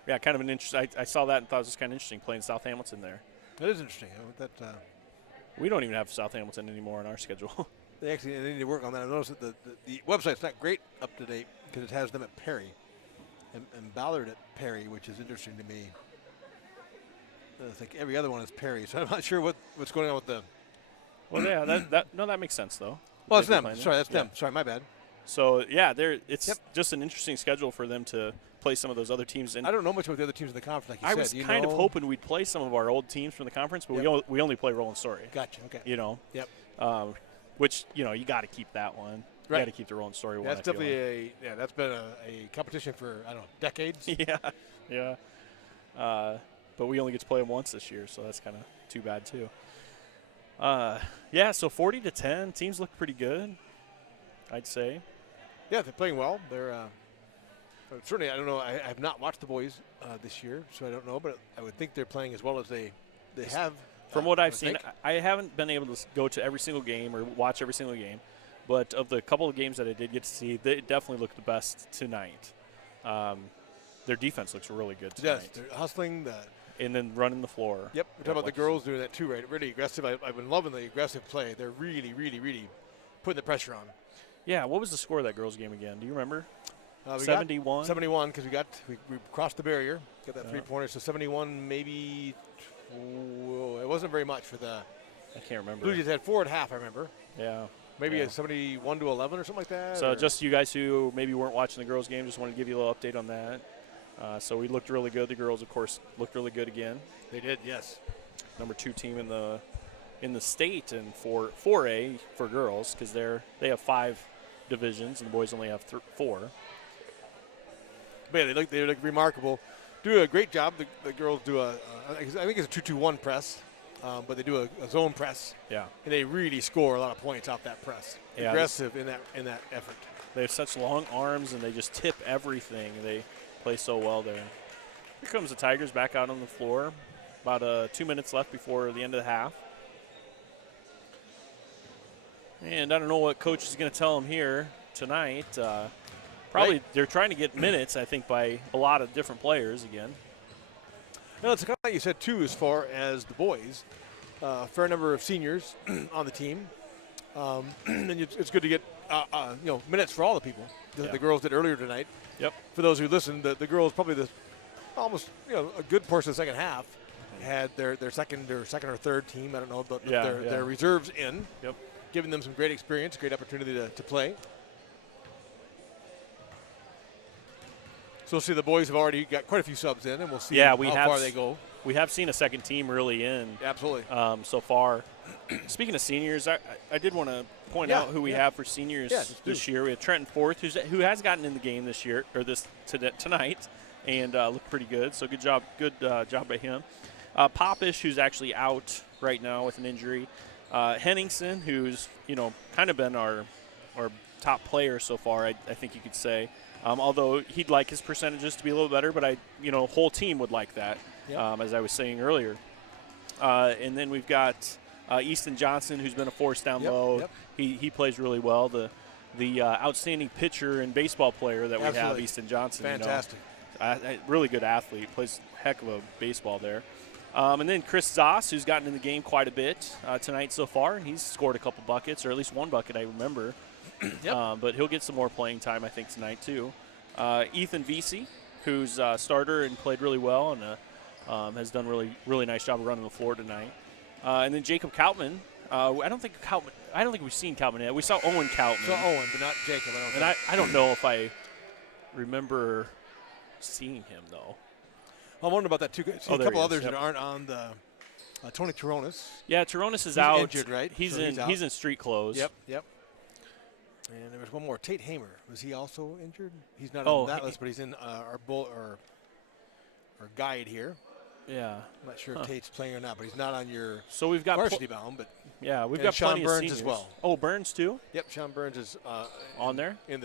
kind of an interest. I saw that and thought it was kind of interesting playing South Hamilton there. That is interesting. We don't even have South Hamilton anymore on our schedule. They need to work on that. I noticed that the website's not great up to date because it has them at Perry and Ballard at Perry, which is interesting to me. I think every other one is Perry, so I'm not sure what's going on with the. Well, yeah, that makes sense though. Well, it's them. Sorry, that's them. Sorry, my bad. So yeah, it's just an interesting schedule for them to play some of those other teams. And I don't know much about the other teams in the conference, like you said. I was kind of hoping we'd play some of our old teams from the conference, but we only play Rolling Story. Gotcha. Okay. You know. Yep. Which you got to keep that one. Right. You got to keep the Rolling Story one. That's definitely that's been a competition for I don't know decades. Yeah. But we only get to play them once this year, so that's kind of too bad too. So 40-10, teams look pretty good, I'd say. Yeah, they're playing well. They're certainly. I don't know. I have not watched the boys this year, so I don't know. But I would think they're playing as well as they have. From what I've seen, I haven't been able to go to every single game or watch every single game. But of the couple of games that I did get to see, they definitely look the best tonight. Their defense looks really good tonight. Yes, they're hustling. And then running the floor. Yep, we're talking about the girls doing that too, right? Really aggressive. I've been loving the aggressive play. They're really, really, really putting the pressure on. Yeah, what was the score of that girls' game again? Do you remember? 71? 71, because we crossed the barrier, got that three-pointer. So 71 maybe, it wasn't very much for the I can't remember. Blue Jays had 4 at half, I remember. Yeah. Maybe a 71-11 or something like that. So just you guys who maybe weren't watching the girls' game, just wanted to give you a little update on that. So we looked really good. The girls, of course, looked really good again. They did, yes. Number 2 team in the state and 4A for girls because they have 5 divisions and the boys only have 4. But yeah, they look remarkable. Do a great job. The girls do I think it's a 2-2-1 press, but they do a zone press. Yeah. And they really score a lot of points off that press. Yeah, aggressive in that effort. They have such long arms and they just tip everything. They play so well there. Here comes the Tigers back out on the floor. About 2 minutes left before the end of the half. And I don't know what coach is going to tell them here tonight. Probably they're trying to get minutes, I think, by a lot of different players again. No, it's kind of like you said, too, as far as the boys. A fair number of seniors on the team. And it's good to get minutes for all the people. The girls did earlier tonight. Yep. For those who listened, the girls probably almost a good portion of the second half had their second or third team. I don't know, but their reserves in. Yep. Giving them some great experience, great opportunity to play. So we'll see the boys have already got quite a few subs in, and we'll see how far they go. We have seen a second team really in. Absolutely. So far. Speaking of seniors, I did want to point out who we have for seniors this year. We have Trenton Forth, who has gotten in the game this year or tonight, and looked pretty good. So good job by him. Popish, who's actually out right now with an injury. Henningsen, who's kind of been our top player so far, I think you could say. Although he'd like his percentages to be a little better, but whole team would like that, as I was saying earlier. And then we've got Easton Johnson, who's been a force down low. Yep. He plays really well. The outstanding pitcher and baseball player that we have, Easton Johnson. Fantastic. Really good athlete. Plays a heck of a baseball there. And then Chris Zoss, who's gotten in the game quite a bit tonight so far, and he's scored a couple buckets, or at least one bucket I remember. Yep. But he'll get some more playing time, I think, tonight too. Ethan Vesey, who's a starter and played really well and has done really nice job of running the floor tonight. And then Jacob Koutman. I don't think we've seen Koutman yet. We saw Owen Koutman. So Owen, but not Jacob. I don't know if I remember seeing him though. I'm wondering about that too. See a there couple he is, others yep. that aren't on the Tony Toronis. Yeah, Toronis is He's out. injured, right? He's So in. out. He's in street clothes. Yep. And there was one more, Tate Hamer. Was he also injured? He's not Oh, on that list, but he's in our guide here. Yeah. I'm not sure if Tate's playing or not, but he's not on your So we've got varsity bound. But yeah, we've and got Sean plenty Burns of seniors as well. Oh, Burns too. Yep, Sean Burns is On there? in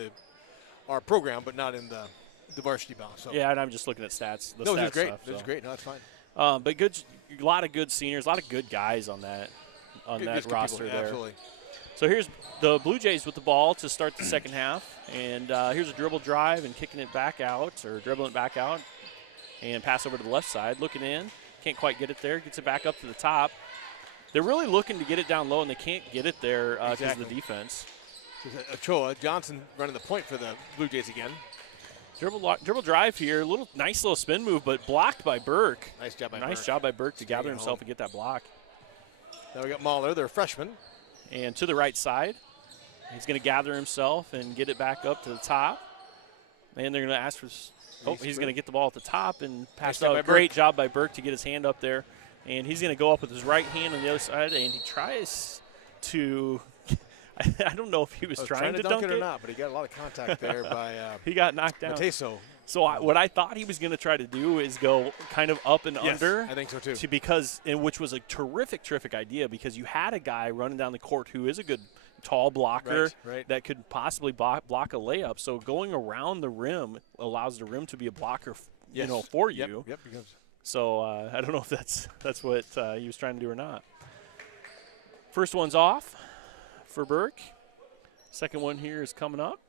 our program, but not in the varsity bound. So Yeah, and I'm just looking at stats. no, this is stats great. Stuff, This is so. great. No, that's fine. But a lot of good seniors, a lot of good guys on that Just good roster people. there. Absolutely. So here's the Blue Jays with the ball to start the second half. And here's a dribble drive and kicking it back out, or dribbling it back out, and pass over to the left side. Looking in. Can't quite get it there. Gets it back up to the top. They're really looking to get it down low, and they can't get it there because of the defense. Ochoa, Johnson running the point for the Blue Jays again. Dribble drive here. Nice little spin move, but blocked by Burke. Nice job by Nice Burke. job by Burke to gather it himself home. and get that block. Now we got Mahler, they're a freshman. And to the right side, he's going to gather himself and get it back up to the top. And they're going to ask for. He's going to get the ball at the top and pass Nice job by out. Great Burke. job by Burke to get his hand up there. And he's going to go up with his right hand on the other side, and he tries to. I don't know if he was trying to dunk it or not, but he got a lot of contact there by he got knocked down. Mateso. So what I thought he was going to try to do is go kind of up and Yes, under. I think so too. Which was a terrific idea because you had a guy running down the court who is a good tall blocker Right. that could possibly block a layup. So going around the rim allows the rim to be a blocker, for you. Yep. Because So I don't know if that's what he was trying to do or not. First one's off for Burke. Second one here is coming up.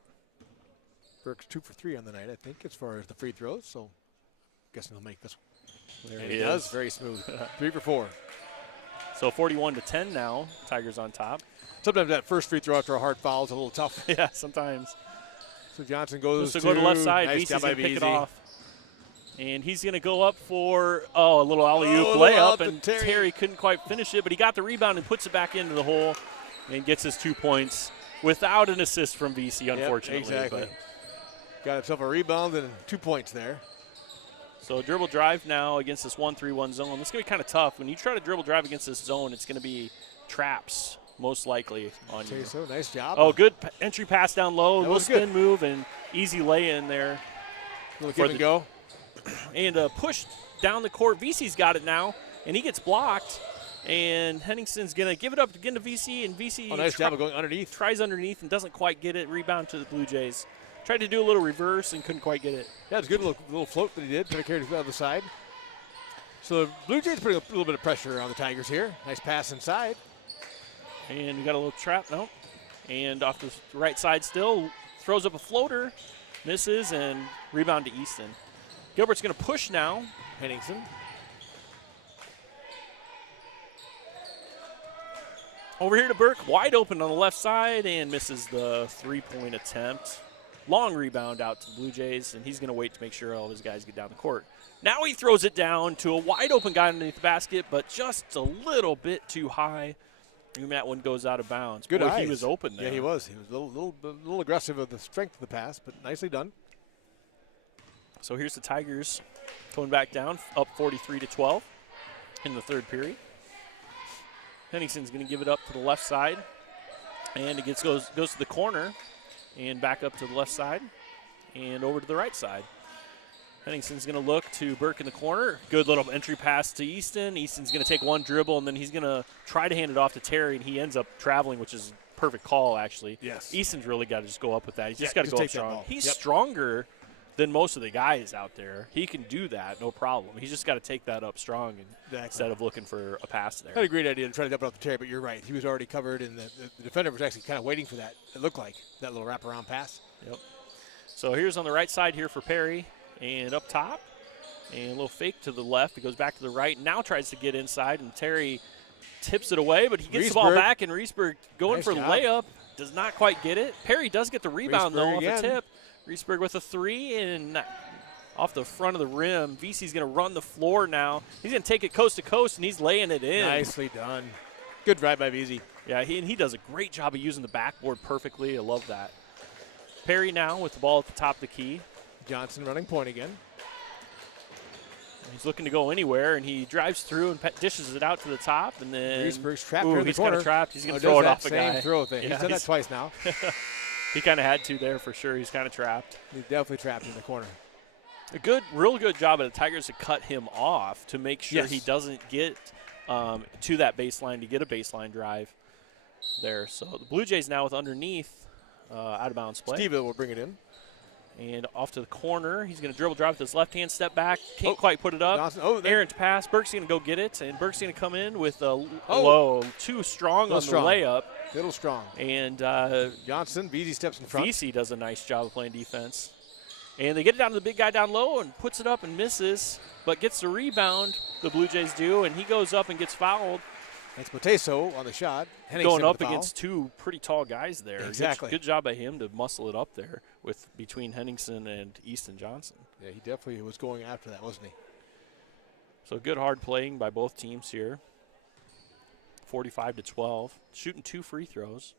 Burke's 2 for 3 on the night, I think, as far as the free throws. So guessing he'll make this one. There And he he does. is. Very smooth. 3 for 4. So 41-10 now. Tigers on top. Sometimes that first free throw after a hard foul is a little tough. Yeah, sometimes. So Johnson goes to go to the left side. Nice Vesey's job by going to pick it Vesey. off. And he's going to go up for, a little alley-oop Oh, layup. up to And Terry. Terry couldn't quite finish it, but he got the rebound and puts it back into the hole and gets his 2 points without an assist from Vesey, unfortunately. Exactly. But Got himself a rebound and 2 points there. so dribble drive now against this 1-3-1 zone. This is going to be kind of tough. When you try to dribble drive against this zone, it's going to be traps, most likely, on you. So nice job. Oh, good entry pass down low, a little was spin good. move, and easy lay in there. Little for give and go. And a push down the court. Vesey's got it now, and he gets blocked. And Henningsen's going to give it up again to Vesey, and Vesey Nice job of going underneath. tries underneath and doesn't quite get it. Rebound to the Blue Jays. Tried to do a little reverse and couldn't quite get it. Yeah, it's a good little float that he did. Trying to carry it to the other side. So the Blue Jays putting a little bit of pressure on the Tigers here. Nice pass inside. And we got a little trap, no. And off the right side still, throws up a floater, misses, and rebound to Easton. Gilbert's going to push now. Henningsen. Over here to Burke, wide open on the left side, and misses the three-point attempt. Long rebound out to the Blue Jays, and he's going to wait to make sure all his guys get down the court. Now he throws it down to a wide open guy underneath the basket, but just a little bit too high. And that one goes out of bounds. Good Boy, eyes. he was open there. Yeah, he was. He was a little aggressive with the strength of the pass, but nicely done. So here's the Tigers going back down, up 43-12 in the third period. Henningsen's going to give it up to the left side, and it goes to the corner and back up to the left side and over to the right side. Henningsen's going to look to Burke in the corner. Good little entry pass to Easton. Easton's going to take one dribble, and then he's going to try to hand it off to Terry, and he ends up traveling, which is a perfect call, actually. Yes. Easton's really got to just go up with that. He's just Yeah, got to just go up take that strong. ball. He's Yep. stronger than most of the guys out there. He can do that, no problem. He's just got to take that up strong instead of looking for a pass there. Had a great idea to try to dump it off the Terry, but you're right. He was already covered, and the defender was actually kind of waiting for that. It looked like that little wraparound pass. Yep. So here's on the right side here for Perry, and up top And a little fake to the left. It goes back to the right. Now tries to get inside, and Terry tips it away, but he gets the ball back, and Riesberg going for layup. Does not quite get it. Perry does get the rebound, though, off the tip. Riesberg with a 3, and off the front of the rim. VC's going to run the floor now. He's going to take it coast to coast, and he's laying it in. Nicely done. Good drive by VC. Yeah, he does a great job of using the backboard perfectly. I love that. Perry now with the ball at the top of the key. Johnson running point again. He's looking to go anywhere, and he drives through and dishes it out to the top, and then Riesberg's trapped here in the corner. He's trapped. He's going to throw it off the guy. Same throw thing. Yeah, he's done that twice now. He kind of had to there for sure. He's kind of trapped. He's definitely trapped in the corner. Real good job of the Tigers to cut him off to make sure he doesn't get to that baseline to get a baseline drive there. So the Blue Jays now with underneath out of bounds play. Steve will bring it in. And off to the corner. He's going to dribble drive with his left hand, step back. Can't quite put it up. Johnson, Aaron's pass. Burke's going to go get it. And Burke's going to come in with a low. Too strong on the layup. Little strong. And Johnson, VC steps in front. VC does a nice job of playing defense. And they get it down to the big guy down low and puts it up and misses, but gets the rebound, the Blue Jays do, and he goes up and gets fouled. It's Mateso on the shot. Going up against two pretty tall guys there. Exactly. Good job by him to muscle it up there between Henningsen and Easton Johnson. Yeah, he definitely was going after that, wasn't he? So good hard playing by both teams here. 45-12. Shooting 2 free throws.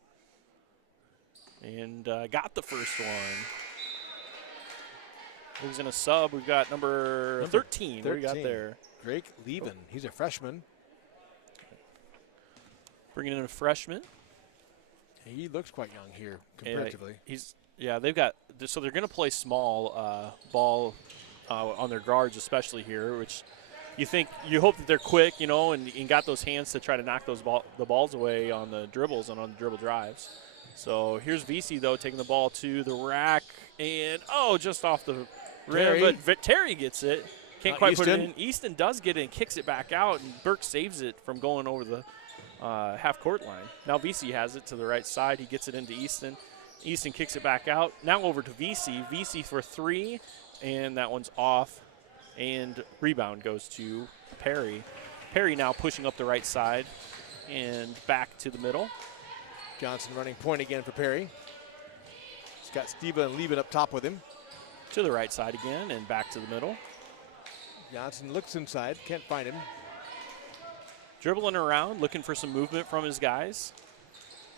And got the first one. Who's in a sub? We've got number 13. What do we got there? Drake Leven. He's a freshman. Bringing in a freshman. He looks quite young here comparatively. They've got so they're going to play small ball on their guards, especially here, which you hope that they're quick, and got those hands to try to knock the balls away on the dribbles and on the dribble drives. So here's VC though taking the ball to the rack and just off the rim, but Terry gets it. Can't quite put it in. Easton does get it and kicks it back out, and Burke saves it from going over the half-court line. Now VC has it to the right side. He gets it into Easton. Easton kicks it back out. Now over to VC. VC for 3, and that one's off. And rebound goes to Perry. Perry now pushing up the right side and back to the middle. Johnson running point again for Perry. He's got Steve and Leven up top with him. To the right side again and back to the middle. Johnson looks inside, can't find him. Dribbling around, looking for some movement from his guys.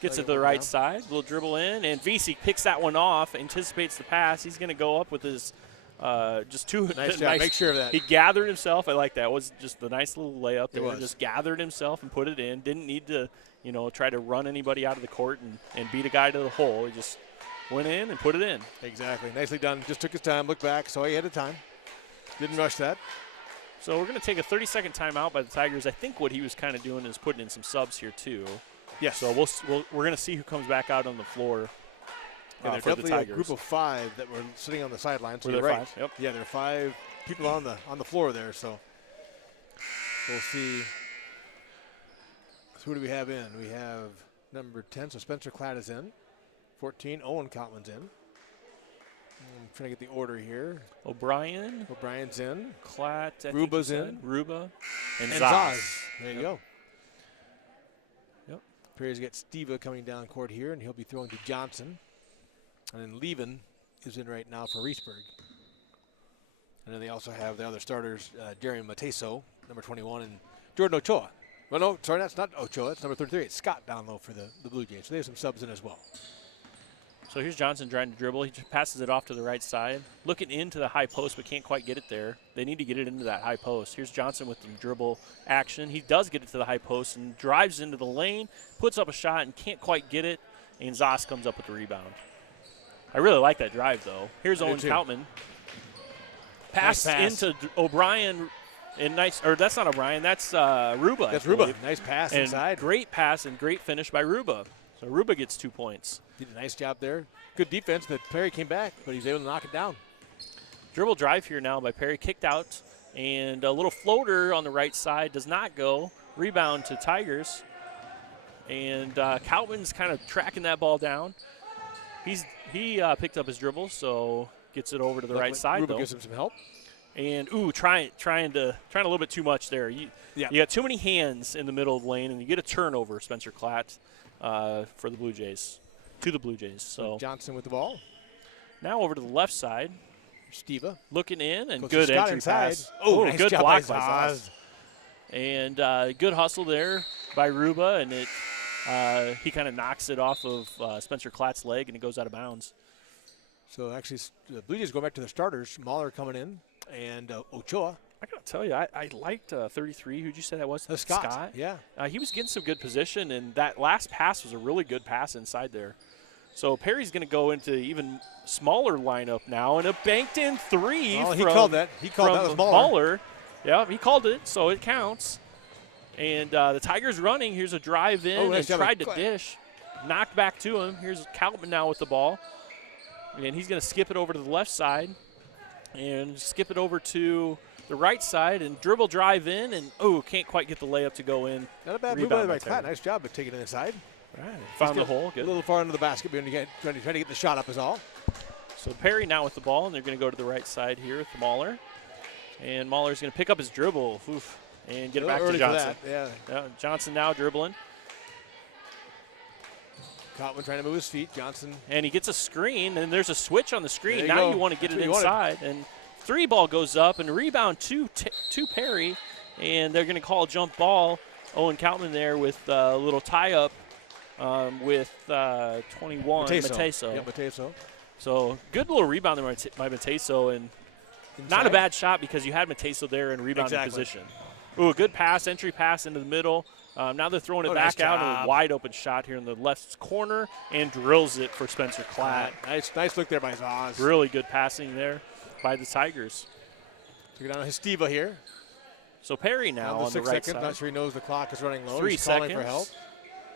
Gets it to the right side, little dribble in, and VC picks that one off, anticipates the pass. He's going to go up with his just two. Nice job, make sure of that. He gathered himself. I like that. It was just a nice little layup there. Just gathered himself and put it in. Didn't need to, try to run anybody out of the court and beat a guy to the hole. He just went in and put it in. Exactly. Nicely done. Just took his time, looked back, saw he had a time. Didn't rush that. So we're going to take a 30-second timeout by the Tigers. I think what he was kind of doing is putting in some subs here too. Yes. So we're going to see who comes back out on the floor for definitely the Tigers. A group of 5 that were sitting on the sidelines. So you're right. 5? Yep. Yeah, there are 5 people on the floor there. So we'll see. So who do we have in? We have number 10. So Spencer Klatt is in. 14. Owen Coutman's in. I'm trying to get the order here. O'Brien's in. Klatt. Ruba's in. Ruba. And Zaz. There you go. Yep. Perry's got Steva coming down court here, and he'll be throwing to Johnson. And then Leven is in right now for Riesberg. And then they also have the other starters, Jeremy Mateso, number 21, and Jordan Ochoa. Well, no, sorry, that's not Ochoa. It's number 33. It's Scott down low for the Blue Jays. So they have some subs in as well. So here's Johnson trying to dribble. He just passes it off to the right side. Looking into the high post, but can't quite get it there. They need to get it into that high post. Here's Johnson with the dribble action. He does get it to the high post and drives into the lane, puts up a shot and can't quite get it, and Zoss comes up with the rebound. I really like that drive, though. Here's Owen Coutman. Pass into O'Brien. And that's not O'Brien. That's Ruba. That's Ruba. Nice pass inside. Great pass and great finish by Ruba. So Ruba gets 2 points. Did a nice job there. Good defense, but Perry came back, but he's able to knock it down. Dribble drive here now by Perry. Kicked out. And a little floater on the right side does not go. Rebound to Tigers. And Coutman's kind of tracking that ball down. He picked up his dribble, so gets it over to the right side, Ruba though. gives him some help. And trying a little bit too much there. You got too many hands in the middle of the lane, and you get a turnover, Spencer Klatt, for the Blue Jays, to the Blue Jays. So Johnson with the ball. Now over to the left side. Steva looking in, and goes good entry inside. pass. Nice good job block by by Zaz. And good hustle there by Ruba, and he kind of knocks it off of Spencer Klatt's leg, and it goes out of bounds. So actually, the Blue Jays go back to their starters. Mahler coming in, and Ochoa. I got to tell you, I liked 33. Who'd you say that was? Scott. Yeah. He was getting some good position, and that last pass was a really good pass inside there. So Perry's going to go into even smaller lineup now, and a banked-in three. Oh, he called that. He called that was Mahler. Yeah, he called it, so it counts. And the Tigers running. Here's a drive in and tried to dish. Knocked back to him. Here's Kaltman now with the ball. And he's going to skip it over to the left side and skip it over to the right side and dribble drive in. And, can't quite get the layup to go in. Not a bad move by Klatt. Nice job of taking it inside. Right. Found the hole. Good. A little far into the basket, but trying to get the shot up is all. So Perry now with the ball, and they're going to go to the right side here with Mahler. And Mahler's going to pick up his dribble and get it back to Johnson. Yeah, Johnson now dribbling. Kaltman trying to move his feet. Johnson. And he gets a screen, and there's a switch on the screen. Now go. you want to get it inside. And three ball goes up, and rebound to Perry. And they're going to call a jump ball. Owen Kaltman there with a little tie-up with 21, Mateso. Yeah, Mateso. So good little rebound there by Mateso, and not a bad shot because you had Mateso there in rebounding position. A good pass, entry pass into the middle. Now they're throwing it back out, and a wide open shot here in the left corner, and drills it for Spencer Klatt. Nice look there by Zaz. Really good passing there by the Tigers. Took it on his Steva here. So Perry now on the right side. Not sure he knows the clock is running low. 3 He's seconds. calling for help.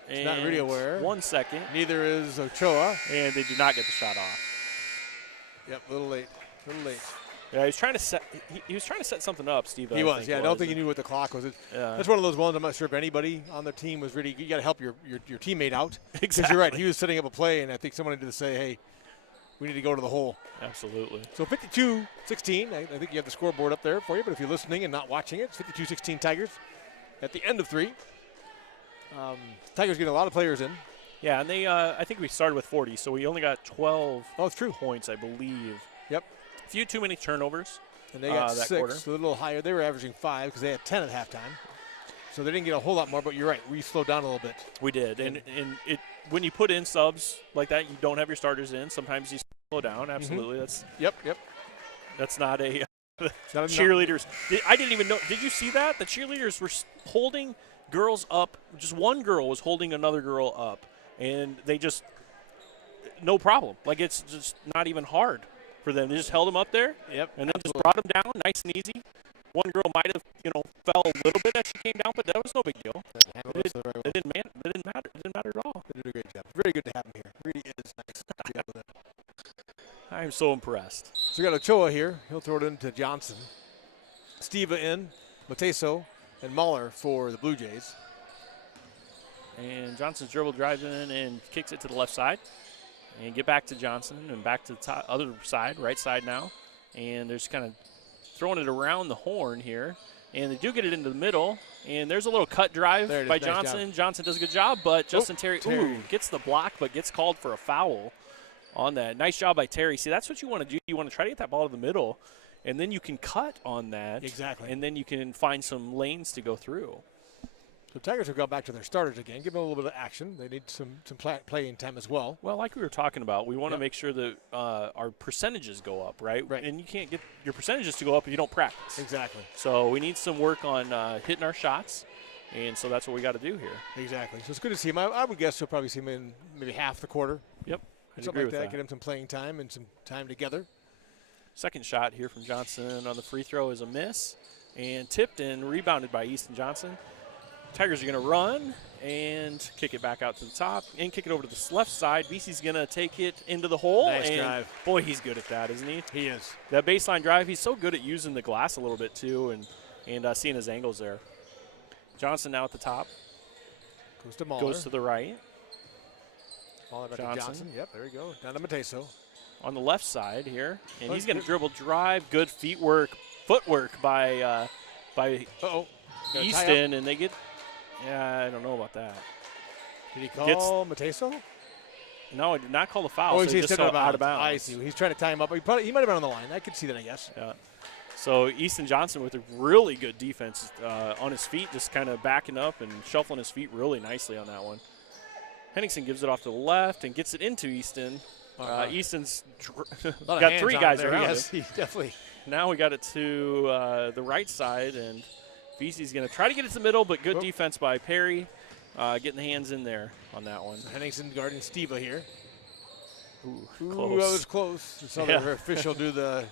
It's not really aware. 1 second. Neither is Ochoa. And they do not get the shot off. Yep, a little late. Yeah, he was trying to set something up, Steve. He was. I don't think he knew what the clock was. That's one of those ones I'm not sure if anybody on the team was really – you got to help your teammate out. Exactly. Because you're right. He was setting up a play, and I think someone needed to say, hey, we need to go to the hole. Absolutely. So 52-16. I think you have the scoreboard up there for you, but if you're listening and not watching it, it's 52-16 Tigers at the end of 3. Tigers getting a lot of players in. Yeah, and they I think we started with 40, so we only got 12 points, I believe. Yep. A few too many turnovers. And they got that 6, quarter. so a little higher. They were averaging 5 because they had 10 at halftime. So they didn't get a whole lot more, but you're right. We slowed down a little bit. We did. And when you put in subs like that, you don't have your starters in. Sometimes you slow down. Absolutely. Mm-hmm. That's not a cheerleaders. I didn't even know. Did you see that? The cheerleaders were holding girls up. Just one girl was holding another girl up. And they just, no problem. Like, it's just not even hard for them. They just held them up there. Yep. And then just brought them down nice and easy. One girl might have, fell a little bit as she came down, but that was no big deal. It didn't matter. It didn't matter at all. They did a great job. Very good to have them here. It really is nice to have them. I'm so impressed. So we got Ochoa here. He'll throw it into Johnson. Steva in, Mateso, and Mahler for the Blue Jays. And Johnson's dribble drives in and kicks it to the left side. And get back to Johnson and back to the other side, right side now. And they're just kind of throwing it around the horn here. And they do get it into the middle. And there's a little cut drive by Johnson. Nice. Johnson does a good job, but Justin Terry gets the block but gets called for a foul on that. Nice job by Terry. See, that's what you want to do. You want to try to get that ball to the middle, and then you can cut on that. Exactly. And then you can find some lanes to go through. So Tigers have gone back to their starters again. Give them a little bit of action. They need some playing time as well. Well, like we were talking about, we want to make sure that our percentages go up, right? And you can't get your percentages to go up if you don't practice. Exactly. So we need some work on hitting our shots, and so that's what we got to do here. Exactly. So it's good to see him. I would guess you'll probably see him in maybe half the quarter. Yep. Something like that. Get him some playing time and some time together. Second shot here from Johnson on the free throw is a miss, and tipped and rebounded by Easton Johnson. Tigers are going to run and kick it back out to the top and kick it over to the left side. VC's going to take it into the hole. Nice drive. Boy, he's good at that, isn't he? He is. That baseline drive, he's so good at using the glass a little bit too and seeing his angles there. Johnson now at the top. Goes to Mahler. Goes to the right. Mahler back to Johnson. Yep, there we go. Down to Mateso. On the left side here. And he's going to dribble drive. Good feet work footwork by Uh-oh. Gonna tie up. Easton, and they get. Yeah, I don't know about that. Did he call Mateso? No, he did not call the foul. Oh, so he just said saw out of bounds. I see. He's trying to tie him up. He might have been on the line. I could see that, I guess. Yeah. So Easton Johnson with a really good defense on his feet, just kind of backing up and shuffling his feet really nicely on that one. Henningsen gives it off to the left and gets it into Easton. Easton's got 3 guys around him. He definitely. Now we got it to the right side, and VC's going to try to get it to the middle, but good defense by Perry, getting the hands in there on that one. Henningsen guarding Steva here. Ooh, Ooh, close. that was close. Saw the official do the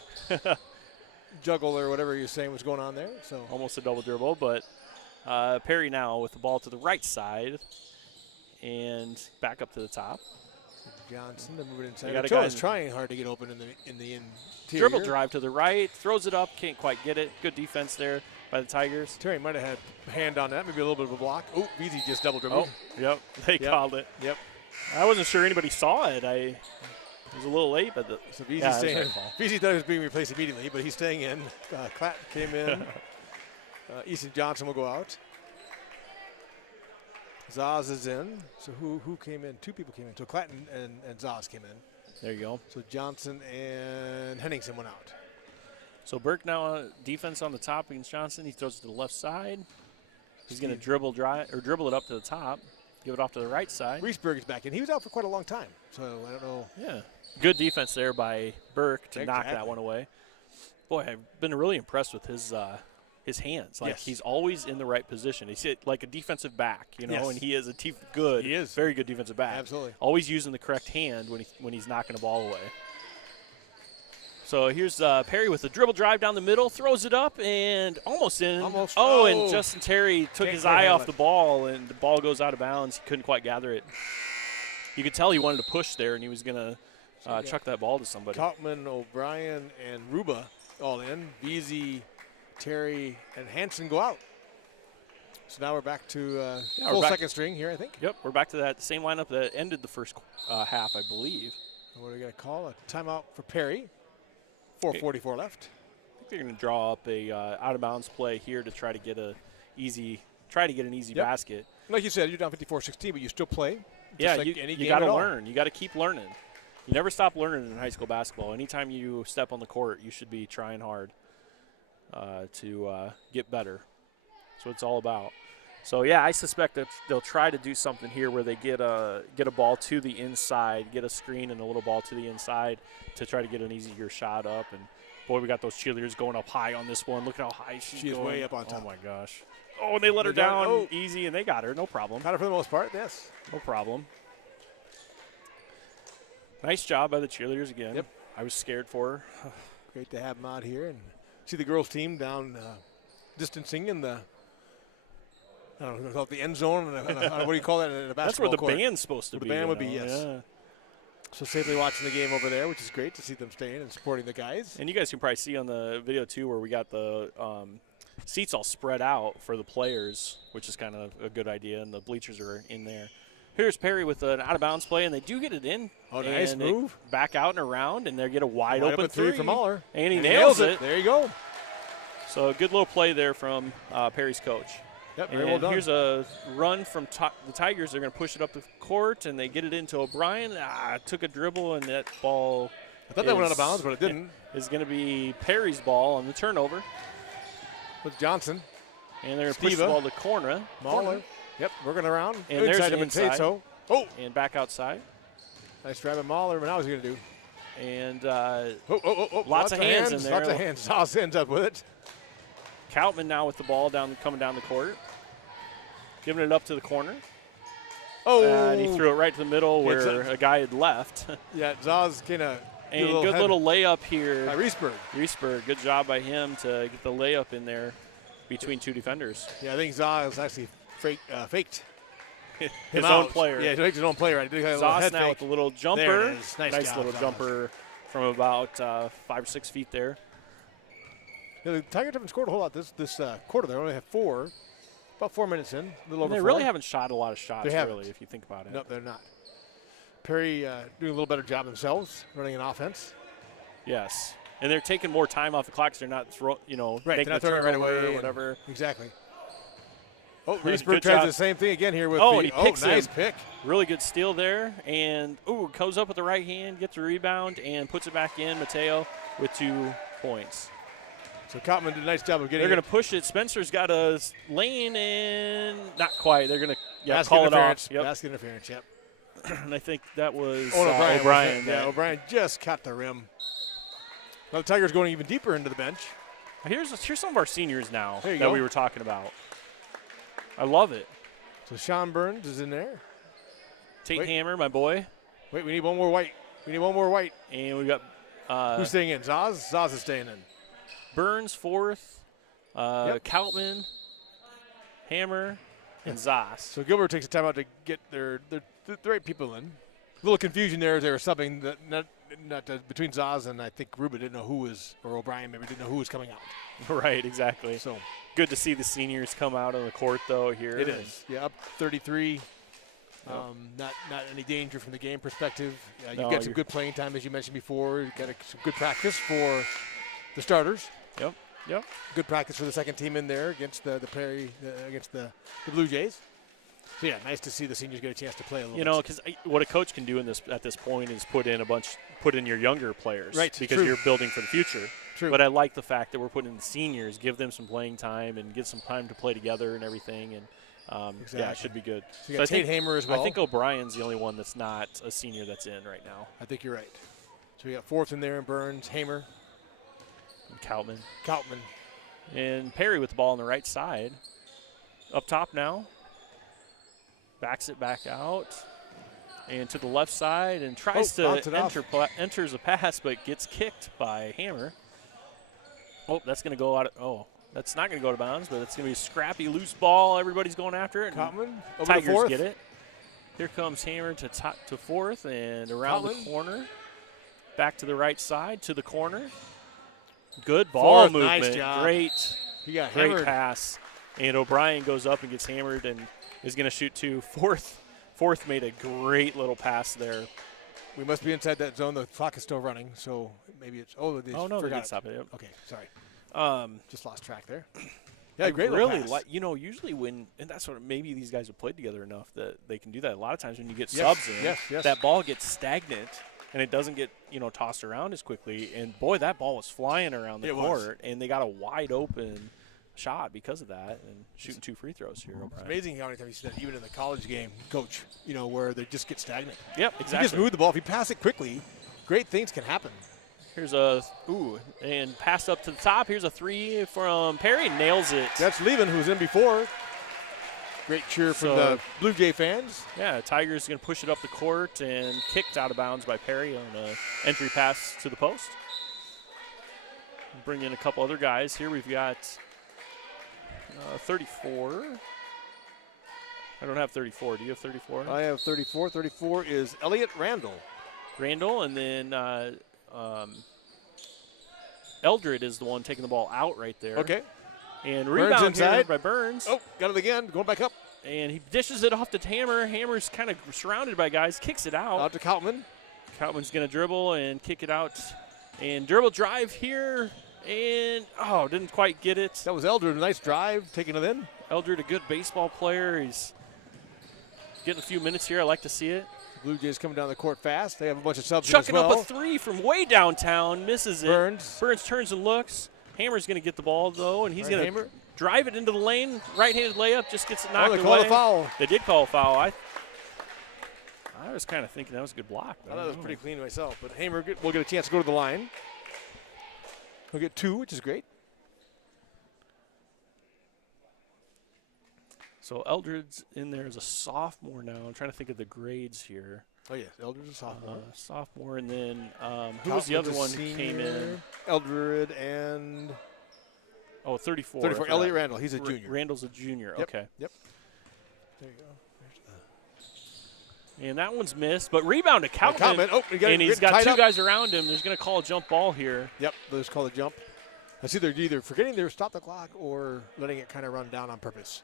juggle or whatever you're saying was going on there. So almost a double dribble, but Perry now with the ball to the right side and back up to the top. Johnson to move it inside. Got a Joe guy is trying hard to get open in the interior. Dribble drive to the right, throws it up, can't quite get it. Good defense there by the Tigers. Terry might have had a hand on that, maybe a little bit of a block. Oh, Beasy just double dribbled. Oh, yep, they called it. Yep. I wasn't sure anybody saw it. It was a little late, but so Beasy staying. Beasy thought he was being replaced immediately, but he's staying in. Clatton came in. Easton Johnson will go out. Zaz is in. So who came in? 2 people came in. So Clatton and Zaz came in. There you go. So Johnson and Henningsen went out. So Burke now defense on the top against Johnson. He throws it to the left side. He's going to dribble it up to the top. Give it off to the right side. Riesberg is back in. He was out for quite a long time, so I don't know. Yeah, good defense there by Burke to knock that one away. Boy, I've been really impressed with his hands. Like he's always in the right position. He's like a defensive back, and he is very good defensive back. Absolutely. Always using the correct hand when he's knocking the ball away. So here's Perry with the dribble drive down the middle, throws it up and almost in. And Justin Terry took his eye off the ball, and the ball goes out of bounds. He couldn't quite gather it. You could tell he wanted to push there, and he was going to chuck that ball to somebody. Kaufman, O'Brien, and Ruba all in. Beasy, Terry, and Hansen go out. So now we're back to full second string here, I think. Yep, we're back to that same lineup that ended the first half, I believe. And what are we going to call? A timeout for Perry. 4:44 left. I think they're going to draw up a out-of-bounds play here to try to get an easy basket. Like you said, you're down 54-16, but you still play. Yeah, like you got to learn. You got to keep learning. You never stop learning in high school basketball. Anytime you step on the court, you should be trying hard to get better. That's what it's all about. So, yeah, I suspect that they'll try to do something here where they get a ball to the inside, get a screen and a little ball to the inside to try to get an easier shot up. And, boy, we got those cheerleaders going up high on this one. Look at how high she's going. Way up on top. Oh, my gosh. Oh, and they let her down easy, and they got her. No problem. Got her for the most part, yes. No problem. Nice job by the cheerleaders again. Yep. I was scared for her. Great to have them out here. And see the girls' team down distancing in the – I don't know, call it the end zone. What do you call that in a basketball That's where the court? band's supposed to be. The band would be, yes. Yeah. So safely watching the game over there, which is great to see them staying and supporting the guys. And you guys can probably see on the video, too, where we got the seats all spread out for the players, which is kind of a good idea, and the bleachers are in there. Here's Perry with an out-of-bounds play, and they do get it in. Oh, nice move. Back out and around, and they get a wide-open three from Mahler. And he nails it. There you go. So a good little play there from Perry's coach. Yep, very well done. Here's a run from the Tigers. They're going to push it up the court, and they get it into O'Brien. Took a dribble, and that ball I thought that went out of bounds, but it didn't. Is going to be Perry's ball on the turnover. With Johnson. And they're going to push the ball to the corner. Mahler. Yep, working around. And there's inside inside. So. And back outside. Nice drive by Mahler, but now what's he going to do? And lots of hands in there. Lots of hands. Haas ends up with it. Kautman now with the ball coming down the court. Giving it up to the corner. And he threw it right to the middle where a guy had left. Yeah, Zaz kind of. And good little layup here. By Riesberg, good job by him to get the layup in there between two defenders. Yeah, I think Zaz actually faked his own player. Yeah, he faked his own player. Zaz now with a little jumper. There it is. Nice job, little Zaz. jumper from about 5 or 6 feet there. Yeah, the Tigers haven't scored a whole lot this quarter. They only have 4. About 4 minutes in. A little over they 4. really haven't shot a lot of shots, really, if you think about it. No, they're not. Perry doing a little better job themselves, running an offense. Yes. And they're taking more time off the clock, so they're not making they're not the throwing it right turnover away or whatever. Exactly. Oh, Good Reesburg tries job. the same thing again here with and he picks nice him. pick. Really good steal there. And, goes up with the right hand, gets the rebound, and puts it back in. Mateo with 2 points. So Cotman did a nice job of getting They're going to push it. Spencer's got a lane, and not quite. They're going to call it off. Yep. Basket interference, yep. And I think that was O'Brien. Yeah, O'Brien just cut the rim. Now the Tigers going even deeper into the bench. Here's some of our seniors now There you that go. we were talking about. I love it. So Sean Burns is in there. Tate Hammer, my boy. Wait, we need one more white. And we got who's staying in? Zaz? Zaz is staying in. Burns, fourth. Koutman, Hammer, and Zas. So Gilbert takes a timeout to get the right people in. A little confusion there as they were subbing between Zaz and I think Ruba didn't know who was, or O'Brien maybe didn't know who was coming out. Right, exactly. So good to see the seniors come out on the court though here. it is. Yeah, up 33. Not any danger from the game perspective. You get some good playing time as you mentioned before. You got some good practice for the starters. Yep. Good practice for the second team in there against against the Blue Jays. So yeah, nice to see the seniors get a chance to play a little. Because what a coach can do at this point is put in your younger players, right? Because True. you're building for the future. True. But I like the fact that we're putting in the seniors, give them some playing time, and give some time to play together and everything. And exactly. Yeah, it should be good. So you got Tate Hammer as well. I think O'Brien's the only one that's not a senior that's in right now. I think you're right. So we got fourth in there in Burns, Hammer, And Koutman. And Perry with the ball on the right side. Up top now. Backs it back out. And to the left side and tries to enters a pass but gets kicked by Hammer. That's going to go out. That's not going to go to bounds, but it's going to be a scrappy, loose ball. Everybody's going after it. Koutman over Tigers to fourth. Get it. Here comes Hammer to fourth and around the corner. Back to the right side to the corner. Good ball movement. Nice job. Great pass. And O'Brien goes up and gets hammered and is going to shoot 2. Fourth made a great little pass there. We must be inside that zone. The clock is still running, so maybe it's. No, we can stop it. Yep. Okay, sorry. Just lost track there. Yeah, I great. Really, usually and that's what maybe these guys have played together enough that they can do that. A lot of times when you get subs in, that ball gets stagnant and it doesn't get tossed around as quickly. And boy, that ball was flying around the court, and they got a wide open shot because of that, and shooting 2 free throws here. It's amazing how many times you see that even in the college game, coach. Where they just get stagnant. Yep, exactly. You just move the ball. If you pass it quickly, great things can happen. Here's and pass up to the top. Here's a 3 from Perry. Nails it. That's Levin, who was in before. Great cheer from the Blue Jay fans. Yeah, Tigers going to push it up the court and kicked out of bounds by Perry on an entry pass to the post. Bring in a couple other guys here. We've got 34. I don't have 34. Do you have 34? I have 34. 34 is Elliott Randall. And then Eldred is the one taking the ball out right there. Okay. And rebound here by Burns. Oh, got it again. Going back up. And he dishes it off to Hammer. Hammer's kind of surrounded by guys. Kicks it out. Out to Koutman. Koutman's going to dribble and kick it out. And dribble drive here. And, didn't quite get it. That was Eldred. A nice drive, taking it in. Eldred, a good baseball player. He's getting a few minutes here. I like to see it. Blue Jays coming down the court fast. They have a bunch of subs Chucking as well. up a 3 from way downtown. Misses it. Burns turns and looks. Hammer's going to get the ball, though, and he's going to drive it into the lane. Right-handed layup, just gets it knocked away. They called a foul. They did call a foul. I was kind of thinking that was a good block. I thought that was pretty clean myself. But Hammer will get a chance to go to the line. He'll get 2, which is great. So Eldred's in there as a sophomore now. I'm trying to think of the grades here. Oh, yes, Eldred's a sophomore. Sophomore, and then who was the other one who came in? Eldred and 34. 34. Elliott Randall. He's a junior. Randall's a junior. Yep. Okay. Yep. There you go. And that one's missed, but rebound to Koutman. And he's got 2 guys around him. There's going to call a jump ball here. Yep, they'll just call a jump. That's either forgetting to stop the clock or letting it kind of run down on purpose.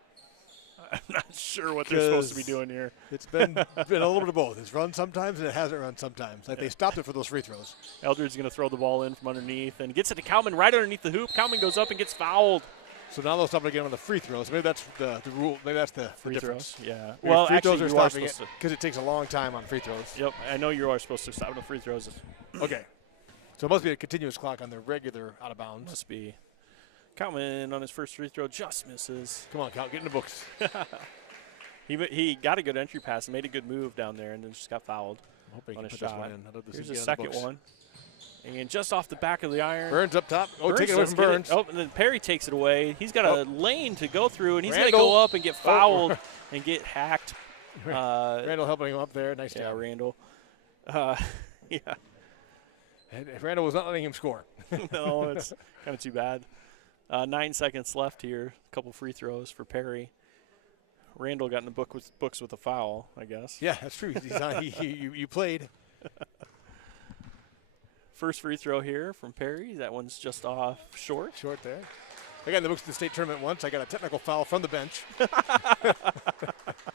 I'm not sure what they're supposed to be doing here. It's been a little bit of both. It's run sometimes and it hasn't run sometimes. Like they stopped it for those free throws. Eldred's going to throw the ball in from underneath and gets it to Kalman right underneath the hoop. Kalman goes up and gets fouled. So now they'll stop it again on the free throws. Maybe that's the rule. Maybe that's the difference. Throws. Yeah. Maybe well, free actually, throws you are are stopping supposed it because it takes a long time on free throws. Yep. I know you are supposed to stop the free throws. Okay. So it must be a continuous clock on the regular out of bounds. Must be. Kalman on his first free throw just misses. Come on, Cal, get in the books. He got a good entry pass and made a good move down there and then just got fouled Hoping on a put this shot. one in. Here's a second one. And just off the back of the iron. Burns up top. Oh, Burns take it away from Burns. Oh, and then Perry takes it away. He's got a lane to go through, and he's going to Randall. go up and get fouled and get hacked. Randall helping him up there. Nice Yeah, job. Randall. Yeah. And Randall was not letting him score. No, it's kind of too bad. 9 seconds left here. A couple free throws for Perry. Randall got in the books with a foul, I guess. Yeah, that's true. He's on, you played. First free throw here from Perry. That one's just off short. Short there. I got in the books of the state tournament once. I got a technical foul from the bench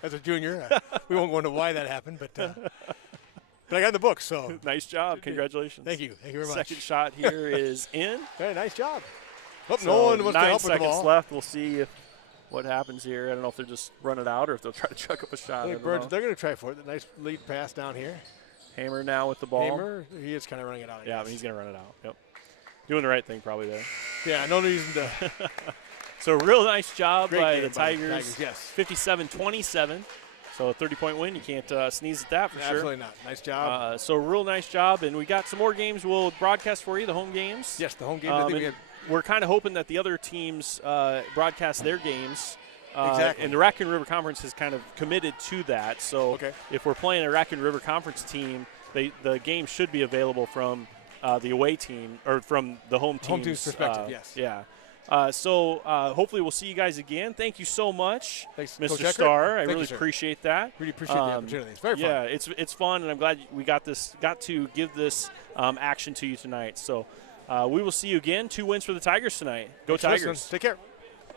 as a junior. We won't go into why that happened, but I got in the books. So Nice job. Congratulations. Thank you. Thank you very much. Second shot here is in. Very nice job. Oh, So no one wants to 9 help with the seconds ball. left. We'll see what happens here. I don't know if they'll just run it out or if they'll try to chuck up a shot. I think Burns, they're going to try for it. The nice lead pass down here. Hammer now with the ball. Hammer, he is kind of running it out. I Yeah, guess. he's going to run it out. Yep. Doing the right thing probably there. Yeah, no reason to. So real nice job Great by game the by the Tigers. Tigers, yes. 57-27. So a 30-point win. You can't sneeze at that for sure. Absolutely not. Nice job. So real nice job. And we got some more games we'll broadcast for you, the home games. Yes, the home game. I think we And have. we're kind of hoping that the other teams broadcast their games. Exactly. And the Raccoon River Conference has kind of committed to that. So Okay. if we're playing a Raccoon River Conference team, the game should be available from the away team or from the home team's perspective, yes. Yeah. So hopefully we'll see you guys again. Thank you so much, Thanks, Mr. Coach Eckert. Starr. I Thank you, really sir. appreciate that. Really appreciate the opportunity. It's very fun. Yeah, it's fun, and I'm glad we got to give this action to you tonight. So we will see you again. 2 wins for the Tigers tonight. Go Thanks for listening. Tigers. Take care.